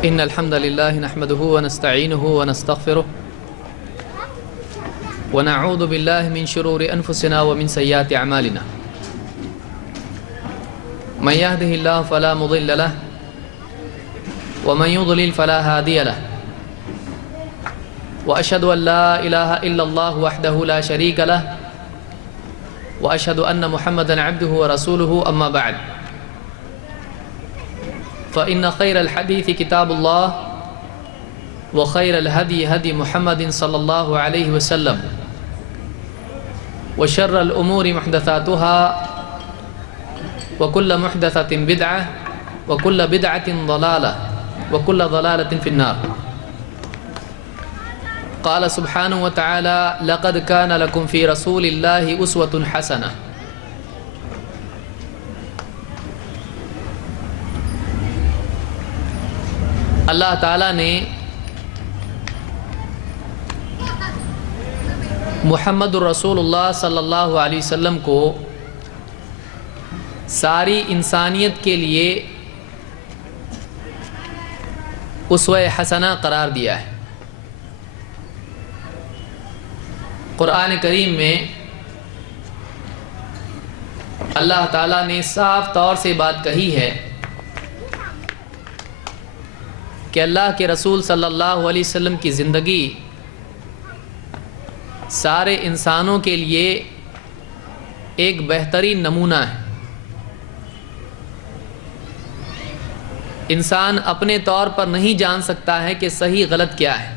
إن الحمد لله نحمده ونستعينه ونستغفره ونعوذ بالله من شرور أنفسنا ومن سيئات أعمالنا من يهده الله فلا مضل له ومن يضلل فلا هادي له وأشهد أن لا إله إلا الله وحده لا شريك له وأشهد أن محمدًا عبده ورسوله أما بعد فإن خير الحديث كتاب الله وخير الهدي هدي محمد صلى الله عليه وسلم وشر الأمور محدثاتها وكل محدثة بدعة وكل بدعة ضلالة وكل ضلالة في النار. قال سبحانه وتعالى لقد كان لكم في رسول الله أسوة حسنة. اللہ تعالیٰ نے محمد الرسول اللہ صلی اللہ علیہ وسلم کو ساری انسانیت کے لیے اسوہ حسنہ قرار دیا ہے. قرآن کریم میں اللہ تعالیٰ نے صاف طور سے بات کہی ہے کہ اللہ کے رسول صلی اللہ علیہ وسلم کی زندگی سارے انسانوں کے لیے ایک بہترین نمونہ ہے. انسان اپنے طور پر نہیں جان سکتا ہے کہ صحیح غلط کیا ہے.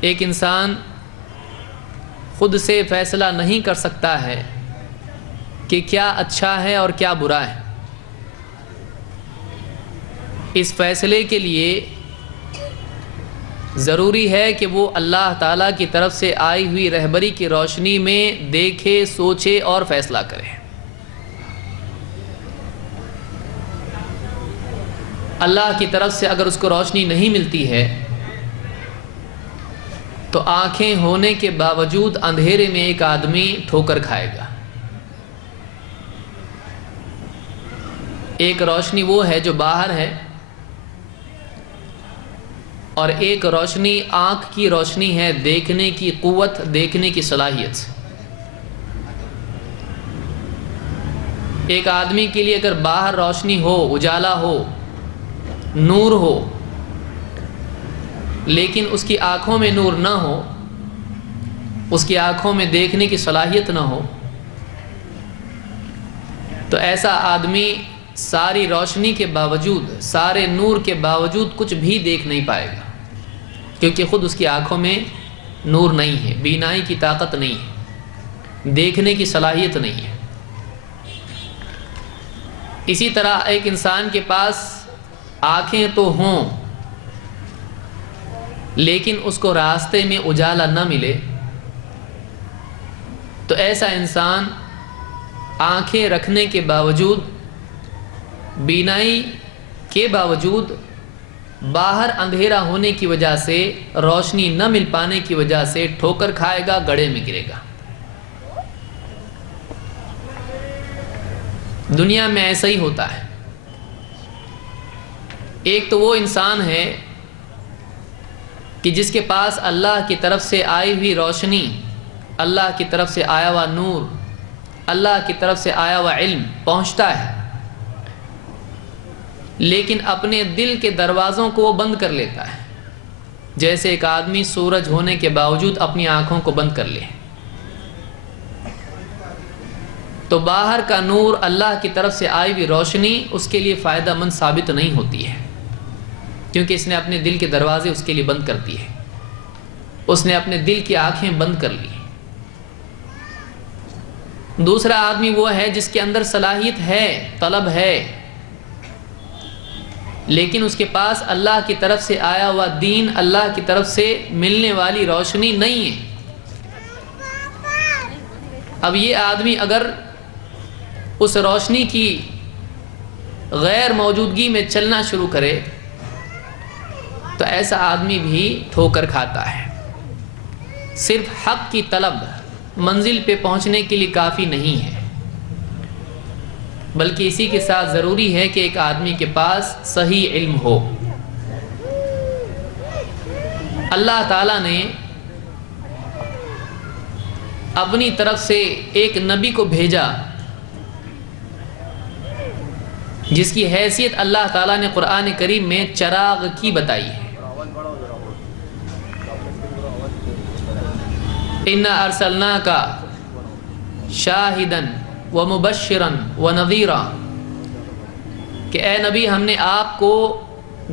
ایک انسان خود سے فیصلہ نہیں کر سکتا ہے کہ کیا اچھا ہے اور کیا برا ہے. اس فیصلے کے لیے ضروری ہے کہ وہ اللہ تعالیٰ کی طرف سے آئی ہوئی رہبری کی روشنی میں دیکھے، سوچے اور فیصلہ کرے. اللہ کی طرف سے اگر اس کو روشنی نہیں ملتی ہے تو آنکھیں ہونے کے باوجود اندھیرے میں ایک آدمی ٹھوکر کھائے گا. ایک روشنی وہ ہے جو باہر ہے اور ایک روشنی آنکھ کی روشنی ہے، دیکھنے کی قوت، دیکھنے کی صلاحیت. ایک آدمی کے لیے اگر باہر روشنی ہو، اجالا ہو، نور ہو، لیکن اس کی آنکھوں میں نور نہ ہو، اس کی آنکھوں میں دیکھنے کی صلاحیت نہ ہو، تو ایسا آدمی ساری روشنی کے باوجود، سارے نور کے باوجود کچھ بھی دیکھ نہیں پائے گا، کیونکہ خود اس کی آنکھوں میں نور نہیں ہے، بینائی کی طاقت نہیں ہے، دیکھنے کی صلاحیت نہیں ہے. اسی طرح ایک انسان کے پاس آنکھیں تو ہوں لیکن اس کو راستے میں اجالا نہ ملے تو ایسا انسان آنکھیں رکھنے کے باوجود، بینائی کے باوجود، باہر اندھیرا ہونے کی وجہ سے، روشنی نہ مل پانے کی وجہ سے ٹھوکر کھائے گا، گڑھے میں گرے گا. دنیا میں ایسا ہی ہوتا ہے. ایک تو وہ انسان ہے کہ جس کے پاس اللہ کی طرف سے آئی ہوئی روشنی، اللہ کی طرف سے آیا ہوا نور، اللہ کی طرف سے آیا ہوا علم پہنچتا ہے، لیکن اپنے دل کے دروازوں کو وہ بند کر لیتا ہے. جیسے ایک آدمی سورج ہونے کے باوجود اپنی آنکھوں کو بند کر لے تو باہر کا نور، اللہ کی طرف سے آئی ہوئی روشنی اس کے لیے فائدہ مند ثابت نہیں ہوتی ہے، کیونکہ اس نے اپنے دل کے دروازے اس کے لیے بند کر دیے، اس نے اپنے دل کی آنکھیں بند کر لی. دوسرا آدمی وہ ہے جس کے اندر صلاحیت ہے، طلب ہے، لیکن اس کے پاس اللہ کی طرف سے آیا ہوا دین، اللہ کی طرف سے ملنے والی روشنی نہیں ہے. اب یہ آدمی اگر اس روشنی کی غیر موجودگی میں چلنا شروع کرے تو ایسا آدمی بھی ٹھوکر کھاتا ہے. صرف حق کی طلب منزل پہ پہنچنے کے لیے کافی نہیں ہے. بلکہ اسی کے ساتھ ضروری ہے کہ ایک آدمی کے پاس صحیح علم ہو۔ اللہ تعالیٰ نے اپنی طرف سے ایک نبی کو بھیجا جس کی حیثیت اللہ تعالیٰ نے قرآن کریم میں چراغ کی بتائی ہے۔ اِنَّا أَرْسَلْنَاكَ شَاهِدًا وَمُبَشِّرًا وَنَذِيرًا، کہ اے نبی ہم نے آپ کو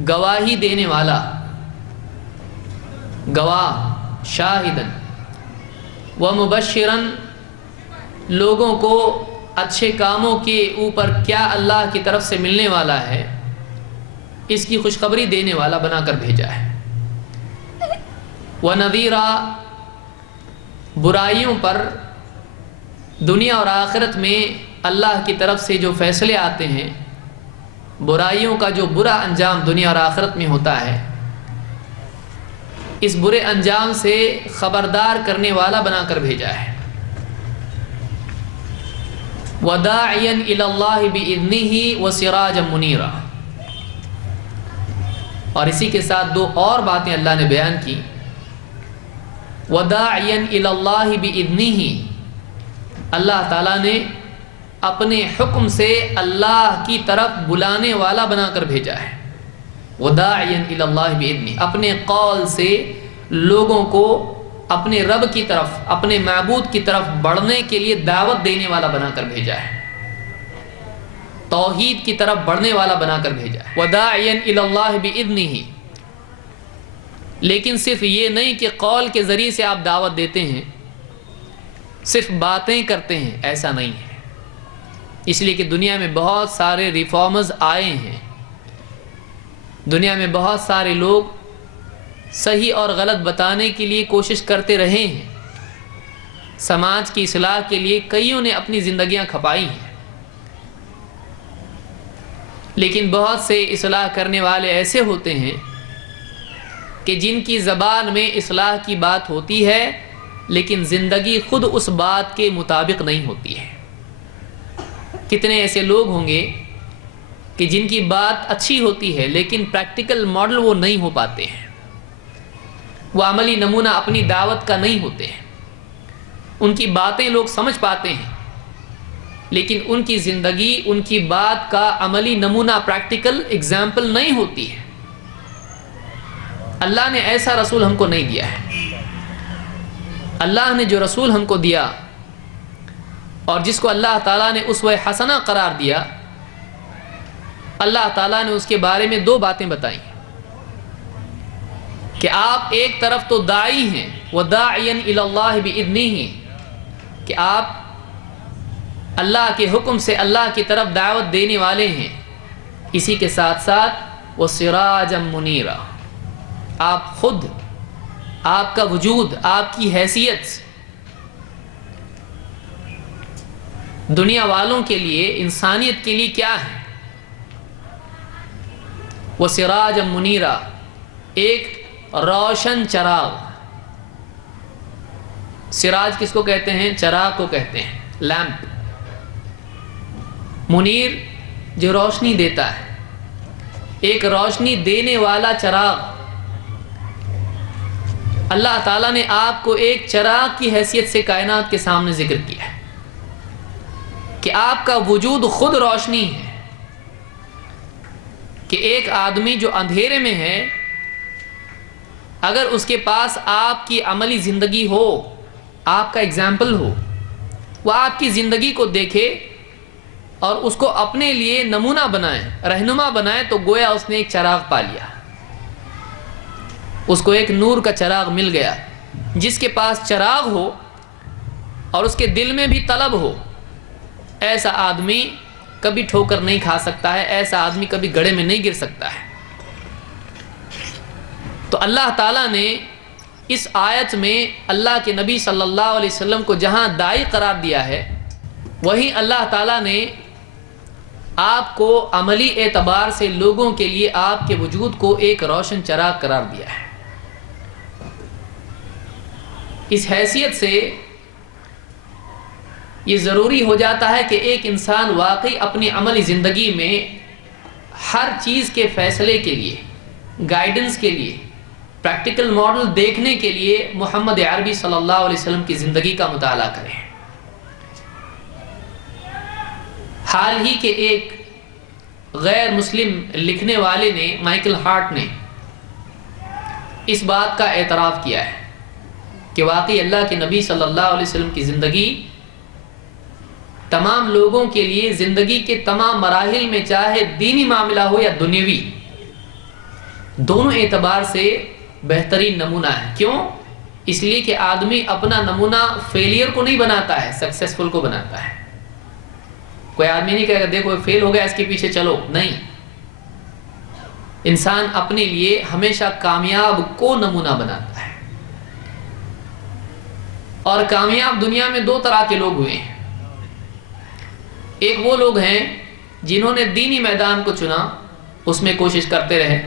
گواہی دینے والا، گواہ، شاہدن ومبشرن، لوگوں کو اچھے کاموں کے اوپر کیا اللہ کی طرف سے ملنے والا ہے اس کی خوشخبری دینے والا بنا کر بھیجا ہے۔ وَنَذِيرًا، برائیوں پر دنیا اور آخرت میں اللہ کی طرف سے جو فیصلے آتے ہیں، برائیوں کا جو برا انجام دنیا اور آخرت میں ہوتا ہے، اس برے انجام سے خبردار کرنے والا بنا کر بھیجا ہے۔ وَدَاعِيًا إِلَى اللَّهِ بِإِذْنِهِ وَسِرَاجًا مُنِيرًا، اور اسی کے ساتھ دو اور باتیں اللہ نے بیان کی۔ وَدَاعِيًا إِلَى اللَّهِ بِإِذْنِهِ، اللہ تعالیٰ نے اپنے حکم سے اللہ کی طرف بلانے والا بنا کر بھیجا ہے۔ وَدَاعِيًا إِلَى اللَّهِ بِإِذْنِهِ، اپنے قول سے لوگوں کو اپنے رب کی طرف، اپنے معبود کی طرف بڑھنے کے لیے دعوت دینے والا بنا کر بھیجا ہے، توحید کی طرف بڑھنے والا بنا کر بھیجا ہے۔ وَدَاعِيًا إِلَى اللَّهِ بِإِذْنِهِ، لیکن صرف یہ نہیں کہ قول کے ذریعے سے آپ دعوت دیتے ہیں، صرف باتیں کرتے ہیں، ایسا نہیں ہے۔ اس لیے کہ دنیا میں بہت سارے ریفارمرز آئے ہیں، دنیا میں بہت سارے لوگ صحیح اور غلط بتانے کے لیے کوشش کرتے رہے ہیں، سماج کی اصلاح کے لیے کئیوں نے اپنی زندگیاں کھپائی ہیں، لیکن بہت سے اصلاح کرنے والے ایسے ہوتے ہیں کہ جن کی زبان میں اصلاح کی بات ہوتی ہے لیکن زندگی خود اس بات کے مطابق نہیں ہوتی ہے۔ کتنے ایسے لوگ ہوں گے کہ جن کی بات اچھی ہوتی ہے لیکن پریکٹیکل ماڈل وہ نہیں ہو پاتے ہیں، وہ عملی نمونہ اپنی دعوت کا نہیں ہوتے ہیں۔ ان کی باتیں لوگ سمجھ پاتے ہیں لیکن ان کی زندگی، ان کی بات کا عملی نمونہ، پریکٹیکل اگزامپل نہیں ہوتی ہے۔ اللہ نے ایسا رسول ہم کو نہیں دیا ہے۔ اللہ نے جو رسول ہم کو دیا اور جس کو اللہ تعالیٰ نے اسوہ حسنہ قرار دیا، اللہ تعالیٰ نے اس کے بارے میں دو باتیں بتائیں کہ آپ ایک طرف تو داعی ہیں، وَدَاعِيًا إِلَى اللَّهِ بِإِذْنِهِ، کہ آپ اللہ کے حکم سے اللہ کی طرف دعوت دینے والے ہیں، اسی کے ساتھ ساتھ وَسِرَاجًا مُنِيرًا، آپ خود، آپ کا وجود، آپ کی حیثیت دنیا والوں کے لیے، انسانیت کے لیے کیا ہے؟ وَسِرَاجًا مُنِيرًا، ایک روشن چراغ۔ سراج کس کو کہتے ہیں؟ چراغ کو کہتے ہیں، لیمپ۔ منیر جو روشنی دیتا ہے، ایک روشنی دینے والا چراغ۔ اللہ تعالیٰ نے آپ کو ایک چراغ کی حیثیت سے کائنات کے سامنے ذکر کیا ہے کہ آپ کا وجود خود روشنی ہے، کہ ایک آدمی جو اندھیرے میں ہے، اگر اس کے پاس آپ کی عملی زندگی ہو، آپ کا اگزامپل ہو، وہ آپ کی زندگی کو دیکھے اور اس کو اپنے لیے نمونہ بنائے، رہنما بنائے، تو گویا اس نے ایک چراغ پا لیا، اس کو ایک نور کا چراغ مل گیا۔ جس کے پاس چراغ ہو اور اس کے دل میں بھی طلب ہو، ایسا آدمی کبھی ٹھوکر نہیں کھا سکتا ہے، ایسا آدمی کبھی گڑھے میں نہیں گر سکتا ہے۔ تو اللہ تعالیٰ نے اس آیت میں اللہ کے نبی صلی اللہ علیہ وسلم کو جہاں داعی قرار دیا ہے، وہیں اللہ تعالیٰ نے آپ کو عملی اعتبار سے لوگوں کے لیے آپ کے وجود کو ایک روشن چراغ قرار دیا ہے۔ اس حیثیت سے یہ ضروری ہو جاتا ہے کہ ایک انسان واقعی اپنی عملی زندگی میں ہر چیز کے فیصلے کے لیے، گائیڈنس کے لیے، پریکٹیکل ماڈل دیکھنے کے لیے محمد عربی صلی اللہ علیہ وسلم کی زندگی کا مطالعہ کریں۔ حال ہی کے ایک غیر مسلم لکھنے والے نے، مائیکل ہارٹ نے، اس بات کا اعتراف کیا ہے کہ واقعی اللہ کے نبی صلی اللہ علیہ وسلم کی زندگی تمام لوگوں کے لیے زندگی کے تمام مراحل میں، چاہے دینی معاملہ ہو یا دنیاوی، دونوں اعتبار سے بہترین نمونہ ہے۔ کیوں؟ اس لیے کہ آدمی اپنا نمونہ فیلئر کو نہیں بناتا ہے، سکسیسفل کو بناتا ہے۔ کوئی آدمی نہیں کہے گا دیکھو فیل ہو گیا اس کے پیچھے چلو، نہیں۔ انسان اپنے لیے ہمیشہ کامیاب کو نمونہ بناتا ہے۔ اور کامیاب دنیا میں دو طرح کے لوگ ہوئے ہیں۔ ایک وہ لوگ ہیں جنہوں نے دینی میدان کو چنا، اس میں کوشش کرتے رہے،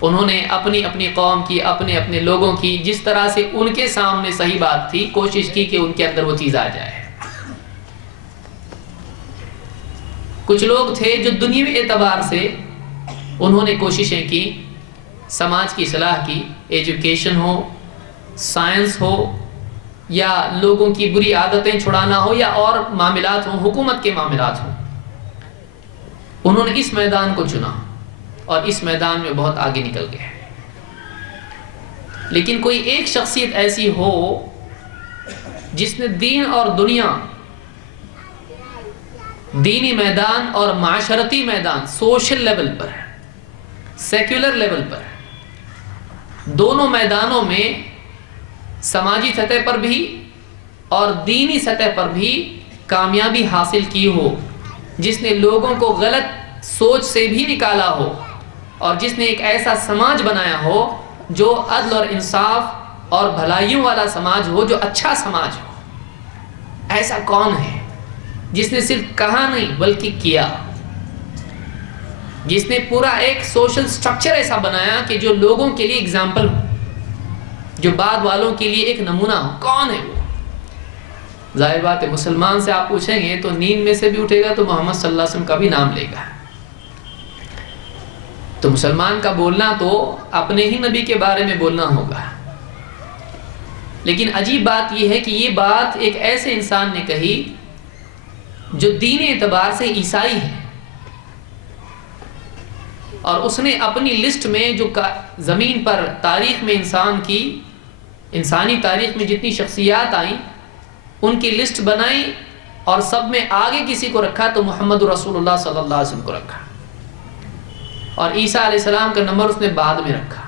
انہوں نے اپنی اپنی قوم کی، اپنے اپنے لوگوں کی، جس طرح سے ان کے سامنے صحیح بات تھی، کوشش کی کہ ان کے اندر وہ چیز آ جائے۔ کچھ لوگ تھے جو دنیوی اعتبار سے انہوں نے کوششیں کی، سماج کی اصلاح کی، ایجوکیشن ہو، سائنس ہو، یا لوگوں کی بری عادتیں چھڑانا ہو، یا اور معاملات ہوں، حکومت کے معاملات ہوں۔ انہوں نے اس میدان کو چنا اور اس میدان میں بہت آگے نکل گئے۔ لیکن کوئی ایک شخصیت ایسی ہو جس نے دین اور دنیا، دینی میدان اور معاشرتی میدان، سوشل لیول پر، سیکولر لیول پر، دونوں میدانوں میں سماجی سطح پر بھی اور دینی سطح پر بھی کامیابی حاصل کی ہو، جس نے لوگوں کو غلط سوچ سے بھی نکالا ہو، اور جس نے ایک ایسا سماج بنایا ہو جو عدل اور انصاف اور بھلائیوں والا سماج ہو، جو اچھا سماج ہو، ایسا کون ہے جس نے صرف کہا نہیں بلکہ کیا؟ جس نے پورا ایک سوشل سٹرکچر ایسا بنایا کہ جو لوگوں کے لیے اگزامپل ہو، جو بعد والوں کے لیے ایک نمونہ ہو؟ کون ہے وہ؟ ظاہر بات ہے مسلمان سے آپ پوچھیں گے تو نیند میں سے بھی اٹھے گا تو محمد صلی اللہ علیہ وسلم کا بھی نام لے گا۔ تو مسلمان کا بولنا تو اپنے ہی نبی کے بارے میں بولنا ہوگا۔ لیکن عجیب بات یہ ہے کہ یہ بات ایک ایسے انسان نے کہی جو دین اعتبار سے عیسائی ہے، اور اس نے اپنی لسٹ میں جو زمین پر تاریخ میں انسانی تاریخ میں جتنی شخصیات آئیں ان کی لسٹ بنائی، اور سب میں آگے کسی کو رکھا تو محمد رسول اللہ صلی اللہ علیہ وسلم کو رکھا، اور عیسیٰ علیہ السلام کا نمبر اس نے بعد میں رکھا،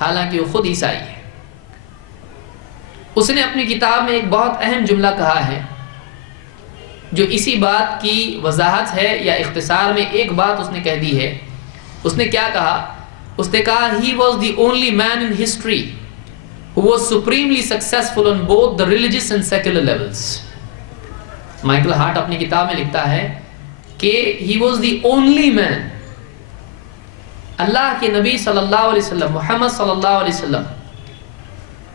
حالانکہ وہ خود عیسائی ہے۔ اس نے اپنی کتاب میں ایک بہت اہم جملہ کہا ہے جو اسی بات کی وضاحت ہے، یا اختصار میں ایک بات اس نے کہہ دی ہے۔ اس نے کیا کہا؟ اس نے کہا he was the only man in history who was supremely successful on both the religious and secular levels۔ Michael Hart اپنی کتاب میں لکھتا ہے کہ he was the only man، اللہ کے نبی صلی اللہ علیہ وسلم، محمد صلی اللہ علیہ وسلم،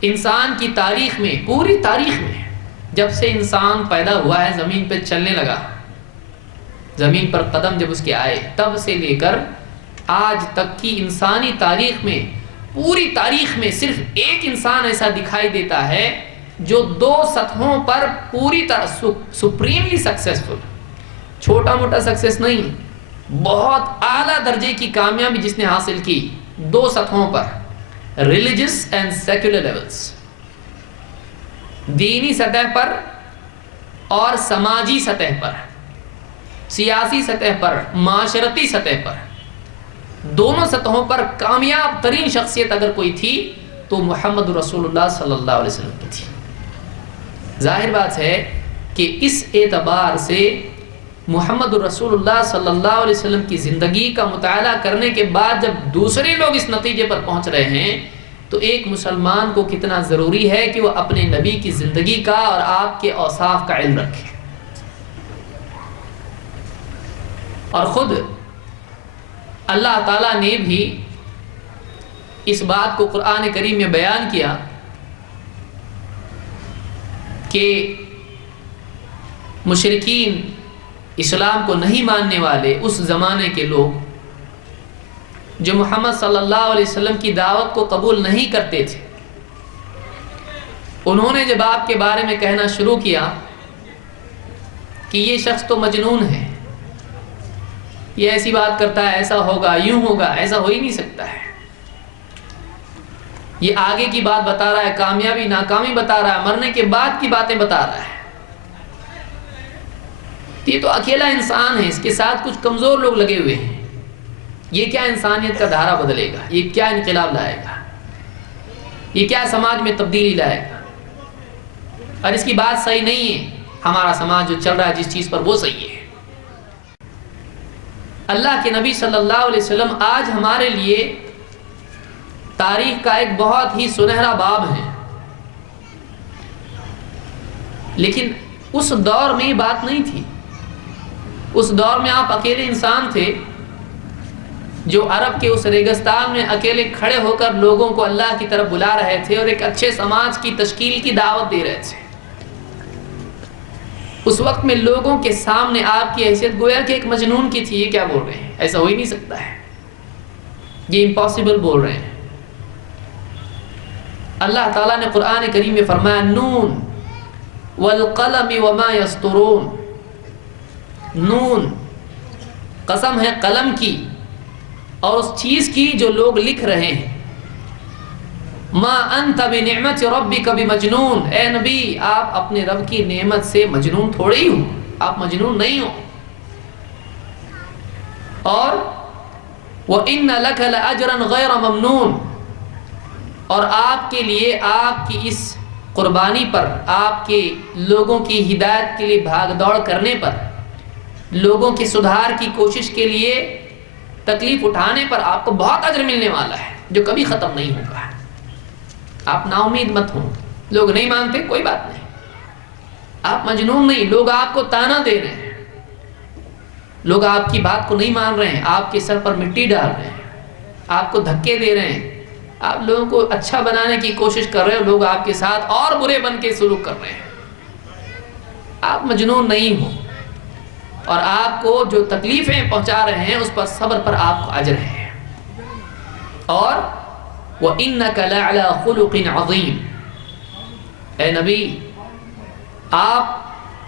انسان کی تاریخ میں، پوری تاریخ میں، جب سے انسان پیدا ہوا ہے، زمین پہ چلنے لگا، زمین پر قدم جب اس کے آئے، تب سے لے کر آج تک کی انسانی تاریخ میں، پوری تاریخ میں صرف ایک انسان ایسا دکھائی دیتا ہے جو دو سطحوں پر پوری طرح سپریملی سکسیسفل، چھوٹا موٹا سکسیس نہیں، بہت اعلیٰ درجے کی کامیابی جس نے حاصل کی دو سطحوں پر، ریلیجس اینڈ سیکولر لیولز، دینی سطح پر اور سماجی سطح پر، سیاسی سطح پر، معاشرتی سطح پر، دونوں سطحوں پر کامیاب ترین شخصیت اگر کوئی تھی تو محمد رسول اللہ صلی اللہ علیہ وسلم کی تھی۔ ظاہر بات ہے کہ اس اعتبار سے محمد رسول اللہ صلی اللہ علیہ وسلم کی زندگی کا مطالعہ کرنے کے بعد جب دوسرے لوگ اس نتیجے پر پہنچ رہے ہیں تو ایک مسلمان کو کتنا ضروری ہے کہ وہ اپنے نبی کی زندگی کا اور آپ کے اوصاف کا علم رکھے۔ اور خود اللہ تعالیٰ نے بھی اس بات کو قرآن کریم میں بیان کیا کہ مشرکین اسلام کو نہیں ماننے والے اس زمانے کے لوگ جو محمد صلی اللہ علیہ وسلم کی دعوت کو قبول نہیں کرتے تھے، انہوں نے جب آپ کے بارے میں کہنا شروع کیا کہ یہ شخص تو مجنون ہے، یہ ایسی بات کرتا ہے، ایسا ہوگا، یوں ہوگا، ایسا ہو ہی نہیں سکتا ہے، یہ آگے کی بات بتا رہا ہے، کامیابی ناکامی بتا رہا ہے، مرنے کے بعد کی باتیں بتا رہا ہے، یہ تو اکیلا انسان ہے، اس کے ساتھ کچھ کمزور لوگ لگے ہوئے ہیں، یہ کیا انسانیت کا دھارا بدلے گا، یہ کیا انقلاب لائے گا، یہ کیا سماج میں تبدیلی لائے گا، اور اس کی بات صحیح نہیں ہے، ہمارا سماج جو چل رہا ہے جس چیز پر وہ صحیح ہے۔ اللہ کے نبی صلی اللہ علیہ وسلم آج ہمارے لیے تاریخ کا ایک بہت ہی سنہرا باب ہے، لیکن اس دور میں یہ بات نہیں تھی، اس دور میں آپ اکیلے انسان تھے جو عرب کے اس ریگستان میں اکیلے کھڑے ہو کر لوگوں کو اللہ کی طرف بلا رہے تھے اور ایک اچھے سماج کی تشکیل کی دعوت دے رہے تھے۔ اس وقت میں لوگوں کے سامنے آپ کی حیثیت گویا کہ ایک مجنون کی تھی، یہ کیا بول رہے ہیں، ایسا ہو ہی نہیں سکتا ہے، یہ امپاسبل بول رہے ہیں۔ اللہ تعالیٰ نے قرآن کریم میں فرمایا نون والقلم وما یسطرون، نون قسم ہے قلم کی اور اس چیز کی جو لوگ لکھ رہے ہیں، ما انت بنعمت ربک بمجنون، اے نبی آپ اپنے رب کی نعمت سے مجنون تھوڑے ہی ہو، آپ مجنون نہیں ہو، اور وَإِنَّ لَكَ لَأَجْرًا غَيْرَ مَمْنُونَ، اور آپ کے لیے آپ کی اس قربانی پر، آپ کے لوگوں کی ہدایت کے لیے بھاگ دوڑ کرنے پر، لوگوں کے سدھار کی کوشش کے لیے تکلیف اٹھانے پر آپ کو بہت اجر ملنے والا ہے جو کبھی ختم نہیں ہوگا۔ آپ نا امید مت ہوں، لوگ نہیں مانتے کوئی بات نہیں، آپ مجنون نہیں، لوگ آپ کو تانا دے رہے ہیں، لوگ آپ کی بات کو نہیں مان رہے ہیں، آپ کے سر پر مٹی ڈال رہے ہیں، آپ کو دھکے دے رہے ہیں، آپ لوگوں کو اچھا بنانے کی کوشش کر رہے ہیں، لوگ آپ کے ساتھ اور برے بن کے سلوک کر رہے ہیں، آپ مجنون نہیں ہو، اور آپ کو جو تکلیفیں پہنچا رہے ہیں اس پر صبر پر آپ کو اجر ہے، اور وَإِنَّكَ لَعَلَىٰ خُلُقٍ عَظِيمٍ، اے نبی آپ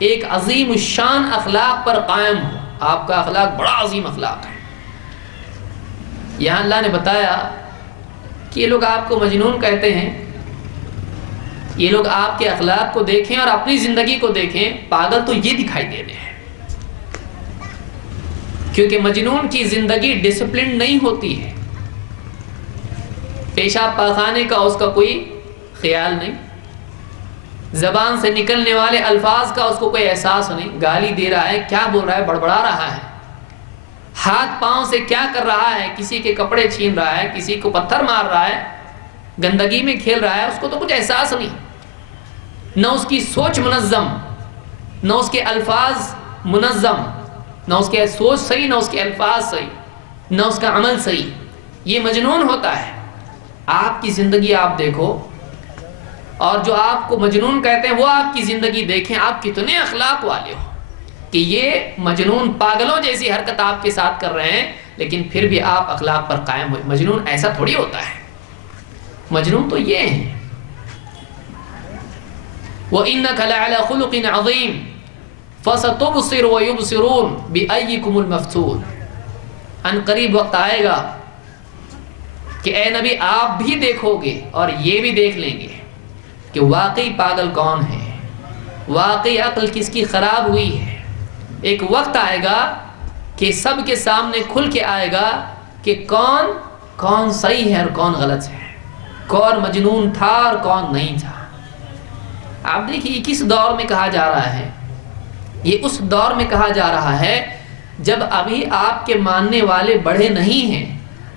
ایک عظیم الشان اخلاق پر قائم ہو، آپ کا اخلاق بڑا عظیم اخلاق ہے۔ یہاں اللہ نے بتایا کہ یہ لوگ آپ کو مجنون کہتے ہیں، یہ لوگ آپ کے اخلاق کو دیکھیں اور اپنی زندگی کو دیکھیں، پاگل تو یہ دکھائی دے رہے ہیں، کیونکہ مجنون کی زندگی ڈسپلن نہیں ہوتی ہے، پیشاب پاخانے کا اس کا کوئی خیال نہیں، زبان سے نکلنے والے الفاظ کا اس کو کوئی احساس نہیں، گالی دے رہا ہے، کیا بول رہا ہے، بڑبڑا رہا ہے، ہاتھ پاؤں سے کیا کر رہا ہے، کسی کے کپڑے چھین رہا ہے، کسی کو پتھر مار رہا ہے، گندگی میں کھیل رہا ہے، اس کو تو کچھ احساس نہیں، نہ اس کی سوچ منظم، نہ اس کے الفاظ منظم، نہ اس کے سوچ صحیح، نہ اس کے الفاظ صحیح، نہ اس کا عمل صحیح، یہ مجنون ہوتا ہے۔ آپ کی زندگی آپ دیکھو، اور جو آپ کو مجنون کہتے ہیں وہ آپ کی زندگی دیکھیں، آپ کتنے اخلاق والے ہو کہ یہ مجنون پاگلوں جیسی حرکت آپ کے ساتھ کر رہے ہیں، لیکن پھر بھی آپ اخلاق پر قائم ہوئے۔ مجنون ایسا تھوڑی ہوتا ہے، مجنون تو یہ ہے۔ وَإِنَّكَ لَعَلَىٰ خُلُقٍ عَظِيمٍ فَسَتُبْصِرُ وَيُبْصِرُونَ بِأَيِّكُمُ الْمَفْتُونُ، ان قریب وقت آئے گا کہ اے نبی آپ بھی دیکھو گے اور یہ بھی دیکھ لیں گے کہ واقعی پاگل کون ہے، واقعی عقل کس کی خراب ہوئی ہے۔ ایک وقت آئے گا کہ سب کے سامنے کھل کے آئے گا کہ کون صحیح ہے اور کون غلط ہے، کون مجنون تھا اور کون نہیں تھا۔ آپ دیکھیے کس دور میں کہا جا رہا ہے، یہ اس دور میں کہا جا رہا ہے جب ابھی آپ کے ماننے والے بڑھے نہیں ہیں،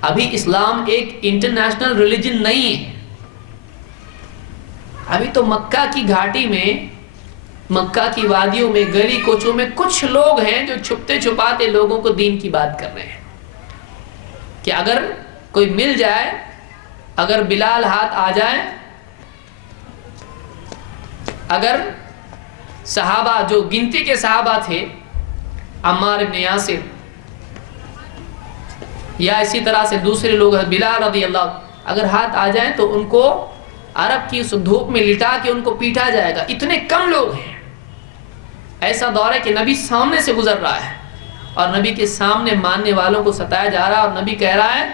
ابھی اسلام ایک انٹرنیشنل ریلیجن نہیں ہے، ابھی تو مکہ کی گھاٹی میں، مکہ کی وادیوں میں، گلی کوچوں میں کچھ لوگ ہیں جو چھپتے چھپاتے لوگوں کو دین کی بات کر رہے ہیں کہ اگر کوئی مل جائے، اگر بلال ہاتھ آ جائے، اگر صحابہ جو گنتی کے صحابہ تھے، عمار بن یاسر یا اسی طرح سے دوسرے لوگ بلال رضی اللہ، اگر ہاتھ آ جائیں تو ان کو عرب کی اس دھوپ میں لٹا کے ان کو پیٹا جائے گا، اتنے کم لوگ ہیں۔ ایسا دور ہے کہ نبی سامنے سے گزر رہا ہے اور نبی کے سامنے ماننے والوں کو ستایا جا رہا ہے، اور نبی کہہ رہا ہے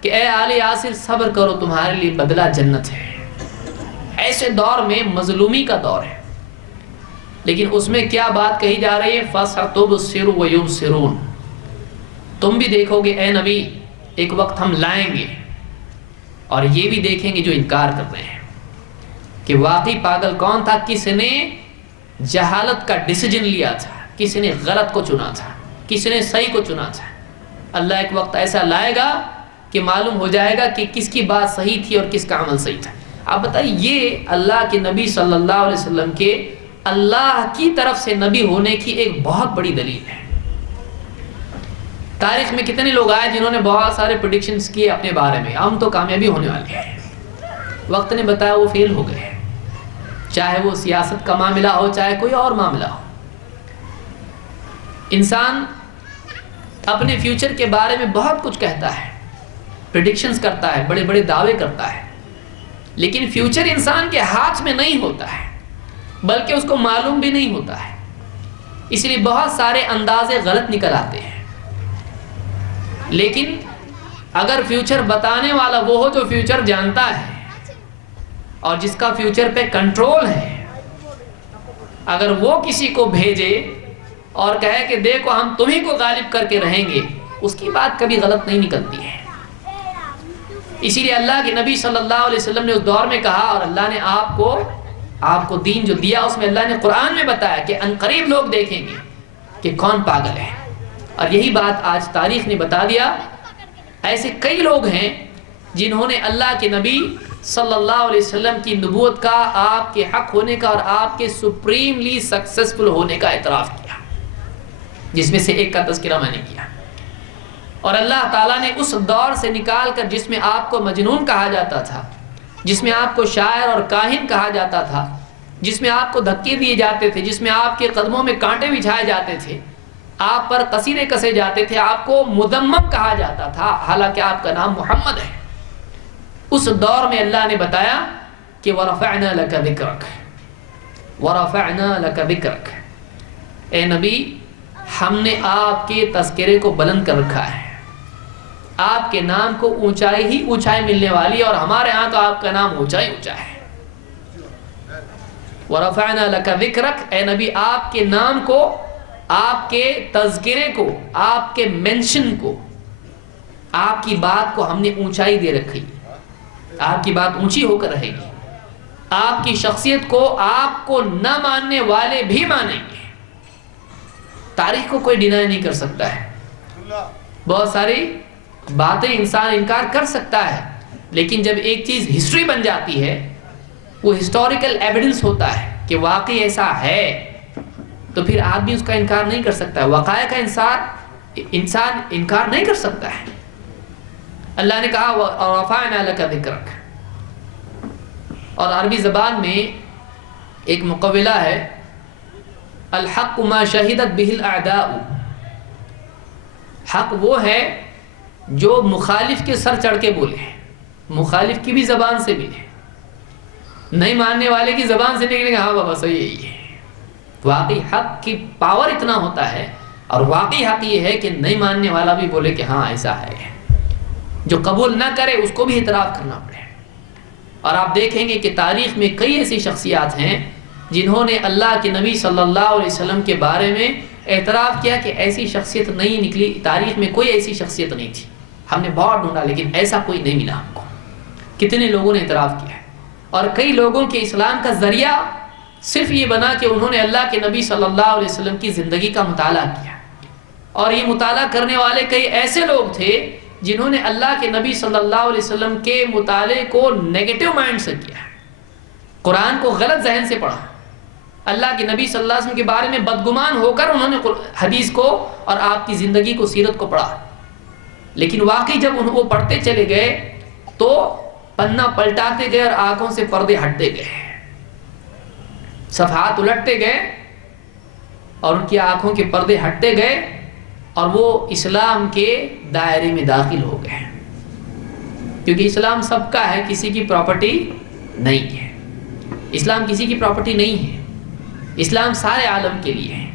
کہ اے آل یاسر صبر کرو، تمہارے لیے بدلہ جنت ہے۔ ایسے دور میں مظلومی کا دور ہے، لیکن اس میں کیا بات کہی جا رہی ہے؟ فَسَتُبْصِرُ وَيُبْصِرُونَ، تم بھی دیکھو گے اے نبی، ایک وقت ہم لائیں گے اور یہ بھی دیکھیں گے جو انکار کر رہے ہیں کہ واقعی پاگل کون تھا، کس نے جہالت کا ڈیسیجن لیا تھا، کس نے غلط کو چنا تھا، کس نے صحیح کو چنا تھا۔ اللہ ایک وقت ایسا لائے گا کہ معلوم ہو جائے گا کہ کس کی بات صحیح تھی اور کس کا عمل صحیح تھا۔ آپ بتائیے، یہ اللہ کے نبی صلی اللہ علیہ وسلم کے اللہ کی طرف سے نبی ہونے کی ایک بہت بڑی دلیل ہے۔ تاریخ میں کتنے لوگ آئے جنہوں نے بہت سارے پریڈکشنز کیے اپنے بارے میں، ہم تو کامیابی ہونے والے ہیں، وقت نے بتایا وہ فیل ہو گئے، چاہے وہ سیاست کا معاملہ ہو، چاہے کوئی اور معاملہ ہو۔ انسان اپنے فیوچر کے بارے میں بہت کچھ کہتا ہے، پریڈکشنز کرتا ہے، بڑے بڑے دعوے کرتا ہے، لیکن فیوچر انسان کے ہاتھ میں نہیں ہوتا ہے، بلکہ اس کو معلوم بھی نہیں ہوتا ہے، اس لیے بہت سارے اندازے غلط نکل آتے ہیں۔ لیکن اگر فیوچر بتانے والا وہ ہو جو فیوچر جانتا ہے اور جس کا فیوچر پہ کنٹرول ہے، اگر وہ کسی کو بھیجے اور کہے کہ دیکھو ہم تمہیں کو غالب کر کے رہیں گے، اس کی بات کبھی غلط نہیں نکلتی ہے۔ اسی لیے اللہ کے نبی صلی اللہ علیہ وسلم نے اس دور میں کہا، اور اللہ نے آپ کو دین جو دیا اس میں اللہ نے قرآن میں بتایا کہ عنقریب لوگ دیکھیں گے کہ کون پاگل ہے، اور یہی بات آج تاریخ نے بتا دیا۔ ایسے کئی لوگ ہیں جنہوں نے اللہ کے نبی صلی اللہ علیہ وسلم کی نبوت کا، آپ کے حق ہونے کا اور آپ کے سپریملی سکسیسفل ہونے کا اعتراف کیا، جس میں سے ایک کا تذکرہ میں نے کیا۔ اور اللہ تعالیٰ نے اس دور سے نکال کر جس میں آپ کو مجنون کہا جاتا تھا، جس میں آپ کو شاعر اور کاہن کہا جاتا تھا، جس میں آپ کو دھکے دیے جاتے تھے، جس میں آپ کے قدموں میں کانٹے بچھائے جاتے تھے، آپ پر قصیدے کسے جاتے تھے، آپ کو مذمم کہا جاتا تھا، حالانکہ آپ کا نام محمد ہے۔ اس دور میں اللہ نے بتایا کہ وَرَفَعْنَا لَكَ ذِكْرَكَ وَرَفَعْنَا لَكَ ذِكْرَكَ، اے نبی ہم نے آپ کے تذکرے کو بلند کر رکھا ہے، آپ کے نام کو اونچائی ہی اونچائی ملنے والی ہے، اور ہمارے ہاں تو آپ کا نام اونچا ہی اونچا ہے۔ وَرَفَعْنَا لَكَ ذِكْرَكَ، اے نبی آپ کے نام کو، آپ کے تذکرے کو، آپ کے منشن کو، آپ کی بات کو ہم نے اونچائی دے رکھی، آپ کی بات اونچی ہو کر رہے گی، آپ کی شخصیت کو آپ کو نہ ماننے والے بھی مانیں گے۔ تاریخ کو کوئی ڈینائی نہیں کر سکتا ہے، بہت ساری باتیں انسان انکار کر سکتا ہے، لیکن جب ایک چیز ہسٹری بن جاتی ہے، وہ ہسٹوریکل ایویڈنس ہوتا ہے کہ واقعی ایسا ہے، تو پھر آدمی اس کا انکار نہیں کر سکتا ہے، وقائع کا انسان انکار نہیں کر سکتا ہے۔ اللہ نے کہا وَرَفَعْنَا لَكَ ذِكْرَكَ، اور عربی زبان میں ایک مقولہ ہے الحق ما شہدت بہ الاعداء، حق وہ ہے جو مخالف کے سر چڑھ کے بولے، مخالف کی بھی زبان سے ملے، نہیں ماننے والے کی زبان سے نکلے گا ہاں بابا صحیح یہی ہے۔ واقعی حق کی پاور اتنا ہوتا ہے، اور واقعی حق یہ ہے کہ نہیں ماننے والا بھی بولے کہ ہاں ایسا ہے، جو قبول نہ کرے اس کو بھی اعتراف کرنا پڑے۔ اور آپ دیکھیں گے کہ تاریخ میں کئی ایسی شخصیات ہیں جنہوں نے اللہ کے نبی صلی اللہ علیہ وسلم کے بارے میں اعتراف کیا کہ ایسی شخصیت نہیں نکلی، تاریخ میں کوئی ایسی شخصیت نہیں تھی، ہم نے بہت ڈھونڈا لیکن ایسا کوئی نہیں ملا ہم کو۔ کتنے لوگوں نے اعتراف کیا ہے، اور کئی لوگوں کے اسلام کا ذریعہ صرف یہ بنا کہ انہوں نے اللہ کے نبی صلی اللہ علیہ وسلم کی زندگی کا مطالعہ کیا، اور یہ مطالعہ کرنے والے کئی ایسے لوگ تھے جنہوں نے اللہ کے نبی صلی اللہ علیہ وسلم کے مطالعے کو نیگیٹو مائنڈ سے کیا، قرآن کو غلط ذہن سے پڑھا، اللہ کے نبی صلی اللہ علیہ وسلم کے بارے میں بدگمان ہو کر انہوں نے حدیث کو اور آپ کی زندگی کو، سیرت کو پڑھا، لیکن واقعی جب وہ پڑھتے چلے گئے تو پنہ پلٹاتے گئے اور آنکھوں سے پردے ہٹتے گئے، صفحات الٹتے گئے اور ان کی آنکھوں کے پردے ہٹتے گئے اور وہ اسلام کے دائرے میں داخل ہو گئے، کیونکہ اسلام سب کا ہے، کسی کی پراپرٹی نہیں ہے۔ اسلام کسی کی پراپرٹی نہیں ہے، اسلام سارے عالم کے لیے ہے،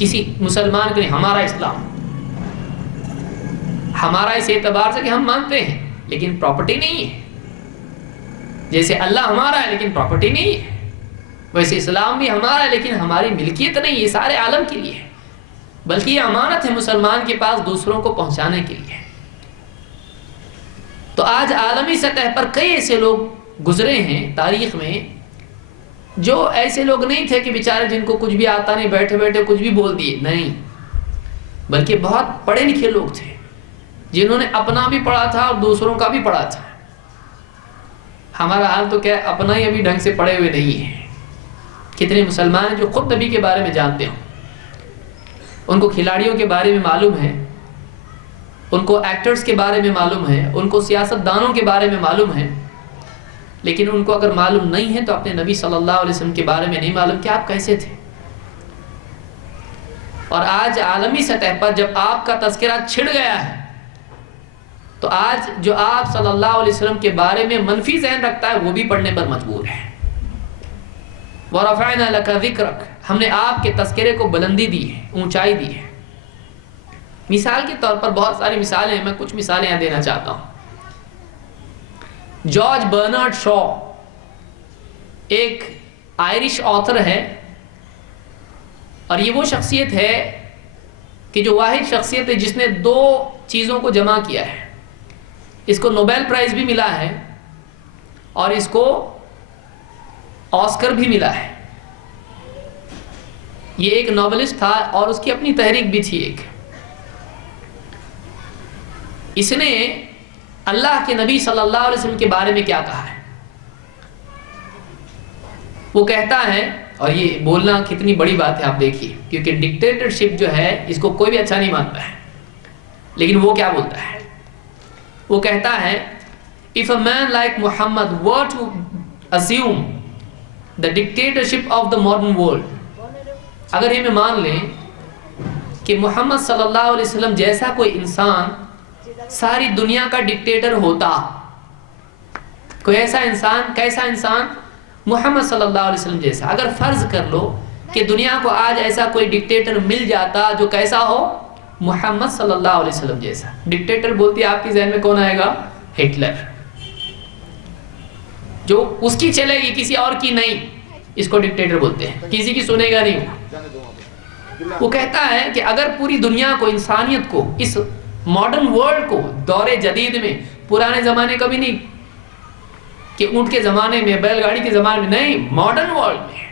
کسی مسلمان کے لیے۔ ہمارا اسلام ہمارا اس اعتبار سے کہ ہم مانتے ہیں لیکن پراپرٹی نہیں ہے، جیسے اللہ ہمارا ہے لیکن پراپرٹی نہیں ہے، ویسے اسلام بھی ہمارا ہے لیکن ہماری ملکیت نہیں، یہ سارے عالم کے لیے ہے، بلکہ یہ امانت ہے مسلمان کے پاس دوسروں کو پہنچانے کے لیے۔ تو آج عالمی سطح پر کئی ایسے لوگ گزرے ہیں تاریخ میں، جو ایسے لوگ نہیں تھے کہ بیچارے جن کو کچھ بھی آتا نہیں، بیٹھے بیٹھے کچھ بھی بول دیے، نہیں، بلکہ بہت پڑھے لکھے لوگ تھے جنہوں نے اپنا بھی پڑھا تھا اور دوسروں کا بھی پڑھا تھا۔ ہمارا حال تو کیا، اپنا ہی ابھی ڈھنگ سے پڑھے ہوئے نہیں ہے۔ کتنے مسلمان جو خود نبی کے بارے میں جانتے ہوں، ان کو کھلاڑیوں کے بارے میں معلوم ہے، ان کو ایکٹرز کے بارے میں معلوم ہے، ان کو سیاست دانوں کے بارے میں معلوم ہے، لیکن ان کو اگر معلوم نہیں ہے تو اپنے نبی صلی اللہ علیہ وسلم کے بارے میں نہیں معلوم کہ آپ کیسے تھے۔ اور آج عالمی سطح پر جب آپ کا تذکرہ چھڑ گیا ہے تو آج جو آپ صلی اللہ علیہ وسلم کے بارے میں منفی ذہن رکھتا ہے وہ بھی پڑھنے پر مجبور ہے۔ وَرَفَعْنَا لَكَ ذِكْرَكَ، ہم نے آپ کے تذکرے کو بلندی دی ہے، اونچائی دی ہے۔ مثال کے طور پر بہت ساری مثالیں ہیں، میں کچھ مثالیں یہاں دینا چاہتا ہوں۔ جارج برنارڈ شاء ایک آئرش آتھر ہے، اور یہ وہ شخصیت ہے کہ جو واحد شخصیت ہے جس نے دو چیزوں کو جمع کیا ہے۔ اس کو نوبیل پرائز بھی ملا ہے اور اس کو آسکر بھی ملا ہے۔ یہ ایک ناولسٹ تھا اور اس کی اپنی تحریک بھی تھی ایک۔ اس نے اللہ کے نبی صلی اللہ علیہ وسلم کے بارے میں کیا کہا ہے؟ وہ کہتا ہے، اور یہ بولنا کتنی بڑی بات ہے آپ دیکھیے، کیونکہ ڈکٹیٹرشپ جو ہے اس کو کوئی بھی اچھا نہیں مانتا ہے، لیکن وہ کیا بولتا ہے؟ وہ کہتا ہے if a man like Muhammad were to assume the dictatorship of the modern world، اگر ہمیں مان لیں کہ محمد صلی اللہ علیہ وسلم جیسا کوئی انسان ساری دنیا کا ڈکٹیٹر ہوتا، کوئی ایسا انسان، کیسا انسان؟ محمد صلی اللہ علیہ وسلم جیسا۔ اگر فرض کر لو کہ دنیا کو آج ایسا کوئی ڈکٹیٹر مل جاتا جو کیسا ہو؟ محمد صلی اللہ علیہ وسلم جیسا۔ ڈکٹیٹر بولتی ہے آپ کی ذہن میں کون آئے گا؟ ہٹلر، جو اس کی چلے گی کسی اور کی نہیں، اس کو ڈکٹیٹر بولتے ہیں، کسی کی سنے گا نہیں۔ وہ کہتا ہے کہ اگر پوری دنیا کو، انسانیت کو، اس ماڈرن ورلڈ کو، دور جدید میں، پرانے زمانے کا بھی نہیں کہ اونٹ کے زمانے میں، بیل گاڑی کے زمانے میں نہیں، ماڈرن ورلڈ میں،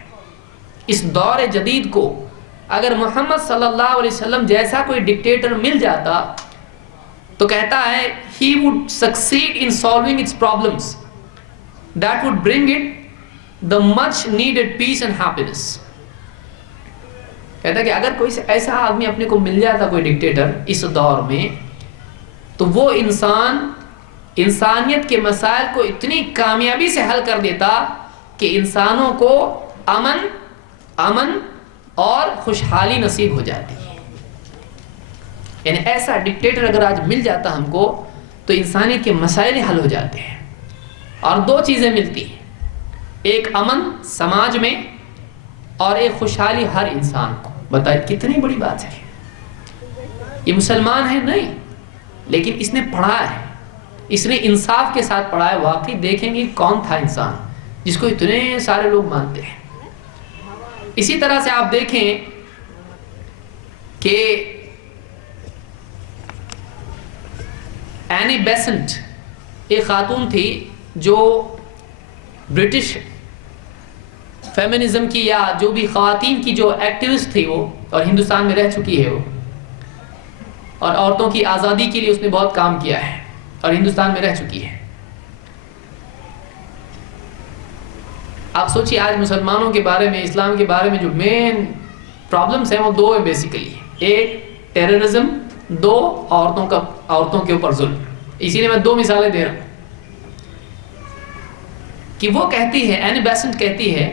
اس دور جدید کو اگر محمد صلی اللہ علیہ وسلم جیسا کوئی ڈکٹیٹر مل جاتا تو کہتا ہے he would succeed in solving its problems that would bring it the much needed peace and happiness۔ کہتا ہے کہ اگر کوئی ایسا آدمی اپنے کو مل جاتا، کوئی ڈکٹیٹر اس دور میں، تو وہ انسان انسانیت کے مسائل کو اتنی کامیابی سے حل کر دیتا کہ انسانوں کو امن اور خوشحالی نصیب ہو جاتی ہے۔ یعنی ایسا ڈکٹیٹر اگر آج مل جاتا ہم کو تو انسانیت کے مسائل حل ہو جاتے ہیں، اور دو چیزیں ملتی ہیں، ایک امن سماج میں اور ایک خوشحالی ہر انسان کو۔ بتائیں کتنی بڑی بات ہے۔ یہ مسلمان ہے نہیں، لیکن اس نے پڑھا ہے، اس نے انصاف کے ساتھ پڑھا ہے۔ واقعی دیکھیں گے کون تھا انسان جس کو اتنے سارے لوگ مانتے ہیں۔ اسی طرح سے آپ دیکھیں کہ اینی بیسنٹ ایک خاتون تھی جو برٹش فیمنزم کی یا جو بھی خواتین کی جو ایکٹیوسٹ تھی وہ، اور ہندوستان میں رہ چکی ہے وہ، اور عورتوں کی آزادی کے لیے اس نے بہت کام کیا ہے اور ہندوستان میں رہ چکی ہے۔ آپ سوچیے آج مسلمانوں کے بارے میں، اسلام کے بارے میں جو مین پرابلمس ہیں وہ دو ہیں بیسیکلی، ایک ٹیررزم، دو عورتوں کے اوپر ظلم۔ اسی لیے میں دو مثالیں دے رہا ہوں کہ وہ کہتی ہے، اینی بیسنٹ کہتی ہے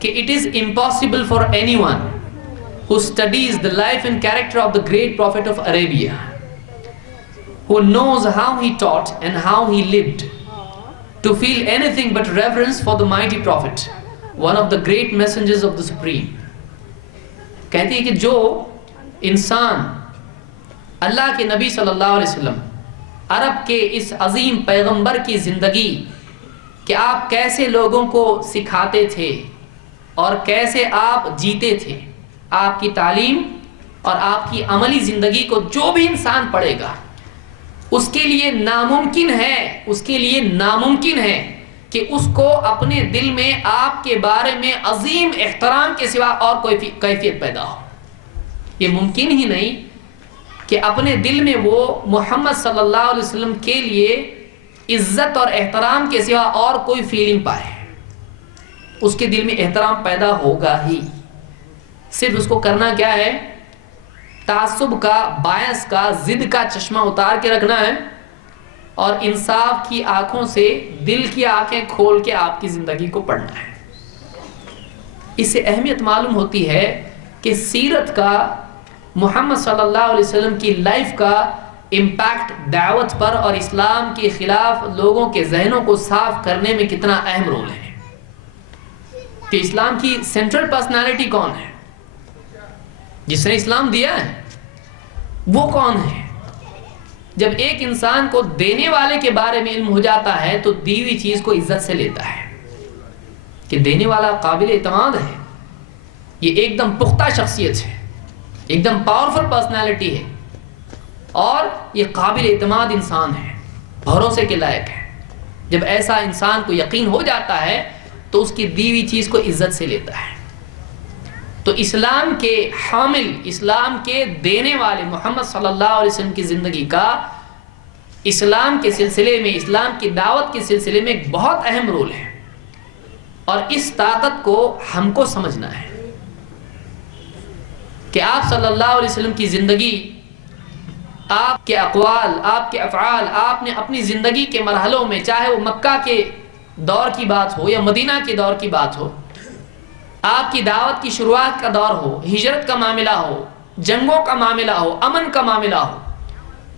کہ it is impossible for any one who studies the life and character of the great prophet of Arabia, who knows how he taught and how he lived, to feel anything but reverence for the mighty prophet, one of the great messengers of the Supreme. کہتی ہے کہ جو انسان اللہ کے نبی صلی اللہ علیہ وسلم عرب کے اس عظیم پیغمبر کی زندگی کہ آپ کیسے لوگوں کو سکھاتے تھے اور کیسے آپ جیتے تھے، آپ کی تعلیم اور آپ کی عملی زندگی کو جو بھی انسان پڑھے گا اس کے لیے ناممکن ہے کہ اس کو اپنے دل میں آپ کے بارے میں عظیم احترام کے سوا اور کوئی کیفیت پیدا ہو. یہ ممکن ہی نہیں کہ اپنے دل میں وہ محمد صلی اللہ علیہ وسلم کے لیے عزت اور احترام کے سوا اور کوئی فیلنگ پائے. اس کے دل میں احترام پیدا ہوگا ہی. صرف اس کو کرنا کیا ہے؟ تعصب کا، باعث کا، ضد کا چشمہ اتار کے رکھنا ہے اور انصاف کی آنکھوں سے دل کی آنکھیں کھول کے آپ کی زندگی کو پڑھنا ہے. اس سے اہمیت معلوم ہوتی ہے کہ سیرت کا، محمد صلی اللہ علیہ وسلم کی لائف کا امپیکٹ دعوت پر اور اسلام کے خلاف لوگوں کے ذہنوں کو صاف کرنے میں کتنا اہم رول ہے. کہ اسلام کی سینٹرل پرسنالٹی کون ہے؟ جس نے اسلام دیا ہے وہ کون ہے؟ جب ایک انسان کو دینے والے کے بارے میں علم ہو جاتا ہے تو دی ہوئی چیز کو عزت سے لیتا ہے کہ دینے والا قابل اعتماد ہے، یہ ایک دم پختہ شخصیت ہے، ایک دم پاورفل پرسنالٹی ہے اور یہ قابل اعتماد انسان ہے، بھروسے کے لائق ہے. جب ایسا انسان کو یقین ہو جاتا ہے تو اس کی دی ہوئی چیز کو عزت سے لیتا ہے. تو اسلام کے حامل، اسلام کے دینے والے محمد صلی اللہ علیہ وسلم کی زندگی کا اسلام کے سلسلے میں، اسلام کی دعوت کے سلسلے میں ایک بہت اہم رول ہے اور اس طاقت کو ہم کو سمجھنا ہے کہ آپ صلی اللہ علیہ وسلم کی زندگی، آپ کے اقوال، آپ کے افعال، آپ نے اپنی زندگی کے مرحلوں میں، چاہے وہ مکہ کے دور کی بات ہو یا مدینہ کے دور کی بات ہو، آپ کی دعوت کی شروعات کا دور ہو، ہجرت کا معاملہ ہو، جنگوں کا معاملہ ہو، امن کا معاملہ ہو،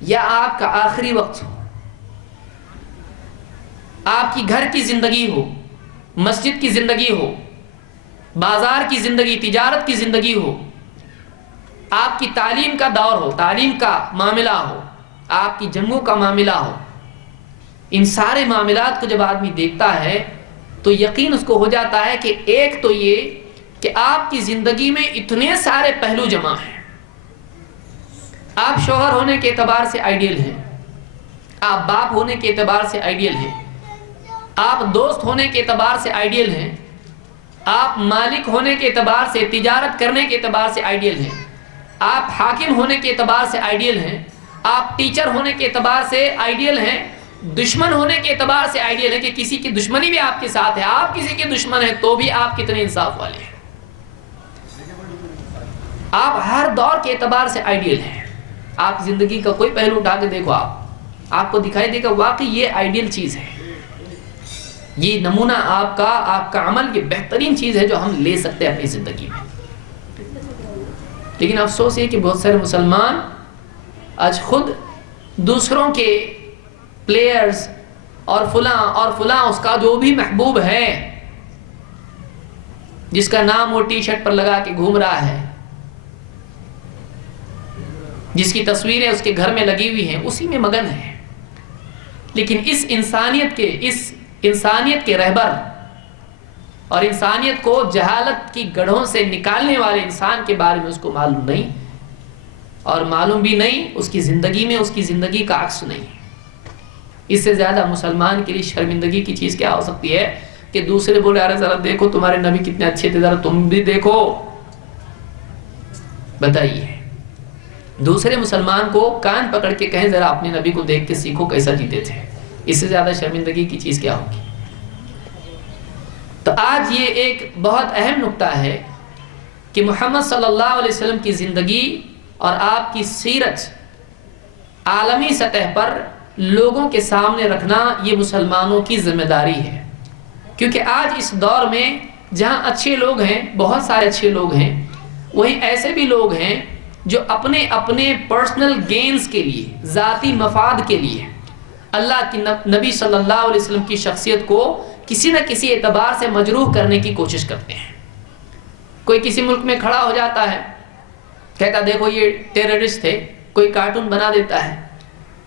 یا آپ کا آخری وقت ہو، آپ کی گھر کی زندگی ہو، مسجد کی زندگی ہو، بازار کی زندگی، تجارت کی زندگی ہو، آپ کی تعلیم کا دور ہو، تعلیم کا معاملہ ہو، آپ کی جنگوں کا معاملہ ہو، ان سارے معاملات کو جب آدمی دیکھتا ہے تو یقین اس کو ہو جاتا ہے کہ ایک تو یہ کہ آپ کی زندگی میں اتنے سارے پہلو جمع ہیں. آپ شوہر ہونے کے اعتبار سے آئیڈیل ہیں، آپ باپ ہونے کے اعتبار سے آئیڈیل ہیں، آپ دوست ہونے کے اعتبار سے آئیڈیل ہیں، آپ مالک ہونے کے اعتبار سے، تجارت کرنے کے اعتبار سے آئیڈیل ہیں، آپ حاکم ہونے کے اعتبار سے آئیڈیل ہیں، آپ ٹیچر ہونے کے اعتبار سے آئیڈیل ہیں، دشمن ہونے کے اعتبار سے آئیڈیل ہے کہ کسی کی دشمنی بھی آپ کے ساتھ ہے، آپ کسی کے دشمن ہیں تو بھی آپ کتنے انصاف والے ہیں. آپ ہر دور کے اعتبار سے آئیڈیل ہیں. آپ زندگی کا کوئی پہلو اٹھا کے دیکھو، آپ کو دکھائی دے گا واقعی یہ آئیڈیل چیز ہے، یہ نمونہ آپ کا عمل یہ بہترین چیز ہے جو ہم لے سکتے ہیں اپنی زندگی میں. لیکن افسوس یہ کہ بہت سارے مسلمان آج خود دوسروں کے پلیئرز اور فلاں اس کا جو بھی محبوب ہے، جس کا نام وہ ٹی شرٹ پر لگا کے گھوم رہا ہے، جس کی تصویریں اس کے گھر میں لگی ہوئی ہیں، اسی میں مگن ہے. لیکن اس انسانیت کے رہبر اور انسانیت کو جہالت کی گڑھوں سے نکالنے والے انسان کے بارے میں اس کو معلوم نہیں، اور معلوم بھی نہیں اس کی زندگی میں اس کی زندگی کا عکس نہیں. اس سے زیادہ مسلمان کے لیے شرمندگی کی چیز کیا ہو سکتی ہے کہ دوسرے بولے ارے ذرا دیکھو تمہارے نبی کتنے اچھے تھے، ذرا تم بھی دیکھو. بتائیے دوسرے مسلمان کو کان پکڑ کے کہیں ذرا اپنے نبی کو دیکھ کے سیکھو کیسا جیتے تھے، اس سے زیادہ شرمندگی کی چیز کیا ہوگی. تو آج یہ ایک بہت اہم نقطہ ہے کہ محمد صلی اللہ علیہ وسلم کی زندگی اور آپ کی سیرت عالمی سطح پر لوگوں کے سامنے رکھنا یہ مسلمانوں کی ذمہ داری ہے. کیونکہ آج اس دور میں جہاں اچھے لوگ ہیں، بہت سارے اچھے لوگ ہیں، وہیں ایسے بھی لوگ ہیں جو اپنے اپنے پرسنل گینز کے لیے، ذاتی مفاد کے لیے اللہ کی نبی صلی اللہ علیہ وسلم کی شخصیت کو کسی نہ کسی اعتبار سے مجروح کرنے کی کوشش کرتے ہیں۔ کوئی کسی ملک میں کھڑا ہو جاتا ہے، کہتا دیکھو یہ ٹیررسٹ ہے، کوئی کارٹون بنا دیتا ہے،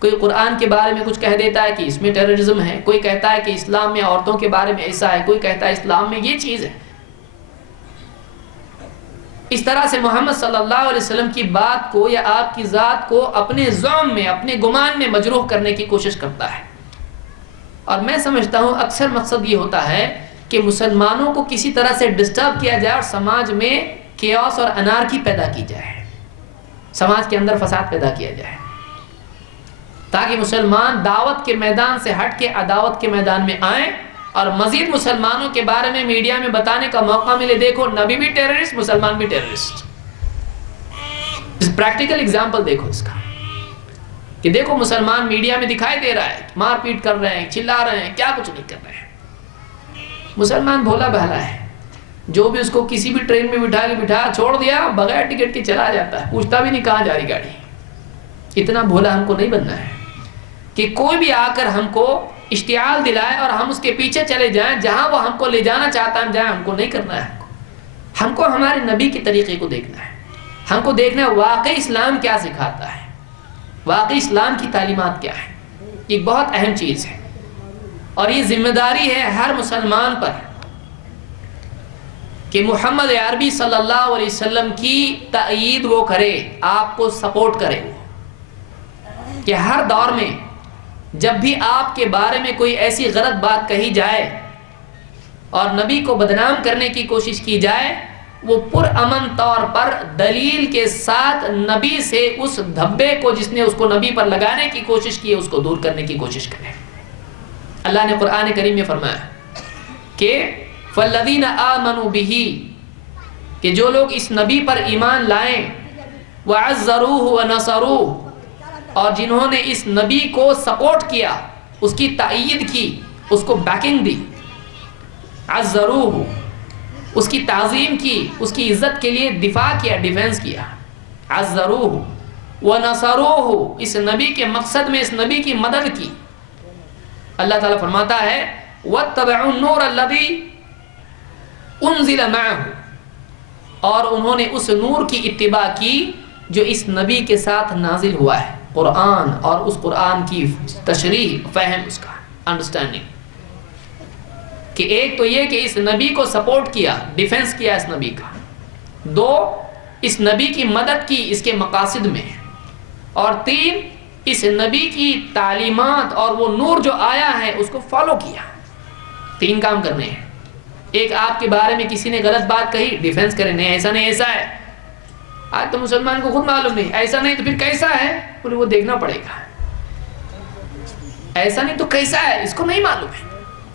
کوئی قرآن کے بارے میں کچھ کہہ دیتا ہے کہ اس میں ٹیررزم ہے، کوئی کہتا ہے کہ اسلام میں عورتوں کے بارے میں ایسا ہے، کوئی کہتا ہے اسلام میں یہ چیز ہے۔ اس طرح سے محمد صلی اللہ علیہ وسلم کی بات کو یا آپ کی ذات کو اپنے زعم میں، اپنے گمان میں مجروح کرنے کی کوشش کرتا ہے۔ اور میں سمجھتا ہوں اکثر مقصد یہ ہوتا ہے کہ مسلمانوں کو کسی طرح سے ڈسٹرب کیا جائے اور سماج میں کیوس اور انارکی پیدا کی جائے، سماج کے اندر فساد پیدا کیا جائے، تاکہ مسلمان دعوت کے میدان سے ہٹ کے عداوت کے میدان میں آئیں اور مزید مسلمانوں کے بارے میں میڈیا میں بتانے کا موقع ملے، دیکھو نبی بھی ٹیررسٹ، مسلمان بھی ٹیررسٹ۔ اس پریکٹیکل اگزامپل دیکھو اس کا، کہ دیکھو مسلمان میڈیا میں دکھائی دے رہا ہے، مار پیٹ کر رہے ہیں، چلا رہے ہیں، کیا کچھ نہیں کر رہے ہیں۔ مسلمان بھولا بہلا ہے، جو بھی اس کو کسی بھی ٹرین میں بٹھا چھوڑ دیا، بغیر ٹکٹ کے چلا جاتا ہے، پوچھتا بھی نہیں کہاں جا رہی گاڑی۔ اتنا بھولا ہم کو نہیں بننا ہے کہ کوئی بھی آ کر ہم کو اشتعال دلائے اور ہم اس کے پیچھے چلے جائیں، جہاں وہ ہم کو لے جانا چاہتا ہے جائیں، ہم کو نہیں کرنا ہے۔ ہم کو ہمارے نبی کے طریقے کو دیکھنا ہے، ہم کو دیکھنا ہے واقعی اسلام کیا سکھاتا ہے، واقعی اسلام کی تعلیمات کیا ہے۔ یہ بہت اہم چیز ہے، اور یہ ذمہ داری ہے ہر مسلمان پر کہ محمد عربی صلی اللہ علیہ وسلم کی تائید وہ کرے، آپ کو سپورٹ کرے، کہ ہر دور میں جب بھی آپ کے بارے میں کوئی ایسی غلط بات کہی جائے اور نبی کو بدنام کرنے کی کوشش کی جائے، وہ پرامن طور پر دلیل کے ساتھ نبی سے اس دھبے کو جس نے اس کو نبی پر لگانے کی کوشش کی ہے اس کو دور کرنے کی کوشش کرے۔ اللہ نے قرآن کریم میں فرمایا کہ فَالَّذِينَ آمَنُوا بِهِ، کہ جو لوگ اس نبی پر ایمان لائیں، وَعَزَّرُوهُ وَنَصَرُوهُ، اور جنہوں نے اس نبی کو سپورٹ کیا، اس کی تائید کی، اس کو بیکنگ دی، عزروہ، اس کی تعظیم کی، اس کی عزت کے لیے دفاع کیا، ڈیفینس کیا، عزروہ ونصروہ، اس نبی کے مقصد میں اس نبی کی مدد کی۔ اللہ تعالیٰ فرماتا ہے وَاتَّبَعُوا النُّورَ الَّذِي أُنزِلَ مَعَهُ، اور انہوں نے اس نور کی اتباع کی جو اس نبی کے ساتھ نازل ہوا ہے، قرآن، اور اس قرآن کی تشریح، فہم، اس کا انڈرسٹینڈنگ، کہ ایک تو یہ کہ اس نبی کو سپورٹ کیا، ڈیفنس کیا اس نبی کا، دو اس نبی کی مدد کی اس کے مقاصد میں، اور تین اس نبی کی تعلیمات اور وہ نور جو آیا ہے اس کو فالو کیا۔ تین کام کرنے ہیں۔ ایک آپ کے بارے میں کسی نے غلط بات کہی، ڈیفنس کرے، نہیں ایسا نہیں ایسا ہے، آج تو مسلمان کو خود معلوم نہیں، ایسا نہیں تو پھر کیسا ہے، بولے وہ دیکھنا پڑے گا، ایسا نہیں تو کیسا ہے، اس کو نہیں معلوم ہے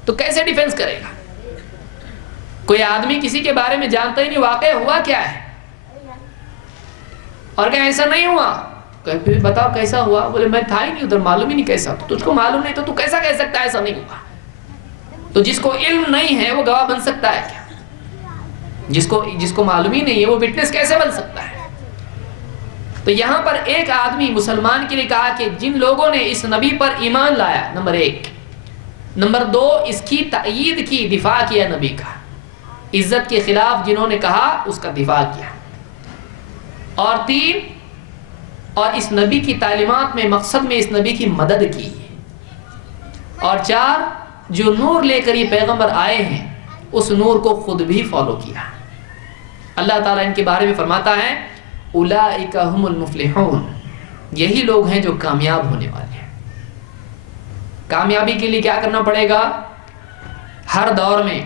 تو کیسے ڈیفنس کرے گا۔ کوئی آدمی کسی کے بارے میں جانتا ہی نہیں واقع ہوا کیا ہے، اور کہ ایسا نہیں ہوا، کہ پھر بتاؤ کیسا ہوا، بولے میں تھا ہی نہیں ادھر، معلوم ہی نہیں کیسا، تو تجھ کو معلوم نہیں تو کیسا کہہ سکتا ہے ایسا نہیں ہوا۔ تو جس کو علم نہیں ہے وہ گواہ بن سکتا ہے کیا؟ جس کو معلوم ہی نہیں ہے وہ وٹنس کیسے بن سکتا ہے؟ تو یہاں پر ایک آدمی مسلمان کے لیے کہا کہ جن لوگوں نے اس نبی پر ایمان لایا، نمبر ایک، نمبر دو اس کی تائید کی، دفاع کیا نبی کا، عزت کے خلاف جنہوں نے کہا اس کا دفاع کیا، اور تین، اور اس نبی کی تعلیمات میں مقصد میں اس نبی کی مدد کی، اور چار جو نور لے کر یہ پیغمبر آئے ہیں اس نور کو خود بھی فالو کیا۔ اللہ تعالیٰ ان کے بارے میں فرماتا ہے اولئک هم المفلحون، یہی لوگ ہیں جو کامیاب ہونے والے ہیں۔ کامیابی کے لیے کیا کرنا پڑے گا؟ ہر دور میں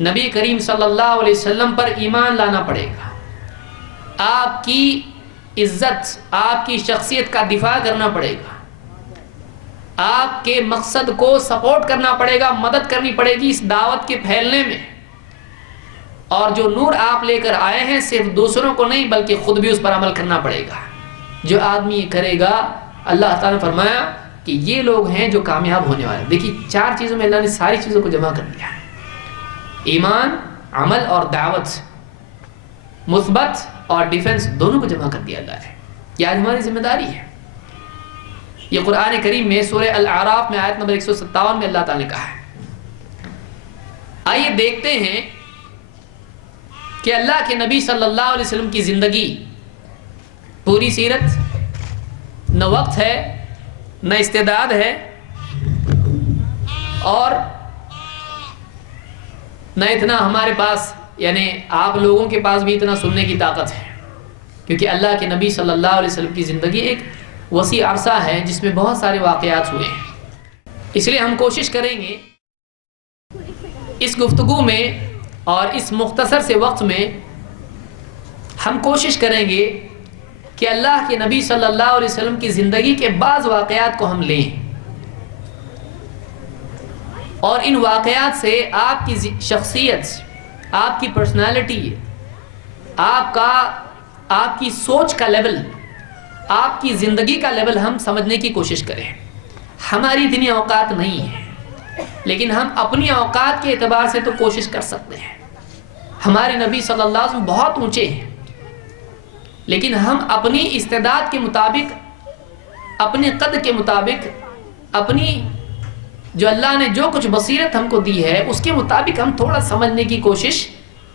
نبی کریم صلی اللہ علیہ وسلم پر ایمان لانا پڑے گا، آپ کی عزت، آپ کی شخصیت کا دفاع کرنا پڑے گا، آپ کے مقصد کو سپورٹ کرنا پڑے گا، مدد کرنی پڑے گی اس دعوت کے پھیلنے میں، اور جو نور آپ لے کر آئے ہیں صرف دوسروں کو نہیں بلکہ خود بھی اس پر عمل کرنا پڑے گا۔ جو آدمی یہ کرے گا، اللہ تعالیٰ نے فرمایا کہ یہ لوگ ہیں جو کامیاب ہونے والے ہیں۔ دیکھیے چار چیزوں میں اللہ نے ساری چیزوں کو جمع کر دیا ہے، ایمان، عمل اور دعوت۔ مثبت اور ڈیفنس دونوں کو جمع کر دیا جائے. یہ آج ہماری ذمہ داری ہے. یہ قرآن کریم میں سورہ الاعراف میں آیت نمبر 157 میں اللہ تعالیٰ نے کہا ہے. آئیے دیکھتے ہیں کہ اللہ کے نبی صلی اللہ علیہ وسلم کی زندگی، پوری سیرت، نہ وقت ہے نہ استعداد ہے اور نہ اتنا ہمارے پاس، یعنی آپ لوگوں کے پاس بھی اتنا سننے کی طاقت ہے، کیونکہ اللہ کے نبی صلی اللہ علیہ وسلم کی زندگی ایک وسیع عرصہ ہے جس میں بہت سارے واقعات ہوئے ہیں. اس لیے ہم کوشش کریں گے اس گفتگو میں اور اس مختصر سے وقت میں ہم کوشش کریں گے کہ اللہ کے نبی صلی اللہ علیہ وسلم کی زندگی کے بعض واقعات کو ہم لیں اور ان واقعات سے آپ کی شخصیت، آپ کی پرسنالٹی، آپ کی سوچ کا لیول، آپ کی زندگی کا لیول ہم سمجھنے کی کوشش کریں. ہماری اتنی اوقات نہیں ہے لیکن ہم اپنی اوقات کے اعتبار سے تو کوشش کر سکتے ہیں. ہمارے نبی صلی اللہ علیہ وسلم بہت اونچے ہیں لیکن ہم اپنی استعداد کے مطابق، اپنے قد کے مطابق، اپنی جو اللہ نے جو کچھ بصیرت ہم کو دی ہے اس کے مطابق ہم تھوڑا سمجھنے کی کوشش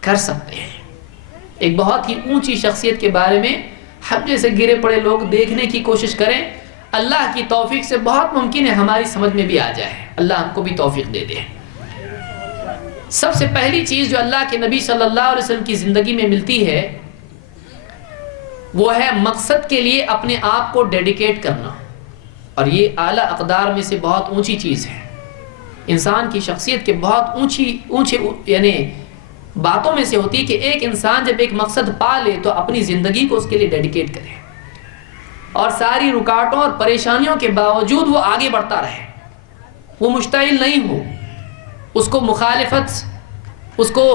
کر سکتے ہیں. ایک بہت ہی اونچی شخصیت کے بارے میں ہم جیسے گرے پڑے لوگ دیکھنے کی کوشش کریں. اللہ کی توفیق سے بہت ممکن ہے ہماری سمجھ میں بھی آ جائے. اللہ ہم کو بھی توفیق دے دے. سب سے پہلی چیز جو اللہ کے نبی صلی اللہ علیہ وسلم کی زندگی میں ملتی ہے وہ ہے مقصد کے لیے اپنے آپ کو ڈیڈیکیٹ کرنا. اور یہ اعلیٰ اقدار میں سے بہت اونچی چیز ہے. انسان کی شخصیت کے بہت اونچے یعنی باتوں میں سے ہوتی ہے کہ ایک انسان جب ایک مقصد پا لے تو اپنی زندگی کو اس کے لیے ڈیڈیکیٹ کرے اور ساری رکاوٹوں اور پریشانیوں کے باوجود وہ آگے بڑھتا رہے. وہ مشتعل نہیں ہو، اس کو مخالفت، اس کو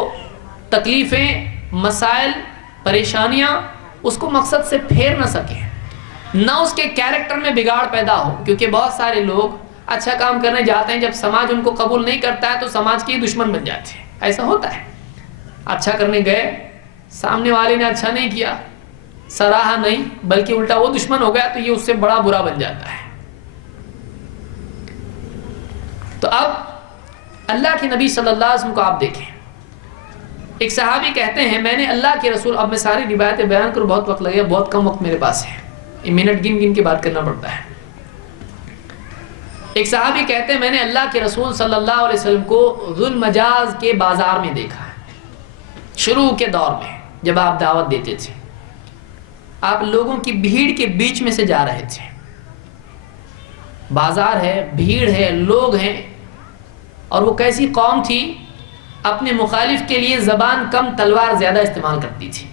تکلیفیں، مسائل، پریشانیاں اس کو مقصد سے پھیر نہ سکیں، نہ اس کے کیریکٹر میں بگاڑ پیدا ہو. کیونکہ بہت سارے لوگ اچھا کام کرنے جاتے ہیں، جب سماج ان کو قبول نہیں کرتا ہے تو سماج کے دشمن بن جاتے ہیں. ایسا ہوتا ہے. اچھا کرنے گئے، سامنے والے نے اچھا نہیں کیا، سراہا نہیں، بلکہ الٹا وہ دشمن ہو گیا تو یہ اس سے بڑا برا بن جاتا ہے. تو اب اللہ کے نبی صلی اللہ علیہ وسلم کو آپ دیکھیں. ایک صحابی کہتے ہیں میں نے اللہ کے رسول، اب میں ساری روایتیں بیان کروں بہت وقت لگے گا، بہت کم وقت میرے پاس ہے، یہ منٹ گن گن کے بات کرنا پڑتا ہے. ایک صحابی کہتے ہیں میں نے اللہ کے رسول صلی اللہ علیہ وسلم کو ذو المجاز کے بازار میں دیکھا ہے. شروع کے دور میں جب آپ دعوت دیتے تھے، آپ لوگوں کی بھیڑ کے بیچ میں سے جا رہے تھے. بازار ہے، بھیڑ ہے، لوگ ہیں، اور وہ کیسی قوم تھی اپنے مخالف کے لیے زبان کم تلوار زیادہ استعمال کرتی تھی.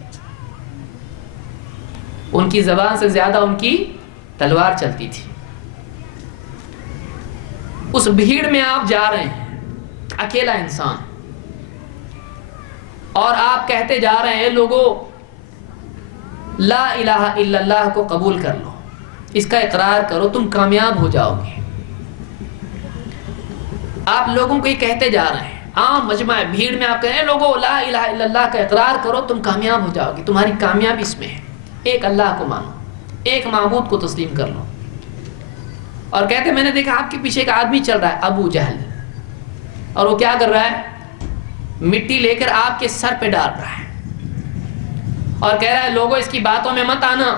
ان کی زبان سے زیادہ ان کی تلوار چلتی تھی. اس بھیڑ میں آپ جا رہے ہیں، اکیلا انسان، اور آپ کہتے جا رہے ہیں لوگوں لا الہ الا اللہ کو قبول کر لو، اس کا اقرار کرو، تم کامیاب ہو جاؤ گے. آپ لوگوں کو یہ کہتے جا رہے ہیں، عام مجمع بھیڑ میں آپ کہہ رہے ہیں لوگوں لا الہ الا اللہ کا اقرار کرو، تم کامیاب ہو جاؤ گے، تمہاری کامیابی اس میں ہے. ایک اللہ کو مانو، ایک معبود کو تسلیم کر لو. اور کہتے میں نے دیکھا آپ کے پیچھے ایک آدمی چل رہا ہے، ابو جہل، اور وہ کیا کر رہا ہے؟ مٹی لے کر آپ کے سر پہ ڈال رہا ہے اور کہہ رہا ہے لوگوں اس کی باتوں میں مت آنا،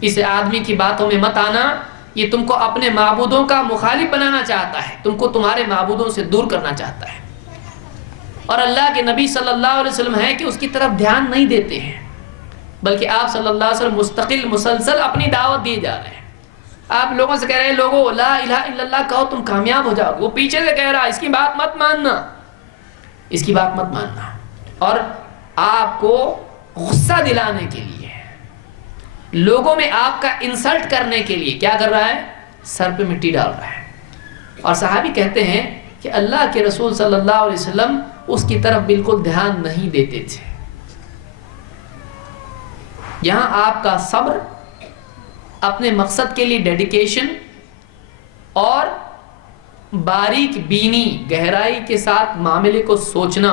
اس آدمی کی باتوں میں مت آنا، یہ تم کو اپنے معبودوں کا مخالف بنانا چاہتا ہے، تم کو تمہارے معبودوں سے دور کرنا چاہتا ہے. اور اللہ کے نبی صلی اللہ علیہ وسلم ہے کہ اس کی طرف دھیان نہیں دیتے ہیں، بلکہ آپ صلی اللہ علیہ وسلم مستقل مسلسل اپنی دعوت دیے جا رہے ہیں. آپ لوگوں سے کہہ رہے ہیں لوگوں لا الہ الا اللہ کہو تم کامیاب ہو جاؤ گے. وہ پیچھے سے کہہ رہا ہے اس کی بات مت ماننا، اس کی بات مت ماننا. اور آپ کو غصہ دلانے کے لیے، لوگوں میں آپ کا انسلٹ کرنے کے لیے کیا کر رہا ہے؟ سر پہ مٹی ڈال رہا ہے. اور صحابی کہتے ہیں کہ اللہ کے رسول صلی اللہ علیہ وسلم اس کی طرف بالکل دھیان نہیں دیتے تھے. یہاں آپ کا صبر، اپنے مقصد کے لیے ڈیڈیکیشن اور باریک بینی، گہرائی کے ساتھ معاملے کو سوچنا،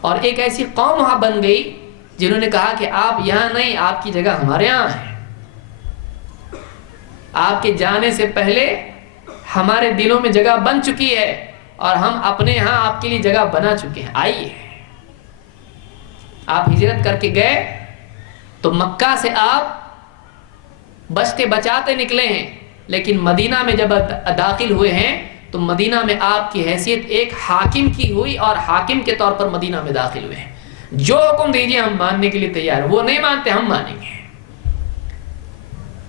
اور ایک ایسی قوم وہاں بن گئی جنہوں نے کہا کہ آپ یہاں نہیں، آپ کی جگہ ہمارے یہاں ہے، آپ کے جانے سے پہلے ہمارے دلوں میں جگہ بن چکی ہے اور ہم اپنے یہاں آپ کے لیے جگہ بنا چکے ہیں، آئیے۔ آپ ہجرت کر کے گئے تو مکہ سے آپ بچتے بچاتے نکلے ہیں، لیکن مدینہ میں جب داخل ہوئے ہیں تو مدینہ میں آپ کی حیثیت ایک حاکم کی ہوئی اور حاکم کے طور پر مدینہ میں داخل ہوئے ہیں۔ جو حکم دیجیے ہم ماننے کے لیے تیار، وہ نہیں مانتے ہم مانیں گے۔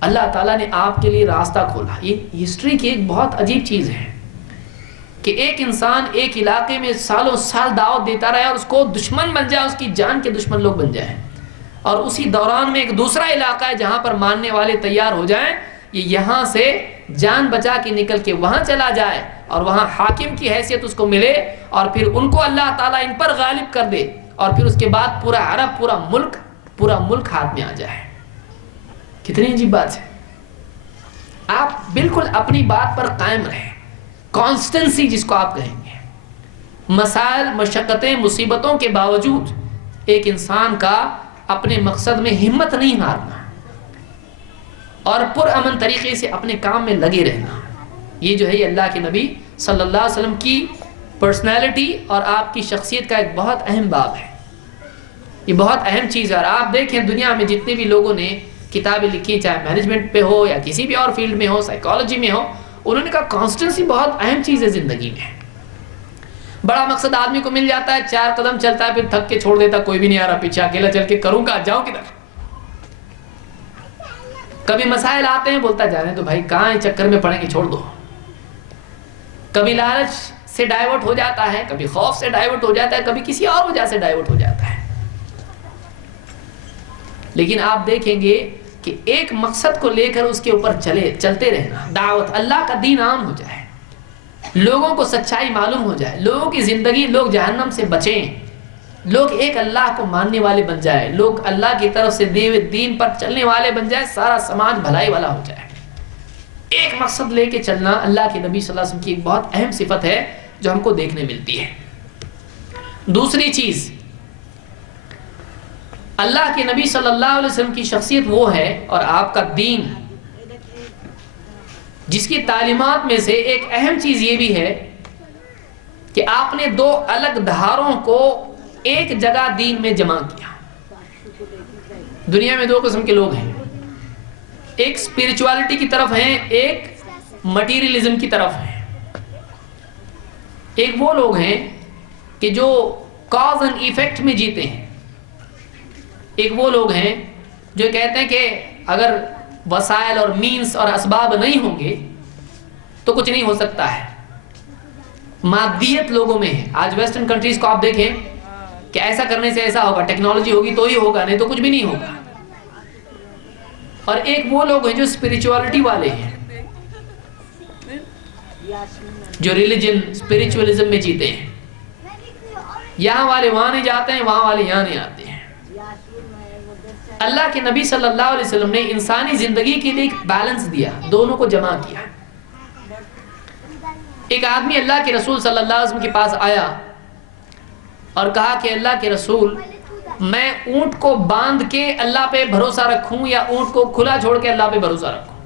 اللہ تعالیٰ نے آپ کے لیے راستہ کھولا۔ یہ ہسٹری کی ایک بہت عجیب چیز ہے کہ ایک انسان ایک علاقے میں سالوں سال دعوت دیتا رہا اور اس کو دشمن بن جائے، اس کی جان کے دشمن لوگ بن جائیں، اور اسی دوران میں ایک دوسرا علاقہ ہے جہاں پر ماننے والے تیار ہو جائیں، یہ یہاں سے جان بچا کے نکل کے وہاں چلا جائے اور وہاں حاکم کی حیثیت اس کو ملے، اور پھر ان کو اللہ تعالیٰ ان پر غالب کر دے، اور پھر اس کے بعد پورا عرب، پورا ملک ہاتھ میں آ جائے۔ کتنی عجیب بات ہے۔ آپ بالکل اپنی بات پر قائم رہیں، کانسٹنسی جس کو آپ کہیں گے۔ مسائل، مشقتیں، مصیبتوں کے باوجود ایک انسان کا اپنے مقصد میں ہمت نہیں ہارنا اور پرامن طریقے سے اپنے کام میں لگے رہنا، یہ جو ہے یہ اللہ کے نبی صلی اللہ علیہ وسلم کی پرسنالٹی اور آپ کی شخصیت کا ایک بہت اہم باب ہے، یہ بہت اہم چیز ہے۔ اور آپ دیکھیں دنیا میں جتنے بھی لوگوں نے کتابیں لکھی، چاہے مینجمنٹ پہ ہو یا کسی بھی اور فیلڈ میں ہو، سائیکالوجی میں ہو، انہوں نے کہا کانسٹنسی بہت اہم چیز ہے زندگی میں۔ بڑا مقصد آدمی کو مل جاتا ہے، 4 قدم چلتا ہے، پھر تھک کے چھوڑ دیتا، کوئی بھی نہیں آ رہا پیچھے، اکیلا چل کے کروں گا، جاؤں کدھر۔ کبھی مسائل آتے ہیں، بولتا جانے تو بھائی کہاں چکر میں پڑیں گے، چھوڑ دو۔ کبھی لالچ سے ڈائیورٹ ہو جاتا ہے، کبھی خوف سے ڈائیورٹ ہو جاتا ہے، کبھی کسی اور وجہ سے ڈائیورٹ ہو جاتا ہے۔ لیکن آپ دیکھیں گے کہ ایک مقصد کو لے کر اس کے اوپر چلتے رہنا، دعوت، اللہ کا دین عام ہو جائے، لوگوں کو سچائی معلوم ہو جائے، لوگوں کی زندگی، لوگ جہنم سے بچیں، لوگ ایک اللہ کو ماننے والے بن جائے، لوگ اللہ کی طرف سے دیے ہوئے دین پر چلنے والے بن جائے، سارا سماج بھلائی والا ہو جائے۔ ایک مقصد لے کے چلنا اللہ کے نبی صلی اللہ علیہ وسلم کی ایک بہت اہم صفت ہے جو ہم کو دیکھنے ملتی ہے۔ دوسری چیز، اللہ کے نبی صلی اللہ علیہ وسلم کی شخصیت وہ ہے اور آپ کا دین، جس کی تعلیمات میں سے ایک اہم چیز یہ بھی ہے کہ آپ نے 2 الگ دھاروں کو ایک جگہ دین میں جمع کیا۔ دنیا میں 2 قسم کے لوگ ہیں، ایک اسپرچوالٹی کی طرف ہیں، ایک مٹیریلزم کی طرف ہیں۔ ایک وہ لوگ ہیں کہ جو کاز اینڈ ایفیکٹ میں جیتے ہیں، ایک وہ لوگ ہیں جو کہتے ہیں کہ اگر وسائل اور مینز اور اسباب نہیں ہوں گے تو کچھ نہیں ہو سکتا ہے۔ مادیت لوگوں میں ہے۔ آج ویسٹرن کنٹریز کو آپ دیکھیں کہ ایسا کرنے سے ایسا ہوگا، ٹیکنالوجی ہوگی تو ہی ہوگا، نہیں تو کچھ بھی نہیں ہوگا۔ اور ایک وہ لوگ ہیں جو اسپرچوالٹی والے ہیں، جو ریلیجن، اسپرچوالزم میں جیتے ہیں۔ یہاں والے وہاں نہیں جاتے ہیں، وہاں والے یہاں نہیں آتے ہیں۔ اللہ کے نبی صلی اللہ علیہ وسلم نے انسانی زندگی کے لیے ایک بیلنس دیا، دونوں کو جمع کیا۔ ایک آدمی اللہ کے رسول صلی اللہ علیہ وسلم کے پاس آیا اور کہا کہ اللہ کے رسول، میں اونٹ کو باندھ کے اللہ پہ بھروسہ رکھوں یا اونٹ کو کھلا چھوڑ کے اللہ پہ بھروسہ رکھوں؟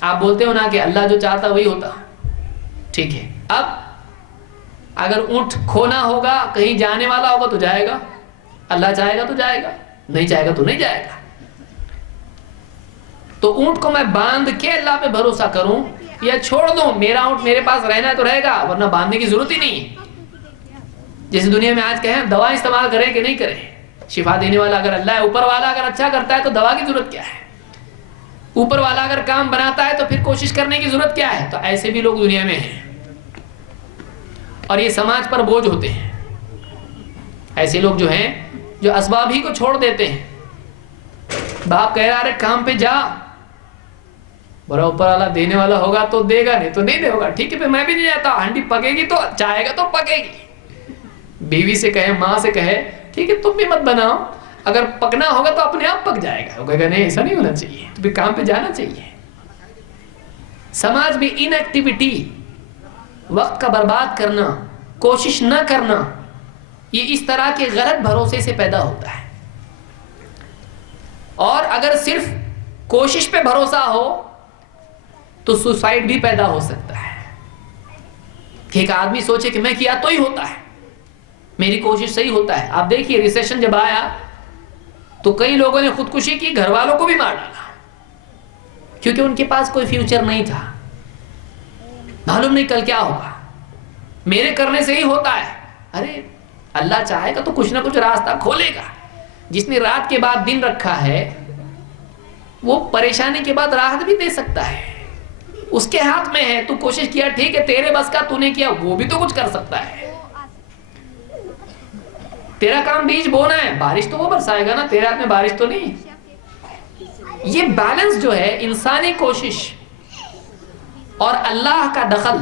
آپ بولتے ہو نا کہ اللہ جو چاہتا وہی ہوتا، ٹھیک ہے۔ اب اگر اونٹ کھونا ہوگا، کہیں جانے والا ہوگا تو جائے گا، اللہ چاہے گا تو جائے گا، نہیں چاہے گا تو نہیں جائے گا۔ تو اونٹ کو میں باندھ کے اللہ پہ بھروسہ کروں یا چھوڑ دوں؟ میرا اونٹ میرے پاس رہنا ہے تو رہے گا، ورنہ باندھنے کی ضرورت ہی نہیں ہے۔ جیسے دنیا میں آج کہیں دوا استعمال کریں کہ نہیں کریں، شفا دینے والا اگر اللہ ہے، اوپر والا اگر اچھا کرتا ہے تو دوا کی ضرورت کیا ہے؟ اوپر والا اگر کام بناتا ہے تو پھر کوشش کرنے کی ضرورت کیا ہے؟ تو ایسے بھی لوگ دنیا میں ہیں اور یہ سماج پر بوجھ ہوتے ہیں۔ ایسے لوگ جو ہیں جو اسباب ہی کو چھوڑ دیتے ہیں۔ باپ کہہ رہا ہے کام پہ جا، بڑا اوپر والا دینے والا ہوگا تو دے گا، نہیں تو نہیں دے ہوگا، ٹھیک ہے پھر میں بھی نہیں جاتا، ہانڈی پکے گی تو چاہے گا تو پکے گی۔ بیوی سے کہے، ماں سے کہے ٹھیک ہے تم بھی مت بناؤ، اگر پکنا ہوگا تو اپنے آپ پک جائے گا، وہ کہے گا نہیں ایسا نہیں ہونا چاہیے، تو پھر کام پہ جانا چاہیے۔ سماج میں ان ایکٹیویٹی، وقت کا برباد کرنا، کوشش نہ کرنا، یہ اس طرح کے غلط بھروسے سے پیدا ہوتا ہے. اور اگر صرف کوشش پہ بھروسہ ہو تو سوسائڈ بھی پیدا ہو سکتا ہے کہ ایک آدمی سوچے کہ میں کیا تو ہی ہوتا ہے, میری کوشش صحیح ہوتا ہے. آپ دیکھیے ریسیشن جب آیا تو کئی لوگوں نے خودکشی کی, گھر والوں کو بھی مار ڈالا, کیونکہ ان کے پاس کوئی فیوچر نہیں تھا. معلوم نہیں کل کیا ہوگا, میرے کرنے سے ہی ہوتا ہے. ارے اللہ چاہے گا تو کچھ نہ کچھ راستہ کھولے گا. جس نے رات کے بعد دن رکھا ہے وہ پریشانی کے بعد راحت بھی دے سکتا ہے, اس کے ہاتھ میں ہے. تو کوشش کیا, ٹھیک ہے, تیرے بس کا تو نے کیا, وہ بھی تو کچھ کر سکتا ہے. تیرا کام بیج بونا ہے, بارش تو وہ برسائے گا نا, تیرے ہاتھ میں بارش تو نہیں. یہ بیلنس جو ہے, انسانی کوشش اور اللہ کا دخل,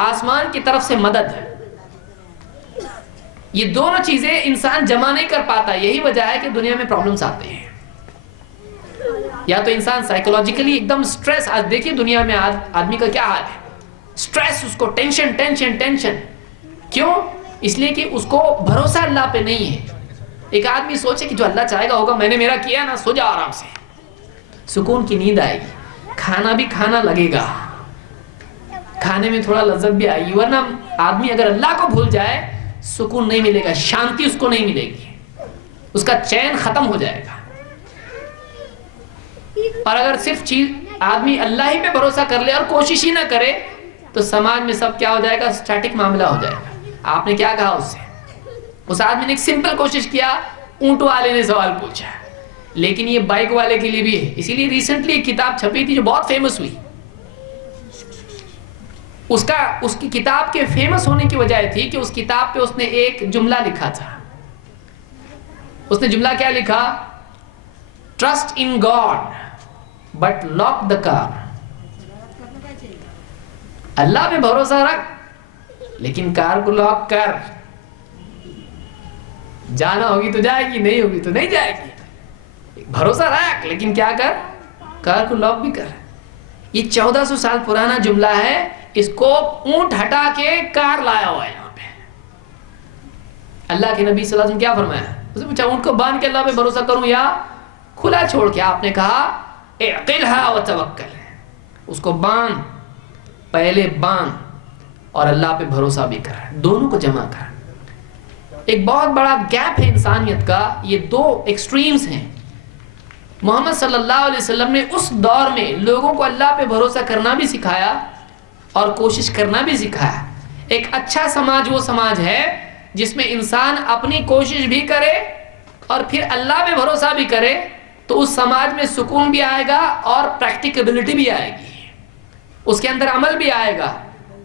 آسمان کی طرف سے مدد, یہ دونوں چیزیں انسان جمع نہیں کر پاتا. یہی وجہ ہے کہ دنیا میں پرابلمز آتے ہیں. یا تو انسان سائیکولوجیکلی ایک دم سٹریس, آج دیکھیے دنیا میں آدمی کا کیا حال ہے, سٹریس, اس کو ٹینشن ٹینشن ٹینشن. کیوں؟ اس لیے کہ اس کو بھروسہ اللہ پہ نہیں ہے. ایک آدمی سوچے کہ جو اللہ چاہے گا ہوگا, میں نے میرا کیا نا, سو جا آرام سے, سکون کی نیند آئے گی, کھانا بھی کھانا لگے گا, کھانے میں تھوڑا لذت بھی آئے گی. ورنہ آدمی اگر اللہ کو بھول جائے سکون نہیں ملے گا, شانتی اس کو نہیں ملے گی, اس کا چین ختم ہو جائے گا. اور اگر صرف آدمی اللہ ہی پہ بھروسہ کر لے اور کوشش ہی نہ کرے تو سماج میں سب کیا ہو جائے گا, سٹیٹک معاملہ ہو جائے گا. آپ نے کیا کہا اس سے, اس آدمی نے ایک سمپل کوشش کیا, اونٹ والے نے سوال پوچھا, لیکن یہ بائک والے کے لیے بھی ہے. اسی لیے ریسنٹلی ایک کتاب چھپی تھی جو بہت فیمس ہوئی. اس کی کتاب کے فیمس ہونے کی وجہ تھی کہ اس کتاب پہ اس نے ایک جملہ لکھا تھا. اس نے جملہ کیا لکھا, trust in God but lock the car. اللہ پہ بھروسہ رکھ لیکن کار کو لاک کر. جانا ہوگی تو جائے گی, نہیں ہوگی تو نہیں جائے گی. بھروسہ رکھ لیکن کیا کر, کار کو لاک بھی کر. یہ 1400 سال پرانا جملہ ہے, اس کو اونٹ ہٹا کے کار لایا ہوا ہے یہاں پہ. اللہ کے نبی صلی اللہ علیہ وسلم کیا فرمایا, اس نے پوچھا اونٹ کو باندھ کے اللہ پہ بھروسہ کروں یا کھلا چھوڑ کے؟ آپ نے کہا اعقلها وتوکل, اس کو باندھ, پہلے باندھ اور اللہ پہ بھروسہ بھی کر, دونوں کو جمع کر. ایک بہت بڑا گیپ ہے انسانیت کا, یہ دو ایکسٹریمز ہیں. محمد صلی اللہ علیہ وسلم نے اس دور میں لوگوں کو اللہ پہ بھروسہ کرنا بھی سکھایا اور کوشش کرنا بھی سکھایا. ایک اچھا سماج وہ سماج ہے جس میں انسان اپنی کوشش بھی کرے اور پھر اللہ پہ بھروسہ بھی کرے, تو اس سماج میں سکون بھی آئے گا اور پریکٹیکیبلٹی بھی آئے گی, اس کے اندر عمل بھی آئے گا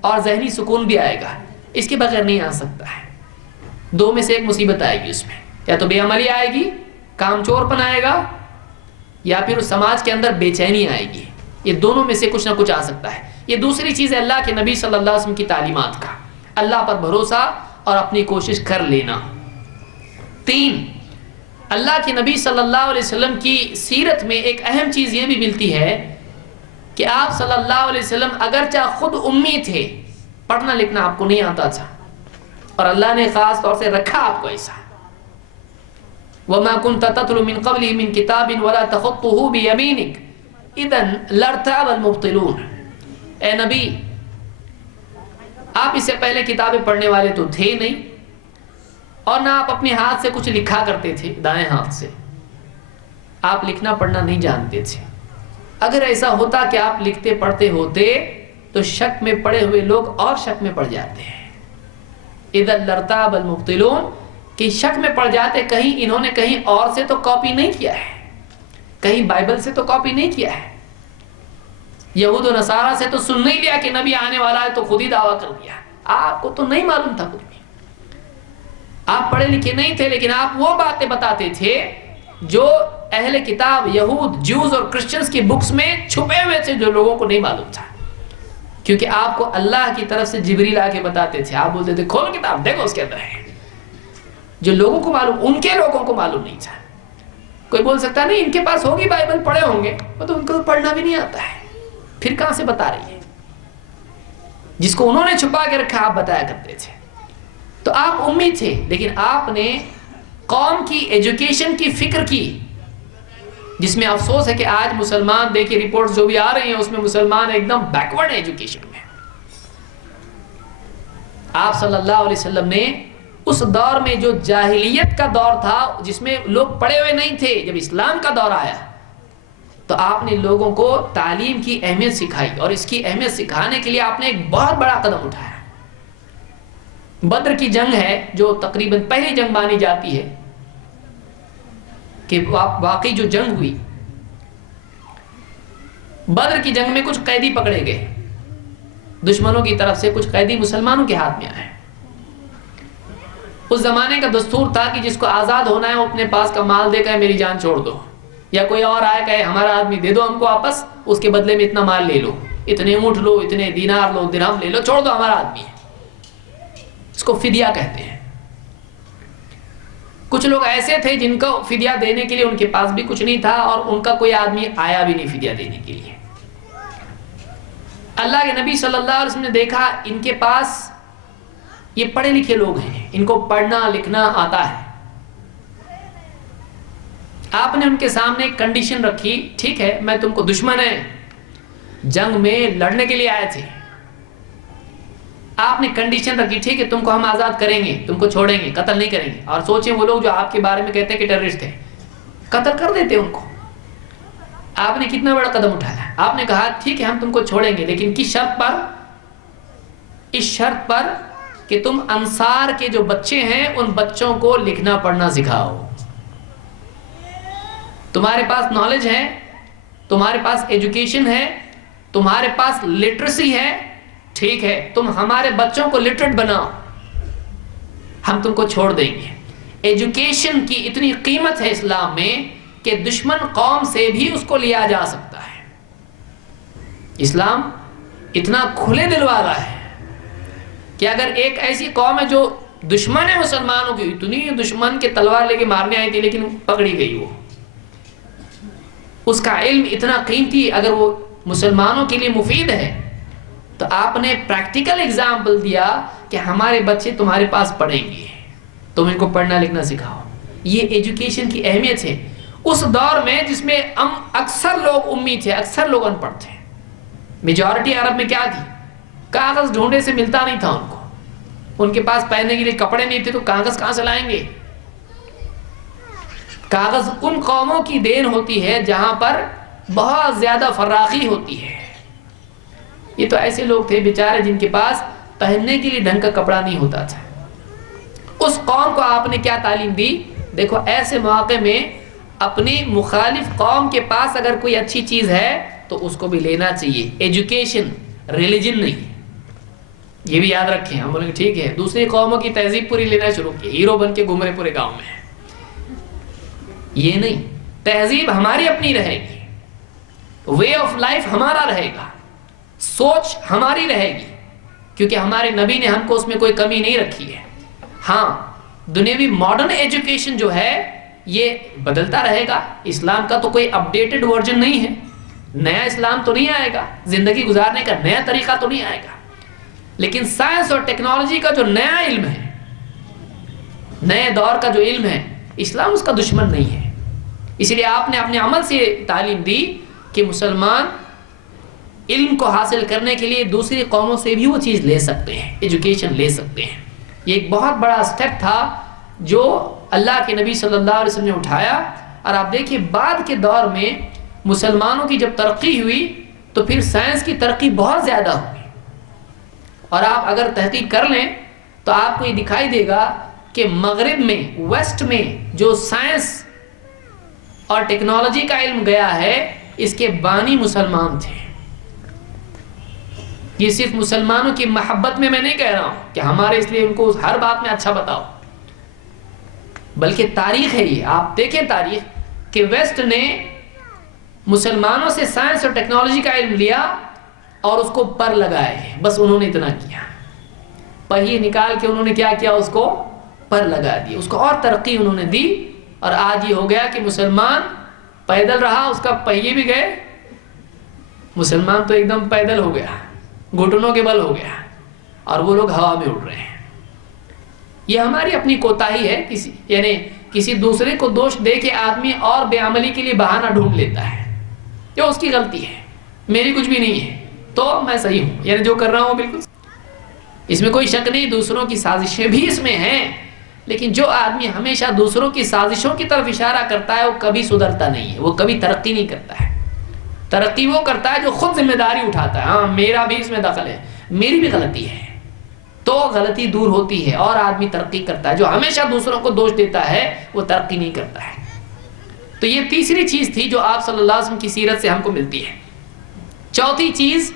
اور ذہنی سکون بھی آئے گا. اس کے بغیر نہیں آ سکتا ہے. دو میں سے ایک مصیبت آئے گی اس میں, یا تو بے عملی آئے گی, کام چور پن آئے گا, یا پھر اس سماج کے اندر بے چینی آئے گی. یہ دونوں میں سے کچھ نہ کچھ آ سکتا ہے. یہ دوسری چیز ہے اللہ کے نبی صلی اللہ علیہ وسلم کی تعلیمات کا, اللہ پر بھروسہ اور اپنی کوشش کر لینا. 3, اللہ کے نبی صلی اللہ علیہ وسلم کی سیرت میں ایک اہم چیز یہ بھی ملتی ہے کہ آپ صلی اللہ علیہ وسلم اگرچہ خود امی تھے, پڑھنا لکھنا آپ کو نہیں آتا تھا, اور اللہ نے خاص طور سے رکھا آپ کو ایسا. وَمَا كُنْتَ تَتْلُو مِنْ قَبْلِهِ مِنْ كِتَابٍ وَلَا تَخُطُّهُ بِيَمِينِكَ إِذًا لَارْتَابَ الْمُبْطِلُونَ. اے نبی, آپ اس سے پہلے کتابیں پڑھنے والے تو تھے نہیں, اور نہ آپ اپنے ہاتھ سے کچھ لکھا کرتے تھے, دائیں ہاتھ سے آپ لکھنا پڑھنا نہیں جانتے تھے. اگر ایسا ہوتا کہ آپ لکھتے پڑھتے ہوتے تو شک میں پڑے ہوئے لوگ اور شک میں پڑ جاتے ہیں. اذا لارتاب المبطلون, کہ شک میں پڑ جاتے, کہیں انہوں نے کہیں اور سے تو کاپی نہیں کیا ہے, کہیں بائبل سے تو کاپی نہیں کیا ہے, یہود و نصارہ سے تو سن نہیں لیا کہ نبی آنے والا ہے تو خود ہی دعویٰ کر دیا. آپ کو تو نہیں معلوم تھا کچھ بھی, آپ پڑھے لکھے نہیں تھے, لیکن آپ وہ باتیں بتاتے تھے جو اہل کتاب یہود, جوز اور کرسچنز کی بکس میں چھپے ہوئے تھے, جو لوگوں کو نہیں معلوم تھا. کیونکہ آپ کو اللہ کی طرف سے جبریل آ کے بتاتے تھے, آپ بولتے تھے کھول کتاب دیکھو اس کے اندر ہے. جو لوگوں کو معلوم, ان کے لوگوں کو معلوم نہیں تھا. کوئی بول سکتا نہیں ان کے پاس ہوگی بائبل, پڑھے ہوں گے, وہ تو ان کو پڑھنا بھی نہیں آتا ہے, پھر کہاں سے بتا رہی ہے؟ جس کو انہوں نے چھپا کے رکھا آپ بتایا کرتے تھے. تو آپ امی تھے، لیکن آپ نے قوم کی ایجوکیشن کی فکر کی، جس میں افسوس ہے کہ آج مسلمان دیکھیے رپورٹس جو بھی آ رہی ہیں اس میں مسلمان ایک دم بیکورڈ ایجوکیشن میں۔ آپ صلی اللہ علیہ وسلم نے اس دور میں جو جاہلیت کا دور تھا، جس میں لوگ پڑھے ہوئے نہیں تھے، جب اسلام کا دور آیا تو آپ نے لوگوں کو تعلیم کی اہمیت سکھائی، اور اس کی اہمیت سکھانے کے لیے آپ نے ایک بہت بڑا قدم اٹھایا۔ بدر کی جنگ ہے جو تقریباً پہلی جنگ مانی جاتی ہے کہ واقعی جو جنگ ہوئی، بدر کی جنگ میں کچھ قیدی پکڑے گئے دشمنوں کی طرف سے، کچھ قیدی مسلمانوں کے ہاتھ میں آئے۔ اس زمانے کا دستور تھا کہ جس کو آزاد ہونا ہے وہ اپنے پاس کا مال دے کر میری جان چھوڑ دو، یا کوئی اور آئے کہے ہمارا آدمی دے دو ہم کو واپس، اس کے بدلے میں اتنا مال لے لو، اتنے اونٹ لو، اتنے دینار لو، درہم لے لو، چھوڑ دو ہمارا آدمی ہے۔ اس کو فدیہ کہتے ہیں۔ کچھ لوگ ایسے تھے جن کو فدیہ دینے کے لیے ان کے پاس بھی کچھ نہیں تھا، اور ان کا کوئی آدمی آیا بھی نہیں فدیہ دینے کے لیے۔ اللہ کے نبی صلی اللہ علیہ وسلم نے دیکھا ان کے پاس یہ پڑھے لکھے لوگ ہیں، ان کو پڑھنا لکھنا آتا ہے۔ آپ نے ان کے سامنے ایک کنڈیشن رکھی، ٹھیک ہے میں تم کو دشمن ہے، جنگ میں لڑنے کے لیے آئے تھے، آپ نے کنڈیشن رکھی ٹھیک ہے تم کو ہم آزاد کریں گے، تم کو چھوڑیں گے، قتل نہیں کریں گے۔ اور سوچیں وہ لوگ جو آپ کے بارے میں کہتے ہیں کہ ٹیررسٹ ہیں، قتل کر دیتے ان کو۔ آپ نے کتنا بڑا قدم اٹھایا، آپ نے کہا ٹھیک ہے ہم تم کو چھوڑیں گے، لیکن کس شرط پر؟ اس شرط پر کہ تم انصار کے جو بچے ہیں ان بچوں کو لکھنا پڑھنا سکھاؤ۔ تمہارے پاس نالج ہے، تمہارے پاس ایجوکیشن ہے، تمہارے پاس لٹریسی ہے، ٹھیک ہے تم ہمارے بچوں کو لٹریٹ بناؤ، ہم تم کو چھوڑ دیں گے۔ ایجوکیشن کی اتنی قیمت ہے اسلام میں کہ دشمن قوم سے بھی اس کو لیا جا سکتا ہے۔ اسلام اتنا کھلے دل والا ہے کہ اگر ایک ایسی قوم ہے جو دشمن ہے مسلمانوں کی، اتنی دشمن کے تلوار لے کے مارنے آئی تھی لیکن پکڑی گئی، وہ اس کا علم اتنا قیمتی، اگر وہ مسلمانوں کے لیے مفید ہے تو آپ نے پریکٹیکل اگزامپل دیا کہ ہمارے بچے تمہارے پاس پڑھیں گے، تم ان کو پڑھنا لکھنا سکھاؤ۔ یہ ایجوکیشن کی اہمیت ہے اس دور میں جس میں اکثر لوگ امی تھے، اکثر لوگ ان پڑھ تھے۔ میجورٹی عرب میں کیا تھی؟ کاغذ ڈھونڈے سے ملتا نہیں تھا ان کو، ان کے پاس پہننے کے لیے کپڑے نہیں تھے تو کاغذ کہاں سے لائیں گے؟ کاغذ ان قوموں کی دین ہوتی ہے جہاں پر بہت زیادہ فراخی ہوتی ہے۔ یہ تو ایسے لوگ تھے بیچارے جن کے پاس پہننے کے لیے ڈھنگ کا کپڑا نہیں ہوتا تھا۔ اس قوم کو آپ نے کیا تعلیم دی؟ دیکھو ایسے مواقع میں اپنی مخالف قوم کے پاس اگر کوئی اچھی چیز ہے تو اس کو بھی لینا چاہیے۔ ایجوکیشن ریلیجن نہیں، یہ بھی یاد رکھیں۔ ہم بولیں گے ٹھیک ہے دوسری قوموں کی تہذیب پوری لینا شروع کی، ہیرو بن کے گھوم رہے پورے گاؤں میں، یہ نہیں۔ تہذیب ہماری اپنی رہے گی، وے آف لائف ہمارا رہے گا، سوچ ہماری رہے گی، کیونکہ ہمارے نبی نے ہم کو اس میں کوئی کمی نہیں رکھی ہے۔ ہاں دنیاوی ماڈرن ایجوکیشن جو ہے یہ بدلتا رہے گا، اسلام کا تو کوئی اپڈیٹڈ ورژن نہیں ہے، نیا اسلام تو نہیں آئے گا، زندگی گزارنے کا نیا طریقہ تو نہیں آئے گا، لیکن سائنس اور ٹیکنالوجی کا جو نیا علم ہے، نئے دور کا جو علم ہے، اسلام اس کا دشمن نہیں ہے۔ اسی لیے آپ نے اپنے عمل سے تعلیم دی کہ مسلمان علم کو حاصل کرنے کے لیے دوسری قوموں سے بھی وہ چیز لے سکتے ہیں، ایجوکیشن لے سکتے ہیں۔ یہ ایک بہت بڑا سٹیپ تھا جو اللہ کے نبی صلی اللہ علیہ وسلم نے اٹھایا، اور آپ دیکھیں بعد کے دور میں مسلمانوں کی جب ترقی ہوئی تو پھر سائنس کی ترقی بہت زیادہ ہوئی، اور آپ اگر تحقیق کر لیں تو آپ کو یہ دکھائی دے گا کہ مغرب میں، ویسٹ میں جو سائنس اور ٹیکنالوجی کا علم گیا ہے اس کے بانی مسلمان تھے۔ یہ صرف مسلمانوں کی محبت میں نہیں کہہ رہا ہوں کہ ہمارے اس لیے ان کو ہر بات میں اچھا بتاؤ، بلکہ تاریخ ہے یہ۔ آپ دیکھیں تاریخ کہ ویسٹ نے مسلمانوں سے سائنس اور ٹیکنالوجی کا علم لیا اور اس کو پر لگائے، بس انہوں نے اتنا کیا، پہیے نکال کے انہوں نے کیا کیا، اس کو پر لگا دی، اس کو اور ترقی انہوں نے دی، اور آج یہ ہو گیا کہ مسلمان پیدل رہا اس کا پہیے بھی گئے، مسلمان تو ایک دم پیدل ہو گیا، گھٹنوں کے بل ہو گیا، اور وہ لوگ ہوا میں اڑ رہے ہیں۔ یہ ہماری اپنی کوتاہی ہے، یعنی کسی دوسرے کو دوش دے کے آدمی اور بے عملی کے لیے بہانہ ڈھونڈ لیتا ہے، یہ اس کی غلطی ہے، میری کچھ بھی نہیں ہے، تو میں صحیح ہوں، یعنی جو کر رہا ہوں بالکل، اس میں کوئی شک نہیں، دوسروں کی سازشیں بھی اس میں ہیں، لیکن جو آدمی ہمیشہ دوسروں کی سازشوں کی طرف اشارہ کرتا ہے وہ کبھی سدھرتا نہیں ہے، وہ کبھی ترقی نہیں کرتا ہے۔ ترقی وہ کرتا ہے جو خود ذمہ داری اٹھاتا ہے، ہاں میرا بھی اس میں دخل ہے، میری بھی غلطی ہے، تو غلطی دور ہوتی ہے اور آدمی ترقی کرتا ہے۔ جو ہمیشہ دوسروں کو دوش دیتا ہے وہ ترقی نہیں کرتا ہے۔ تو یہ تیسری چیز تھی جو آپ صلی اللہ علیہ وسلم کی سیرت سے ہم کو ملتی ہے۔ چوتھی چیز،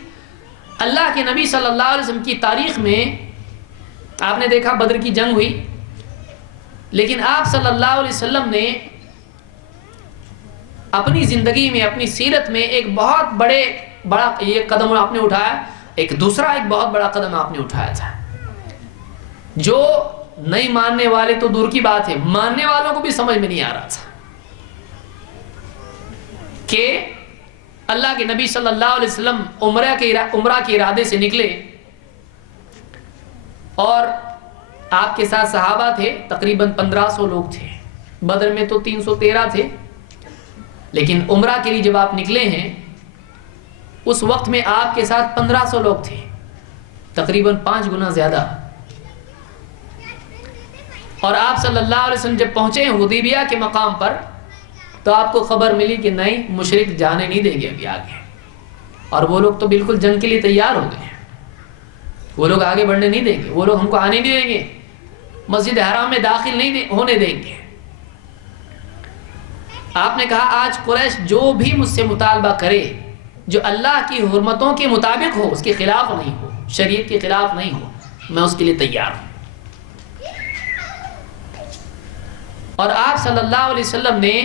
اللہ کے نبی صلی اللہ علیہ وسلم کی تاریخ میں آپ نے دیکھا بدر کی جنگ ہوئی، لیکن آپ صلی اللہ علیہ وسلم نے اپنی زندگی میں، اپنی سیرت میں ایک بہت بڑا یہ قدم آپ نے اٹھایا، ایک بہت بڑا قدم آپ نے اٹھایا تھا، جو نہیں ماننے والے تو دور کی بات ہے، ماننے والوں کو بھی سمجھ میں نہیں آ رہا تھا کہ اللہ کے نبی صلی اللہ علیہ وسلم عمرہ کے ارادے سے نکلے اور آپ کے ساتھ صحابہ تھے، تقریباً 1500 لوگ تھے، بدر میں تو 313 تھے، لیکن عمرہ کے لیے جب آپ نکلے ہیں اس وقت میں آپ کے ساتھ 1500 لوگ تھے، تقریباً 5 گنا زیادہ، اور آپ صلی اللہ علیہ وسلم جب پہنچے ہیں حدیبیہ کے مقام پر تو آپ کو خبر ملی کہ نہیں، مشرک جانے نہیں دیں گے ابھی آگے، اور وہ لوگ تو بالکل جنگ کے لیے تیار ہو گئے ہیں، وہ لوگ آگے بڑھنے نہیں دیں گے، وہ لوگ ہم کو آنے نہیں دیں گے، مسجد حرام میں داخل نہیں ہونے دیں گے۔ آپ نے کہا آج قریش جو بھی مجھ سے مطالبہ کرے جو اللہ کی حرمتوں کے مطابق ہو، اس کے خلاف نہیں ہو، شریعت کے خلاف نہیں ہو، میں اس کے لیے تیار ہوں۔ اور آپ صلی اللہ علیہ وسلم نے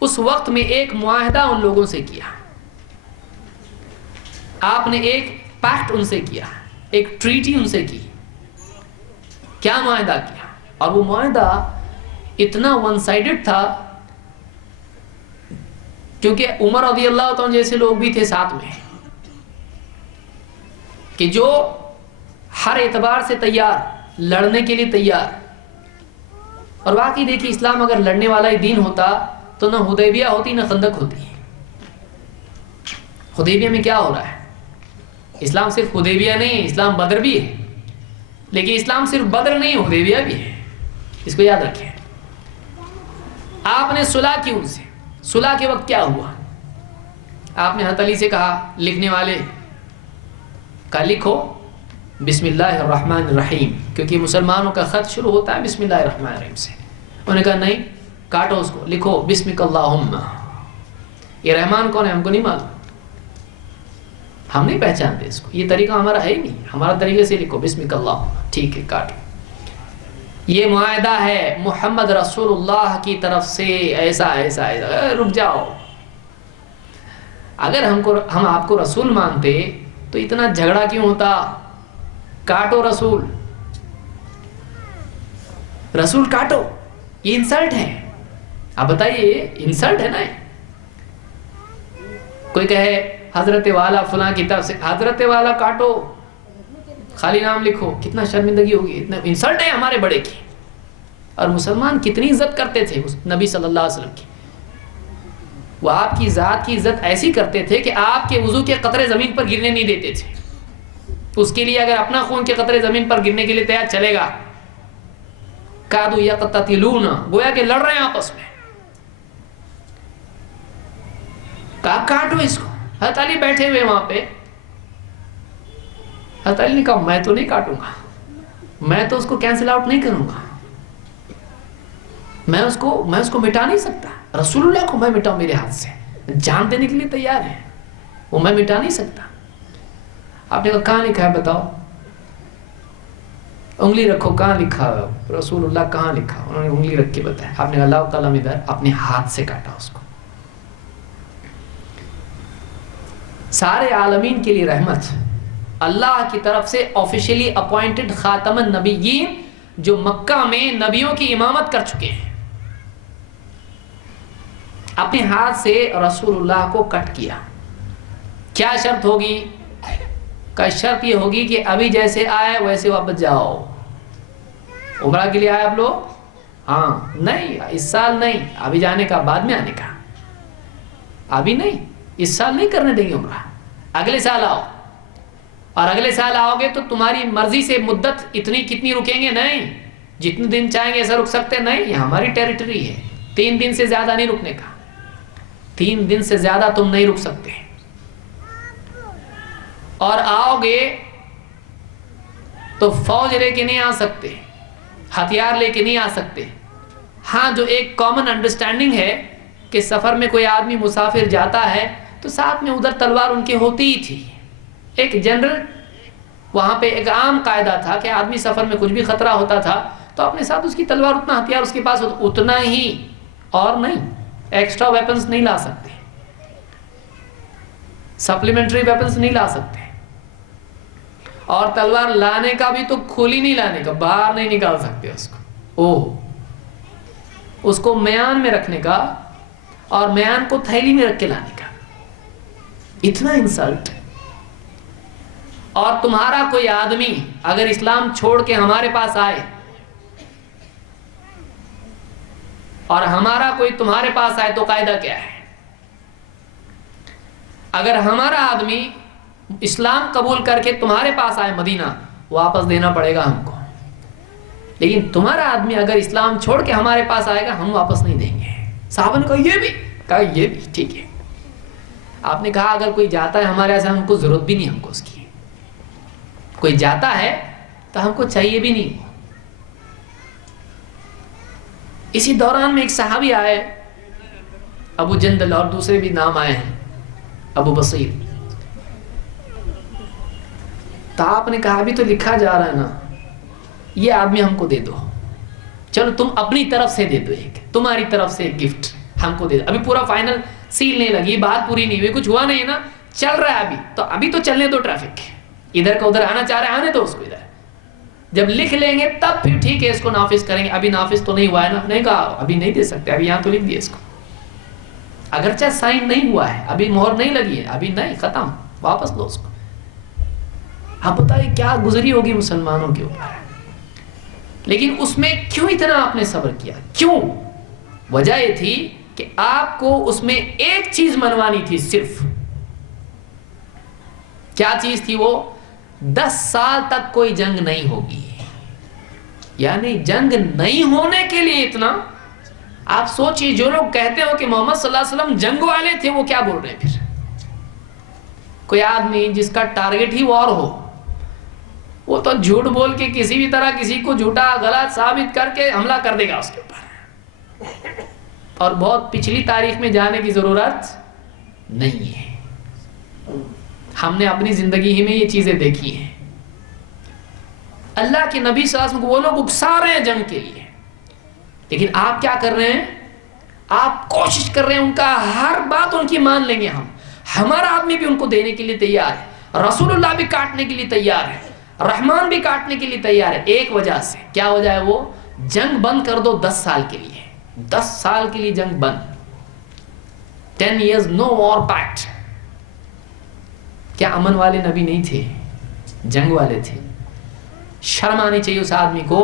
اس وقت میں ایک معاہدہ ان لوگوں سے کیا، آپ نے ایک پیکٹ ان سے کیا، ایک ٹریٹی ان سے کی۔ کیا معاہدہ کیا؟ اور وہ معاہدہ اتنا ون سائیڈڈ تھا کیونکہ عمر رضی اللہ عنہ جیسے لوگ بھی تھے ساتھ میں، کہ جو ہر اعتبار سے تیار، لڑنے کے لیے تیار۔ اور واقعی دیکھیے، اسلام اگر لڑنے والا ہی دین ہوتا تو نہ حدیبیہ ہوتی نہ خندق ہوتی۔ حدیبیہ میں کیا ہو رہا ہے؟ اسلام صرف حدیبیہ نہیں ہے، اسلام بدر بھی ہے، لیکن اسلام صرف بدر نہیں ہے، حدیبیہ بھی ہے، اس کو یاد رکھیں۔ آپ نے صلح کی ان سے، صلح کے وقت کیا ہوا؟ آپ نے حضرت علی سے کہا، لکھنے والے کا لکھو بسم اللہ الرحمن الرحیم، کیونکہ مسلمانوں کا خط شروع ہوتا ہے بسم اللہ الرحمن الرحیم سے۔ انہوں نے کہا نہیں، کاٹو اس کو، لکھو بسمک اللہم۔ یہ رحمان کون ہے ہم کو نہیں معلوم، ہم نہیں پہچانتے اس کو، یہ طریقہ ہمارا ہے ہی نہیں، ہمارا طریقے سے لکھو بسمک اللہم، ٹھیک ہے کاٹو۔ یہ معاہدہ ہے محمد رسول اللہ کی طرف سے، ایسا ایسا ایسا۔ رک جاؤ، اگر ہم آپ کو رسول مانتے تو اتنا جھگڑا کیوں ہوتا؟ کاٹو رسول، رسول کاٹو، یہ انسلٹ ہے۔ آپ بتائیے، یہ انسلٹ ہے نا؟ کوئی کہے حضرت والا فلاں کی طرف سے، حضرت والا کاٹو، خالی نام لکھو، کتنا شرمندگی ہوگی، اتنا انسلٹ ہے ہمارے بڑے کی۔ اور مسلمان کتنی عزت کرتے تھے اس نبی صلی اللہ علیہ وسلم کی، وہ آپ کی ذات کی عزت ایسی کرتے تھے کہ آپ کے وضو کے قطرے زمین پر گرنے نہیں دیتے تھے۔ اس کے لیے اگر اپنا خون کے قطرے زمین پر گرنے کے لیے تیار چلے گا، کادو یقتتلون، گویا کہ لڑ رہے ہیں آپس میں، کہا کاٹو اس کو۔ حضرت علی بیٹھے ہوئے وہاں پہ، حضرت علی نے کہا میں تو نہیں کاٹوں گا، میں تو اس کو کینسل آؤٹ نہیں کروں گا، میں اس کو مٹا نہیں سکتا، رسول اللہ کو میں مٹاؤں میرے ہاتھ سے، جان دینے کے لیے تیار ہے، وہ میں مٹا نہیں سکتا۔ آپ نے کہا کہاں لکھا ہے بتاؤ، انگلی رکھو، کہاں لکھا ہے رسول اللہ، کہاں لکھا؟ انہوں نے انگلی رکھ کے بتایا۔ آپ نے اللہ تعالیٰ ادھر اپنے ہاتھ سے کاٹا اس کو۔ سارے عالمین کے لیے رحمت، اللہ کی طرف سے آفیشلی اپوائنٹڈ خاتم النبیین، جو مکہ میں نبیوں کی امامت کر چکے ہیں، اپنے ہاتھ سے رسول اللہ کو کٹ کیا۔ کیا شرط ہوگی؟ کا شرط یہ ہوگی کہ ابھی جیسے آئے ویسے واپس جاؤ، عمرہ کے لیے آئے آپ لوگ؟ ہاں نہیں، اس سال نہیں، ابھی جانے کا، بعد میں آنے کا، ابھی نہیں، اس سال نہیں کرنے دیں گے عمرہ، اگلے سال آؤ۔ اور اگلے سال آؤ گے تو تمہاری مرضی سے مدت اتنی کتنی رکیں گے؟ نہیں، جتنے دن چاہیں گے ایسا رک سکتے نہیں، یہ ہماری ٹیریٹری ہے، 3 دن سے زیادہ نہیں رکنے کا، 3 دن سے زیادہ تم نہیں رک سکتے۔ اور آؤ گے تو فوج لے کے نہیں آ سکتے، ہتھیار لے کے نہیں آ سکتے۔ ہاں جو ایک کامن انڈرسٹینڈنگ ہے کہ سفر میں کوئی آدمی مسافر جاتا ہے تو ساتھ میں ادھر تلوار ان کے ہوتی ہی تھی، ایک جنرل وہاں پہ ایک عام قاعدہ تھا کہ آدمی سفر میں کچھ بھی خطرہ ہوتا تھا تو اپنے ساتھ اس کی تلوار، اتنا ہتھیار اس کے پاس اتنا ہی، اور نہیں، ایکسٹرا ویپنز نہیں لا سکتے، سپلیمنٹری ویپنز نہیں لا سکتے۔ اور تلوار لانے کا بھی تو کھلی نہیں لانے کا، باہر نہیں نکال سکتے اس کو، اس کو میان میں رکھنے کا، اور میان کو تھیلی میں رکھ کے لانے کا، اتنا انسلٹ۔ اور تمہارا کوئی آدمی اگر اسلام چھوڑ کے ہمارے پاس آئے اور ہمارا کوئی تمہارے پاس آئے تو قاعدہ کیا ہے؟ اگر ہمارا آدمی اسلام قبول کر کے تمہارے پاس آئے مدینہ، واپس دینا پڑے گا ہم کو، لیکن تمہارا آدمی اگر اسلام چھوڑ کے ہمارے پاس آئے گا ہم واپس نہیں دیں گے۔ صحابہ نے کہا یہ بھی ٹھیک ہے۔ آپ نے کہا اگر کوئی جاتا ہے ہمارے یہاں سے، ہم کو ضرورت بھی نہیں، ہم کو اس کی، کوئی جاتا ہے تو ہم کو چاہیے بھی نہیں۔ اسی دوران میں ایک صحابی آئے، ابو جندل، اور دوسرے بھی نام آئے ہیں، ابو بصیر۔ تو آپ نے کہا ابھی تو لکھا جا رہا ہے نا، یہ آدمی ہم کو دے دو، چلو تم اپنی طرف سے دے دو، ایک تمہاری طرف سے ایک گفٹ ہم کو دے دو۔ ابھی پورا فائنل سیل نہیں لگی، بات پوری نہیں ہوئی، کچھ ہوا نہیں نا، چل رہا ہے ابھی تو چلنے دو، ٹریفک ادھر کا ادھر آنا چاہ رہے ہیں، آنے دو اس کو ادھر، جب لکھ لیں گے تب پھر ٹھیک ہے اس کو نافذ کریں گے، ابھی نافذ تو نہیں ہوا ہے نا۔ نہیں کہا ابھی نہیں دے سکتے، ابھی یہاں تو لکھ دیا اس کو، اگرچہ سائن نہیں ہوا ہے، ابھی مہر نہیں لگی ہے، ابھی نہیں، ختم، واپس لو اس کو۔ آپ بتائیے کیا گزری ہوگی مسلمانوں کے اوپر، لیکن اس میں کیوں اتنا آپ نے صبر کیا؟ کیوں؟ وجہ یہ تھی کہ آپ کو اس میں ایک چیز منوانی تھی صرف۔ کیا چیز تھی وہ؟ 10 سال تک کوئی جنگ نہیں ہوگی، یعنی جنگ نہیں ہونے کے لیے اتنا۔ آپ سوچئے جو لوگ کہتے ہو کہ محمد صلی اللہ علیہ وسلم جنگ والے تھے، وہ کیا بول رہے ہیں پھر؟ کوئی آدمی جس کا ٹارگٹ ہی وار ہو، وہ تو جھوٹ بول کے کسی بھی طرح کسی کو جھوٹا غلط ثابت کر کے حملہ کر دے گا اس کے اوپر، اور بہت پچھلی تاریخ میں جانے کی ضرورت نہیں ہے، ہم نے اپنی زندگی ہی میں یہ چیزیں دیکھی ہیں۔ اللہ کے نبی صلی اللہ علیہ وسلم کو وہ لوگ اکسا رہے ہیں جنگ کے لیے، لیکن آپ کیا کر رہے ہیں؟ آپ کوشش کر رہے ہیں ان کا ہر بات ان کی مان لیں گے ہم، ہمارا آدمی بھی ان کو دینے کے لیے تیار ہے، رسول اللہ بھی کاٹنے کے لیے تیار ہے، رحمان بھی کاٹنے کے لیے تیار ہے، ایک وجہ سے۔ کیا وجہ ہے وہ؟ جنگ بند کر دو 10 سال کے لیے، 10 سال کے لیے جنگ بند، 10 years no war pact۔ کیا امن والے نبی نہیں تھے؟ جنگ والے تھے۔ شرم آنی چاہیے اس آدمی کو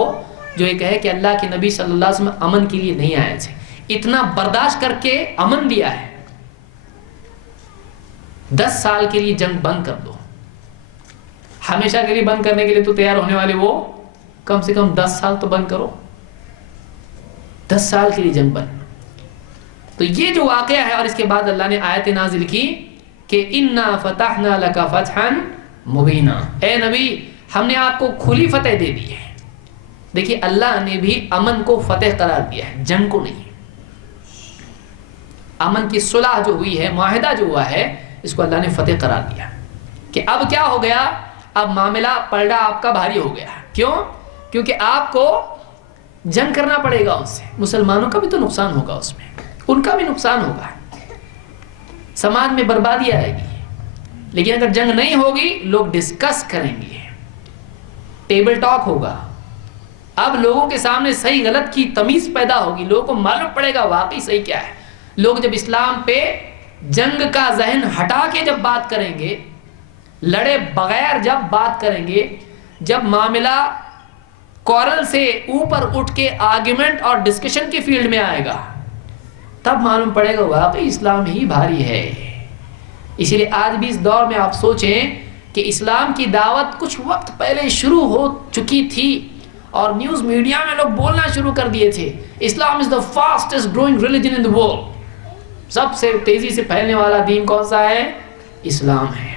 جو یہ کہے کہ اللہ کے نبی صلی اللہ علیہ وسلم امن کے لیے نہیں آئے تھے، اتنا برداشت کر کے امن دیا ہے۔ 10 سال کے لیے جنگ بند کر دو، ہمیشہ کے لیے بند کرنے کے لیے تو تیار ہونے والے وہ کم سے کم 10 سال تو بند کرو، 10 سال کے لیے جنگ بند۔ تو یہ جو واقعہ ہے، اور اس کے بعد اللہ نے آیت نازل کی کہ اِنَّا فَتَحْنَا لَكَ فَتْحًا مُبِينًا، اے نبی ہم نے آپ کو کھلی فتح دے دی ہے۔ دیکھیے اللہ نے بھی امن کو فتح قرار دیا ہے، جنگ کو نہیں۔ امن کی صلح جو ہوئی ہے، معاہدہ جو ہوا ہے، اس کو اللہ نے فتح قرار دیا کہ اب کیا ہو گیا؟ اب معاملہ پلڑا آپ کا بھاری ہو گیا۔ کیوں؟ کیونکہ آپ کو جنگ کرنا پڑے گا ان سے، مسلمانوں کا بھی تو نقصان ہوگا اس میں، ان کا بھی نقصان ہوگا، سماج میں بربادی آئے گی۔ لیکن اگر جنگ نہیں ہوگی، لوگ ڈسکس کریں گے، ٹیبل ٹاک ہوگا، اب لوگوں کے سامنے صحیح غلط کی تمیز پیدا ہوگی، لوگوں کو معلوم پڑے گا واقعی صحیح کیا ہے۔ لوگ جب اسلام پہ جنگ کا ذہن ہٹا کے جب بات کریں گے، لڑے بغیر جب بات کریں گے، جب معاملہ کورل سے اوپر اٹھ کے آرگیومنٹ اور ڈسکشن کے فیلڈ میں آئے گا، تب معلوم پڑے گا واقعی اسلام ہی بھاری ہے۔ اسی لیے آج بھی اس دور میں آپ سوچیں کہ اسلام کی دعوت کچھ وقت پہلے شروع ہو چکی تھی اور نیوز میڈیا میں لوگ بولنا شروع کر دیے تھے Islam is the fastest growing religion in the world, سب سے تیزی سے پھیلنے والا دین کون سا ہے؟ اسلام ہے۔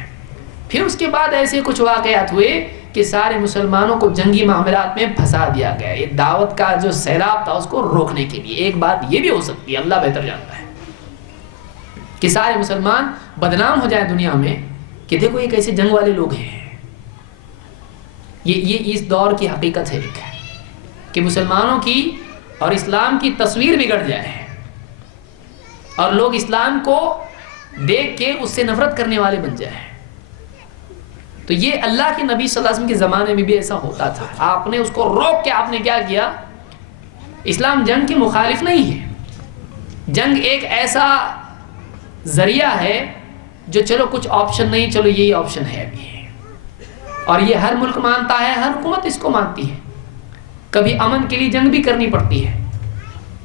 پھر اس کے بعد ایسے کچھ واقعات ہوئے کہ سارے مسلمانوں کو جنگی معاملات میں پھنسا دیا گیا۔ یہ دعوت کا جو سیلاب تھا اس کو روکنے کے لیے ایک بات یہ بھی ہو سکتی ہے، اللہ بہتر جانتا ہے، کہ سارے مسلمان بدنام ہو جائیں دنیا میں کہ دیکھو یہ کیسے جنگ والے لوگ ہیں۔ یہ اس دور کی حقیقت ہے ایک، کہ مسلمانوں کی اور اسلام کی تصویر بگڑ جائے اور لوگ اسلام کو دیکھ کے اس سے نفرت کرنے والے بن جائیں۔ تو یہ اللہ کے نبی صلی اللہ علیہ وسلم کے زمانے میں بھی ایسا ہوتا تھا، آپ نے اس کو روک کے آپ نے کیا کیا؟ اسلام جنگ کے مخالف نہیں ہے، جنگ ایک ایسا ذریعہ ہے جو چلو کچھ آپشن نہیں، چلو یہی آپشن ہے ابھی، اور یہ ہر ملک مانتا ہے، ہر حکومت اس کو مانتی ہے، کبھی امن کے لیے جنگ بھی کرنی پڑتی ہے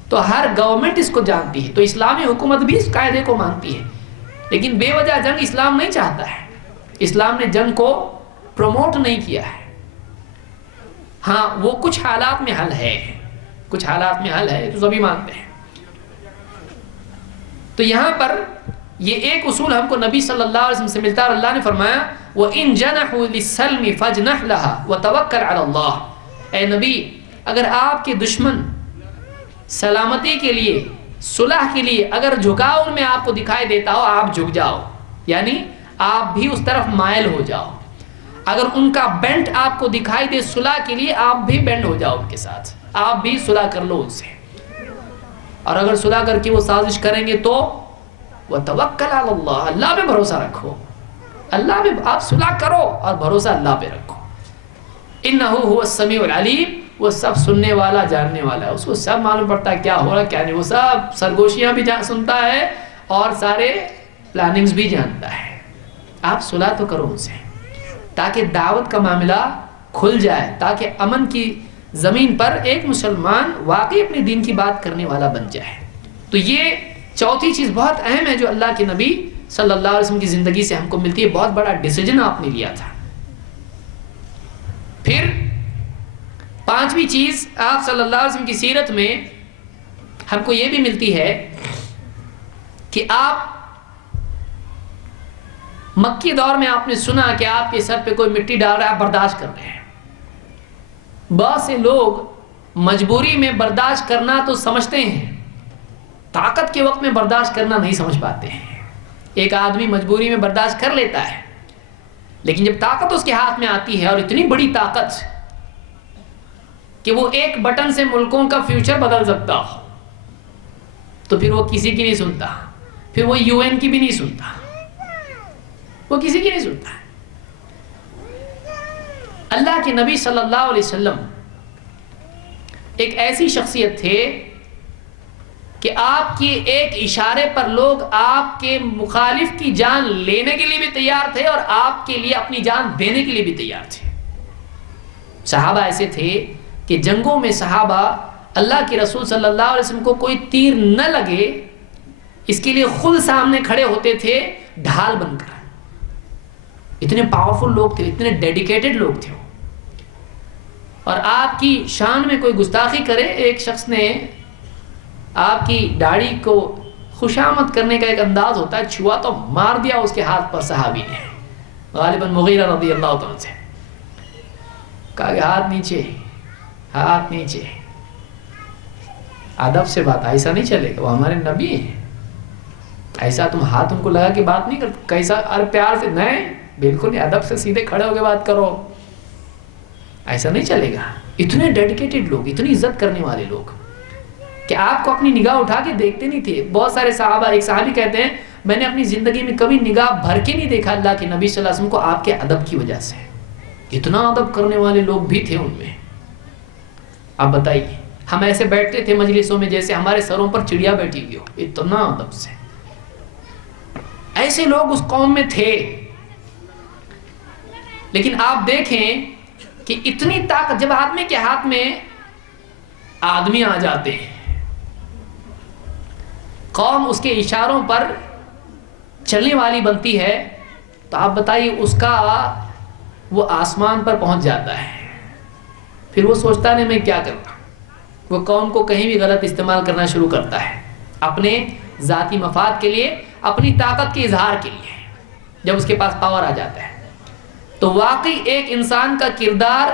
تو ہر گورنمنٹ اس کو جانتی ہے، تو اسلامی حکومت بھی اس قاعدے کو مانتی ہے، لیکن بے وجہ جنگ اسلام نہیں چاہتا ہے، اسلام نے جنگ کو پروموٹ نہیں کیا ہے۔ ہاں وہ کچھ حالات میں حل ہے، کچھ حالات میں حل ہے تو سبھی مانتے ہیں۔ تو یہاں پر یہ ایک اصول ہم کو نبی صلی اللہ علیہ وسلم سے ملتا ہے، اور اللہ نے فرمایا وَإِن جَنَحُوا لِلسَّلْمِ فَاجْنَحْ لَهَا وَتَوَكَّلْ عَلَى اللَّهِ، اے نبی اگر آپ کے دشمن سلامتی کے لیے، صلح کے لیے اگر جھکاؤ ان میں آپ کو دکھائی دیتا ہو، آپ جھک جاؤ، یعنی آپ بھی اس طرف مائل ہو جاؤ، اگر ان کا بینڈ آپ کو دکھائی دے صلح کے لیے، آپ بھی بینڈ ہو جاؤ ان کے ساتھ، آپ بھی صلح کر لو ان سے، اور اگر صلح کر کے وہ سازش کریں گے تو وَتَوَكَّلْ عَلَى اللَّهِ، اللہ پہ بھروسہ رکھو، اللہ پہ آپ صلح کرو اور بھروسہ اللہ پہ رکھو، إِنَّهُ هُوَ السَّمِيعُ الْعَلِيمُ، وہ سب سننے والا جاننے والا ہے، اس کو سب معلوم پڑتا ہے کیا ہو رہا کیا نہیں، وہ سب سرگوشیاں بھی سنتا ہے اور سارے پلاننگز بھی جانتا ہے۔ آپ صلح تو کرو ان سے تاکہ دعوت کا معاملہ کھل جائے، تاکہ امن کی زمین پر ایک مسلمان واقعی اپنے دین کی بات کرنے والا بن جائے۔ تو یہ چوتھی چیز بہت اہم ہے جو اللہ کے نبی صلی اللہ علیہ وسلم کی زندگی سے ہم کو ملتی ہے، بہت بڑا ڈیسیجن آپ نے لیا تھا۔ پھر پانچویں چیز آپ صلی اللہ علیہ وسلم کی سیرت میں ہم کو یہ بھی ملتی ہے کہ آپ مکی دور میں آپ نے سنا کہ آپ کے سر پہ کوئی مٹی ڈال رہا ہے، آپ برداشت کر رہے ہیں۔ بہت سے لوگ مجبوری میں برداشت کرنا تو سمجھتے ہیں، طاقت کے وقت میں برداشت کرنا نہیں سمجھ پاتے ہیں۔ ایک آدمی مجبوری میں برداشت کر لیتا ہے، لیکن جب طاقت اس کے ہاتھ میں آتی ہے، اور اتنی بڑی طاقت کہ وہ ایک بٹن سے ملکوں کا فیوچر بدل سکتا ہو، تو پھر وہ کسی کی نہیں سنتا، پھر وہ UN کی بھی نہیں سنتا، وہ کسی کی نہیں سنتا ہے۔ اللہ کے نبی صلی اللہ علیہ وسلم ایک ایسی شخصیت تھے کہ آپ کے ایک اشارے پر لوگ آپ کے مخالف کی جان لینے کے لیے بھی تیار تھے اور آپ کے لیے اپنی جان دینے کے لیے بھی تیار تھے۔ صحابہ ایسے تھے کہ جنگوں میں صحابہ اللہ کے رسول صلی اللہ علیہ وسلم کو کوئی تیر نہ لگے اس کے لیے خود سامنے کھڑے ہوتے تھے ڈھال بن کر۔ اتنے پاورفل لوگ تھے، اتنے ڈیڈیکیٹڈ لوگ تھے۔ اور آپ کی شان میں کوئی گستاخی کرے، ایک شخص نے آپ کی داڑھی کو خوشامد کرنے کا ایک انداز ہوتا ہے، چھوا تو مار دیا اس کے ہاتھ پر صحابی نے، غالباً مغیرہ رضی اللہ عنہ سے کہا کہ ہاتھ نیچے، ہاتھ نیچے، ادب سے بات، ایسا نہیں چلے گا، وہ ہمارے نبی ہیں، ایسا تم ہاتھ ان کو لگا کے بات نہیں کرتے، کیسا ارے پیار سے، نہیں بالکل نہیں، ادب سے سیدھے کھڑے ہو کے بات کرو، ایسا نہیں چلے گا۔ اتنے ڈیڈیکیٹڈ لوگ، اتنی عزت کرنے والے لوگ کہ آپ کو اپنی نگاہ اٹھا کے دیکھتے نہیں تھے۔ بہت سارے صحابہ، ایک صحابی کہتے ہیں میں نے اپنی زندگی میں کبھی نگاہ بھر کے نہیں دیکھا اللہ کے نبی صلی اللہ علیہ وسلم کو آپ کے ادب کی وجہ سے۔ اتنا ادب کرنے والے لوگ بھی تھے ان میں۔ آپ بتائیے، ہم ایسے بیٹھتے تھے مجلسوں میں جیسے ہمارے سروں پر چڑیا بیٹھی ہوئی ہو، اتنا ادب سے۔ ایسے لوگ اس قوم میں تھے، لیکن آپ دیکھیں کہ اتنی طاقت جب آدمی کے ہاتھ میں آدمی آ جاتے ہیں، قوم اس کے اشاروں پر چلنے والی بنتی ہے، تو آپ بتائیے اس کا وہ آسمان پر پہنچ جاتا ہے، پھر وہ سوچتا نہیں میں کیا کروں، وہ قوم کو کہیں بھی غلط استعمال کرنا شروع کرتا ہے اپنے ذاتی مفاد کے لیے، اپنی طاقت کے اظہار کے لیے۔ جب اس کے پاس پاور آ جاتا ہے تو واقعی ایک انسان کا کردار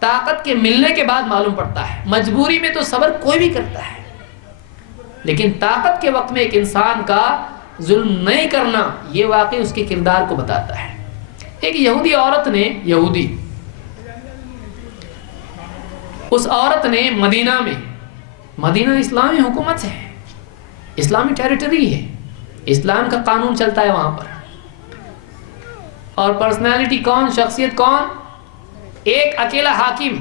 طاقت کے ملنے کے بعد معلوم پڑتا ہے۔ مجبوری میں تو صبر کوئی بھی کرتا ہے، لیکن طاقت کے وقت میں ایک انسان کا ظلم نہیں کرنا یہ واقعی اس کے کردار کو بتاتا ہے۔ ایک یہودی عورت نے اس عورت نے مدینہ اسلامی حکومت ہے، اسلامی ٹیریٹری ہے، اسلام کا قانون چلتا ہے وہاں پر، اور پرسنالٹی کون، شخصیت کون؟ ایک اکیلا حاکم،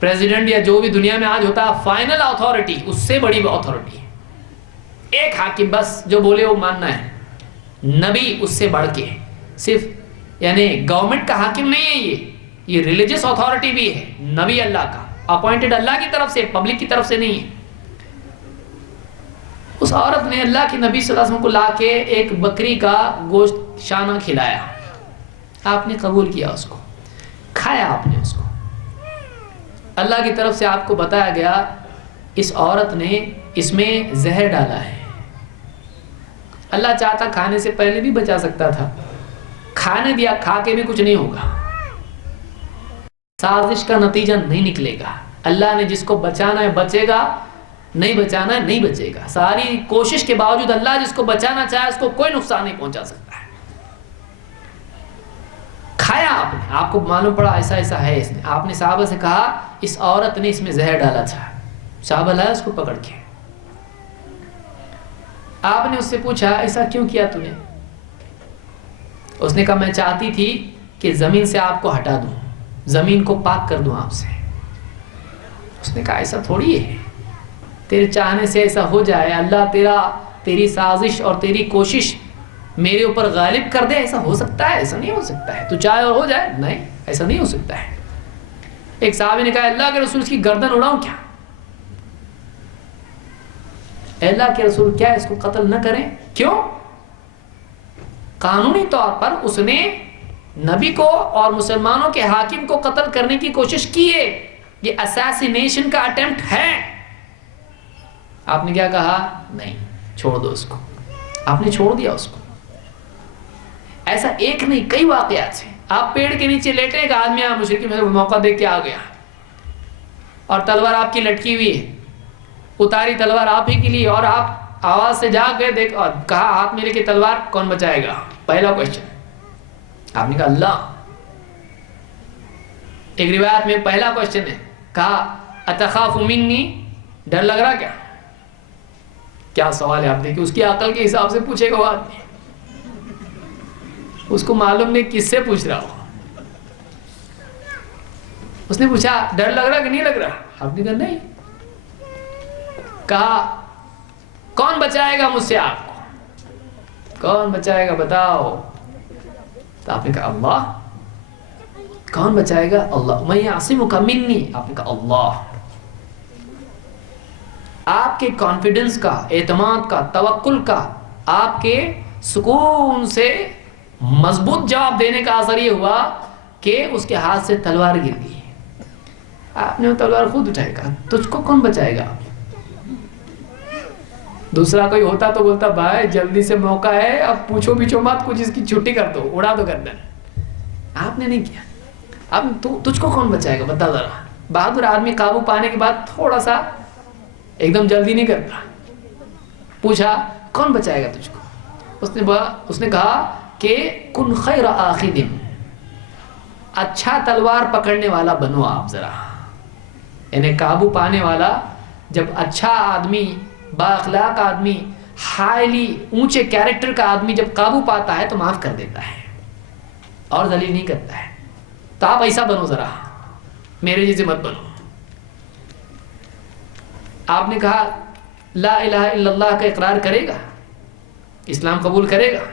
پریزیڈنٹ یا جو بھی دنیا میں آج ہوتا ہے فائنل اتھارٹی، اس سے بڑی اتھارٹی ایک حاکم، بس جو بولے وہ ماننا ہے۔ نبی اس سے بڑھ کے، صرف یعنی گورنمنٹ کا حاکم نہیں ہے، یہ ریلیجس اتھارٹی بھی ہے، نبی اللہ کا اپوائنٹڈ اللہ کی طرف سے، پبلک کی طرف سے نہیں ہے۔ اس عورت نے اللہ کے نبی صلی اللہ علیہ وسلم کو لا کے ایک بکری کا گوشت شانہ کھلایا، آپ نے قبول کیا، اس کو کھایا آپ نے اس کو۔ اللہ کی طرف سے آپ کو بتایا گیا اس عورت نے اس میں زہر ڈالا ہے۔ اللہ چاہتا کھانے سے پہلے بھی بچا سکتا تھا، کھانے دیا، کھا کے بھی کچھ نہیں ہوگا، سازش کا نتیجہ نہیں نکلے گا۔ اللہ نے جس کو بچانا ہے بچے گا، نہیں بچانا ہے نہیں بچے گا۔ ساری کوشش کے باوجود اللہ جس کو بچانا چاہے اس کو کوئی نقصان نہیں پہنچا سکتا ہے۔ کھایا آپ نے، آپ کو معلوم پڑا ایسا ایسا ہے اس نے، آپ نے صحابہ سے کہا اس عورت نے اس میں زہر ڈالا تھا، صحابہ لائے اس کو پکڑ کے، آپ نے اس سے پوچھا ایسا کیوں کیا تو نے؟ اس نے کہا میں چاہتی تھی کہ زمین سے آپ کو ہٹا دوں، زمین کو پاک کر دوں آپ سے۔ اس نے کہا ایسا تھوڑی ہے، تیرے چاہنے سے ایسا ہو جائے، اللہ تیری سازش اور تیری کوشش میرے اوپر غالب کر دے، ایسا ہو سکتا ہے؟ ایسا نہیں ہو سکتا ہے، تو چاہے اور ہو جائے، نہیں ایسا نہیں ہو سکتا ہے۔ ایک صحابی نے کہا اللہ کے رسول اس کی گردن اڑاؤں کیا؟ اللہ کے رسول کیا اس کو قتل نہ کریں؟ کیوں؟ قانونی طور پر اس نے نبی کو اور مسلمانوں کے حاکم کو قتل کرنے کی کوشش کی ہے، یہ اساسینیشن کا اٹیمپٹ ہے۔ آپ نے کیا کہا؟ نہیں، چھوڑ دو اس کو، آپ نے چھوڑ دیا اس کو۔ ایسا ایک نہیں کئی واقعات ہیں، آپ پیڑ کے نیچے لیٹے، ایک آدمی مشرک میں موقع دیکھ کے آ گیا اور تلوار آپ کی لٹکی ہوئی ہے، اتاری تلوار آپ ہی کے لیے، اور آپ آواز سے جا گئے، دیکھ اور کہا ہاتھ میں لے کے تلوار کون بچائے گا؟ پہلا کوشچن آپ نے کہا اللہ۔ ایک روایت میں پہلا کوشچن ہے، کہا اتخاف منی، ڈر لگ رہا کیا سوال ہے؟ آپ دیکھیں اس کی عقل کے حساب سے پوچھے گا وہ آدمی، اس کو معلوم نہیں کس سے پوچھ رہا ہو۔ اس نے پوچھا ڈر لگ رہا کہ نہیں لگ رہا؟ آپ نے کہا نہیں۔ کہا کون بچائے گا مجھ سے آپ کو؟ کون بچائے گا بتاؤ؟ تو آپ نے کہا اللہ۔ کون بچائے گا؟ اللہ۔ میں یعصمک منی، آپ نے کہا اللہ۔ آپ کے کانفیڈنس کا، اعتماد کا، توکل کا، آپ کے سکون سے مضبوط جواب دینے کا اثر یہ ہوا کہ اس کے ہاتھ سے تلوار گر گئی۔ آپ نے وہ تلوار خود اٹھائے گا، تجھ کو کون بچائے گا؟ دوسرا کوئی ہوتا تو بولتا بھائی جلدی سے موقع ہے، اب پوچھو پیچھو مت، کچھ اس کی چھٹی کر دو، اڑا دو گردن۔ آپ نے نہیں کیا۔ اب تجھ کو کون بچائے گا بتا ذرا۔ بہادر آدمی قابو پانے کے بعد تھوڑا سا ایک دم جلدی نہیں کرتا، پوچھا کون بچائے گا تجھ کو؟ اس نے کہا کہ کن خیر آخذ، اچھا تلوار پکڑنے والا بنو آپ ذرا، یعنی قابو پانے والا۔ جب اچھا آدمی، با اخلاق آدمی، ہائیلی اونچے کیریکٹر کا آدمی جب قابو پاتا ہے تو معاف کر دیتا ہے اور ذلیل نہیں کرتا ہے۔ تو آپ ایسا بنو ذرا، میرے جیسے مت بنو۔ آپ نے کہا لا الہ الا اللہ کا اقرار کرے گا، اسلام قبول کرے گا؟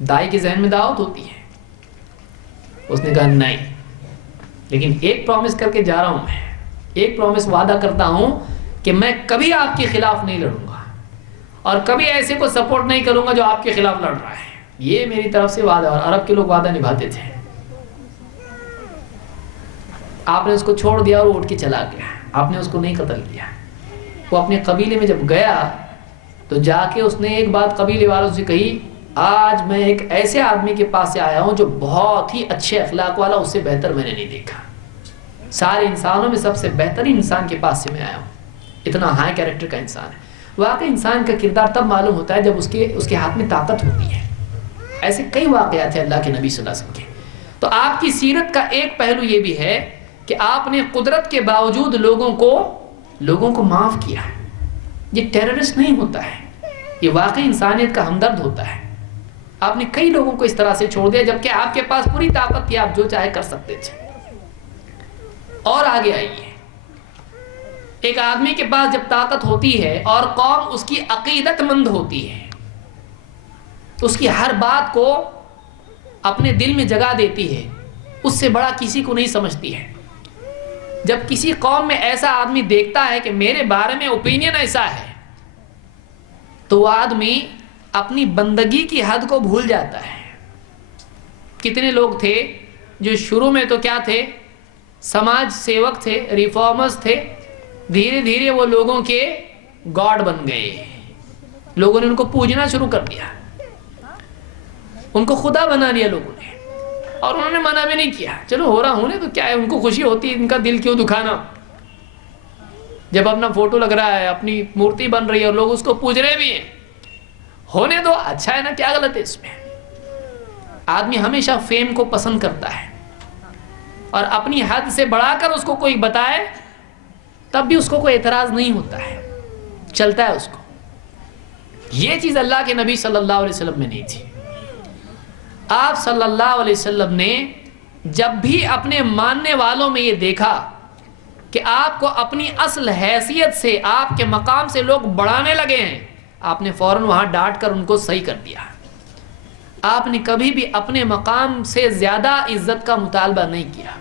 دائی کے ذہن میں دعوت ہوتی ہے۔ اس نے کہا نہیں، لیکن ایک پرومس کر کے جا رہا ہوں، میں ایک پرومس وعدہ کرتا ہوں کہ میں کبھی آپ کے خلاف نہیں لڑوں گا اور کبھی ایسے کو سپورٹ نہیں کروں گا جو آپ کے خلاف لڑ رہا ہے. یہ میری طرف سے وعدہ. اور عرب کے لوگ وعدہ نبھاتے تھے. آپ نے اس کو چھوڑ دیا اور اٹھ کے چلا گیا، آپ نے اس کو نہیں قتل کیا. وہ اپنے قبیلے میں جب گیا تو جا کے اس نے ایک بات قبیلے والوں سے کہی، آج میں ایک ایسے آدمی کے پاس سے آیا ہوں جو بہت ہی اچھے اخلاق والا، اس سے بہتر میں نے نہیں دیکھا. سارے انسانوں میں سب سے بہترین انسان کے پاس سے میں آیا ہوں. اتنا ہائی کیریکٹر کا انسان ہے. واقعی انسان کا کردار تب معلوم ہوتا ہے جب اس کے ہاتھ میں طاقت ہوتی ہے. ایسے کئی واقعات ہیں اللہ کے نبی صلی اللہ علیہ وسلم کے. تو آپ کی سیرت کا ایک پہلو یہ بھی ہے کہ آپ نے قدرت کے باوجود لوگوں کو معاف کیا. یہ ٹیررسٹ نہیں ہوتا ہے، یہ واقعی انسانیت کا ہمدرد ہوتا ہے. آپ نے کئی لوگوں کو اس طرح سے چھوڑ دیا جبکہ آپ کے پاس پوری طاقت تھی، آپ جو چاہے کر سکتے تھے. اور آگے آئیے، ایک آدمی کے پاس جب طاقت ہوتی ہے اور قوم اس کی عقیدت مند ہوتی ہے، اس کی ہر بات کو اپنے دل میں جگہ دیتی ہے، اس سے بڑا کسی کو نہیں سمجھتی ہے. جب کسی قوم میں ایسا آدمی دیکھتا ہے کہ میرے بارے میں اوپینین ایسا ہے، تو وہ آدمی اپنی بندگی کی حد کو بھول جاتا ہے. کتنے لوگ تھے جو شروع میں تو کیا تھے، سماج سیوک تھے، ریفارمرز تھے، دھیرے دھیرے وہ لوگوں کے گاڈ بن گئے. لوگوں نے ان کو پوجنا شروع کر دیا، ان کو خدا بنا لیا لوگوں نے. اور انہوں نے منع بھی نہیں کیا، چلو ہو رہا ہونے تو کیا ہے، ان کو خوشی ہوتی ہے، ان کا دل کیوں دکھانا. جب اپنا فوٹو لگ رہا ہے، اپنی مورتی بن رہی ہے اور لوگ اس کو پوج رہے بھی ہیں، ہونے دو، اچھا ہے نا، کیا غلط ہے اس میں. آدمی ہمیشہ فیم کو پسند کرتا ہے اور اپنی حد سے بڑھا کر اس کو کوئی بتائے تب بھی اس کو کوئی اعتراض نہیں ہوتا ہے، چلتا ہے اس کو. یہ چیز اللہ کے نبی صلی اللہ علیہ وسلم میں نہیں تھی. آپ صلی اللہ علیہ وسلم نے جب بھی اپنے ماننے والوں میں یہ دیکھا کہ آپ کو اپنی اصل حیثیت سے، آپ کے مقام سے لوگ بڑھانے لگے ہیں، آپ نے فوراً وہاں ڈانٹ کر ان کو صحیح کر دیا. آپ نے کبھی بھی اپنے مقام سے زیادہ عزت کا مطالبہ نہیں کیا،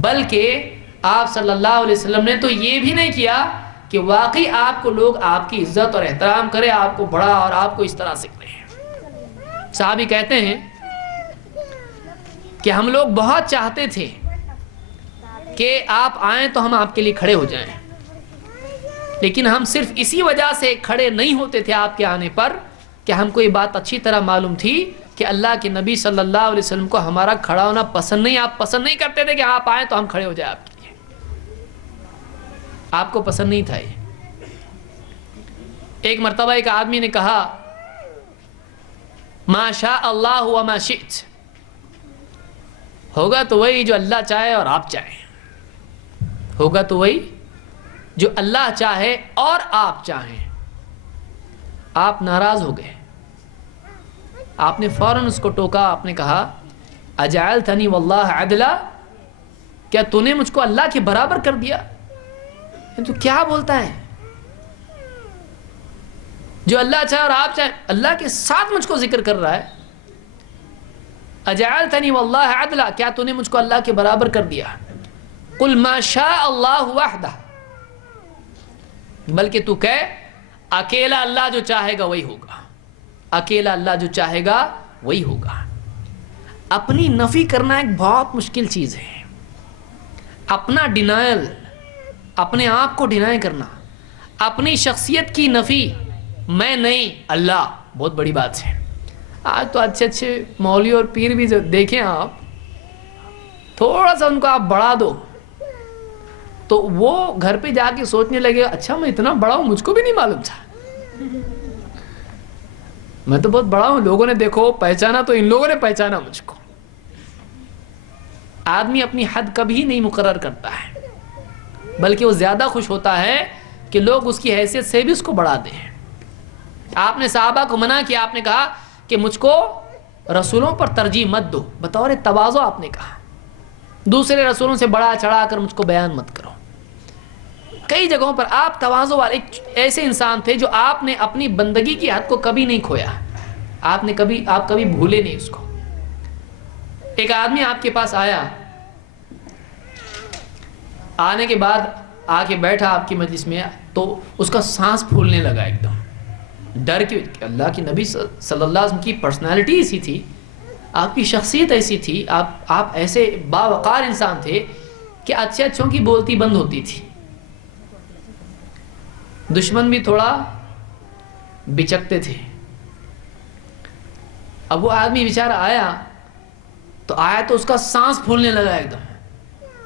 بلکہ آپ صلی اللہ علیہ وسلم نے تو یہ بھی نہیں کیا کہ واقعی آپ کو لوگ آپ کی عزت اور احترام کرے، آپ کو بڑھا اور آپ کو اس طرح سے کرے. صحابی کہتے ہیں کہ ہم لوگ بہت چاہتے تھے کہ آپ آئیں تو ہم آپ کے لیے کھڑے ہو جائیں، لیکن ہم صرف اسی وجہ سے کھڑے نہیں ہوتے تھے آپ کے آنے پر کہ ہم کو یہ بات اچھی طرح معلوم تھی کہ اللہ کے نبی صلی اللہ علیہ وسلم کو ہمارا کھڑا ہونا پسند نہیں. آپ پسند نہیں کرتے تھے کہ آپ آئیں تو ہم کھڑے ہو جائیں آپ کے لیے، آپ کو پسند نہیں تھا یہ. ایک مرتبہ ایک آدمی نے کہا، ما شاء اللہ وما شئت، ہوگا تو وہی جو اللہ چاہے اور آپ چاہیں، ہوگا تو وہی جو اللہ چاہے اور آپ چاہیں. آپ ناراض ہو گئے، آپ نے فوراً اس کو ٹوکا. آپ نے کہا، اجعلتنی واللہ عدلا، کیا تو نے مجھ کو اللہ کے برابر کر دیا؟ تو کیا بولتا ہے، جو اللہ چاہے اور آپ چاہیں، اللہ کے ساتھ مجھ کو ذکر کر رہا ہے. اجعلتنی واللہ عدلا، کیا تو نے مجھ کو اللہ کے برابر کر دیا؟ قل ما شاء اللہ وحدہ، بلکہ تو کہہ اکیلا اللہ جو چاہے گا وہی ہوگا، اکیلا اللہ جو چاہے گا وہی ہوگا. اپنی نفی کرنا ایک بہت مشکل چیز ہے. اپنا ڈینائل، اپنے آپ کو ڈینائی کرنا، اپنی شخصیت کی نفی، میں نہیں اللہ، بہت بڑی بات ہے. آج تو اچھے اچھے مولوی اور پیر بھی جو دیکھیں آپ، تھوڑا سا ان کو آپ بڑھا دو تو وہ گھر پہ جا کے سوچنے لگے، اچھا میں اتنا بڑا ہوں، مجھ کو بھی نہیں معلوم تھا، میں تو بہت بڑا ہوں، لوگوں نے دیکھو پہچانا تو ان لوگوں نے پہچانا مجھ کو. آدمی اپنی حد کبھی نہیں مقرر کرتا ہے، بلکہ وہ زیادہ خوش ہوتا ہے کہ لوگ اس کی حیثیت سے بھی اس کو بڑھا دیں. آپ نے صحابہ کو منع کیا، آپ نے کہا کہ مجھ کو رسولوں پر ترجیح مت دو، بطور تواضع آپ نے کہا، دوسرے رسولوں سے بڑا چڑھا کر مجھ کو بیان مت کرو. کئی جگہوں پر آپ تواضع والے ایسے انسان تھے جو آپ نے اپنی بندگی کی حد کو کبھی نہیں کھویا، آپ کبھی بھولے نہیں اس کو. ایک آدمی آپ کے پاس آیا آنے کے بعد آ کے بیٹھا آپ کی مجلس میں تو اس کا سانس پھولنے لگا ایک دم ڈر کی. اللہ کے نبی صلی اللہ علیہ وسلم کی پرسنالٹی ایسی تھی, آپ کی شخصیت ایسی تھی, آپ ایسے باوقار انسان تھے کہ اچھے اچھوں کی بولتی بند ہوتی تھی. دشمن بھی تھوڑا بچکتے تھے. اب وہ آدمی بیچارہ آیا تو اس کا سانس پھولنے لگا ایک دم,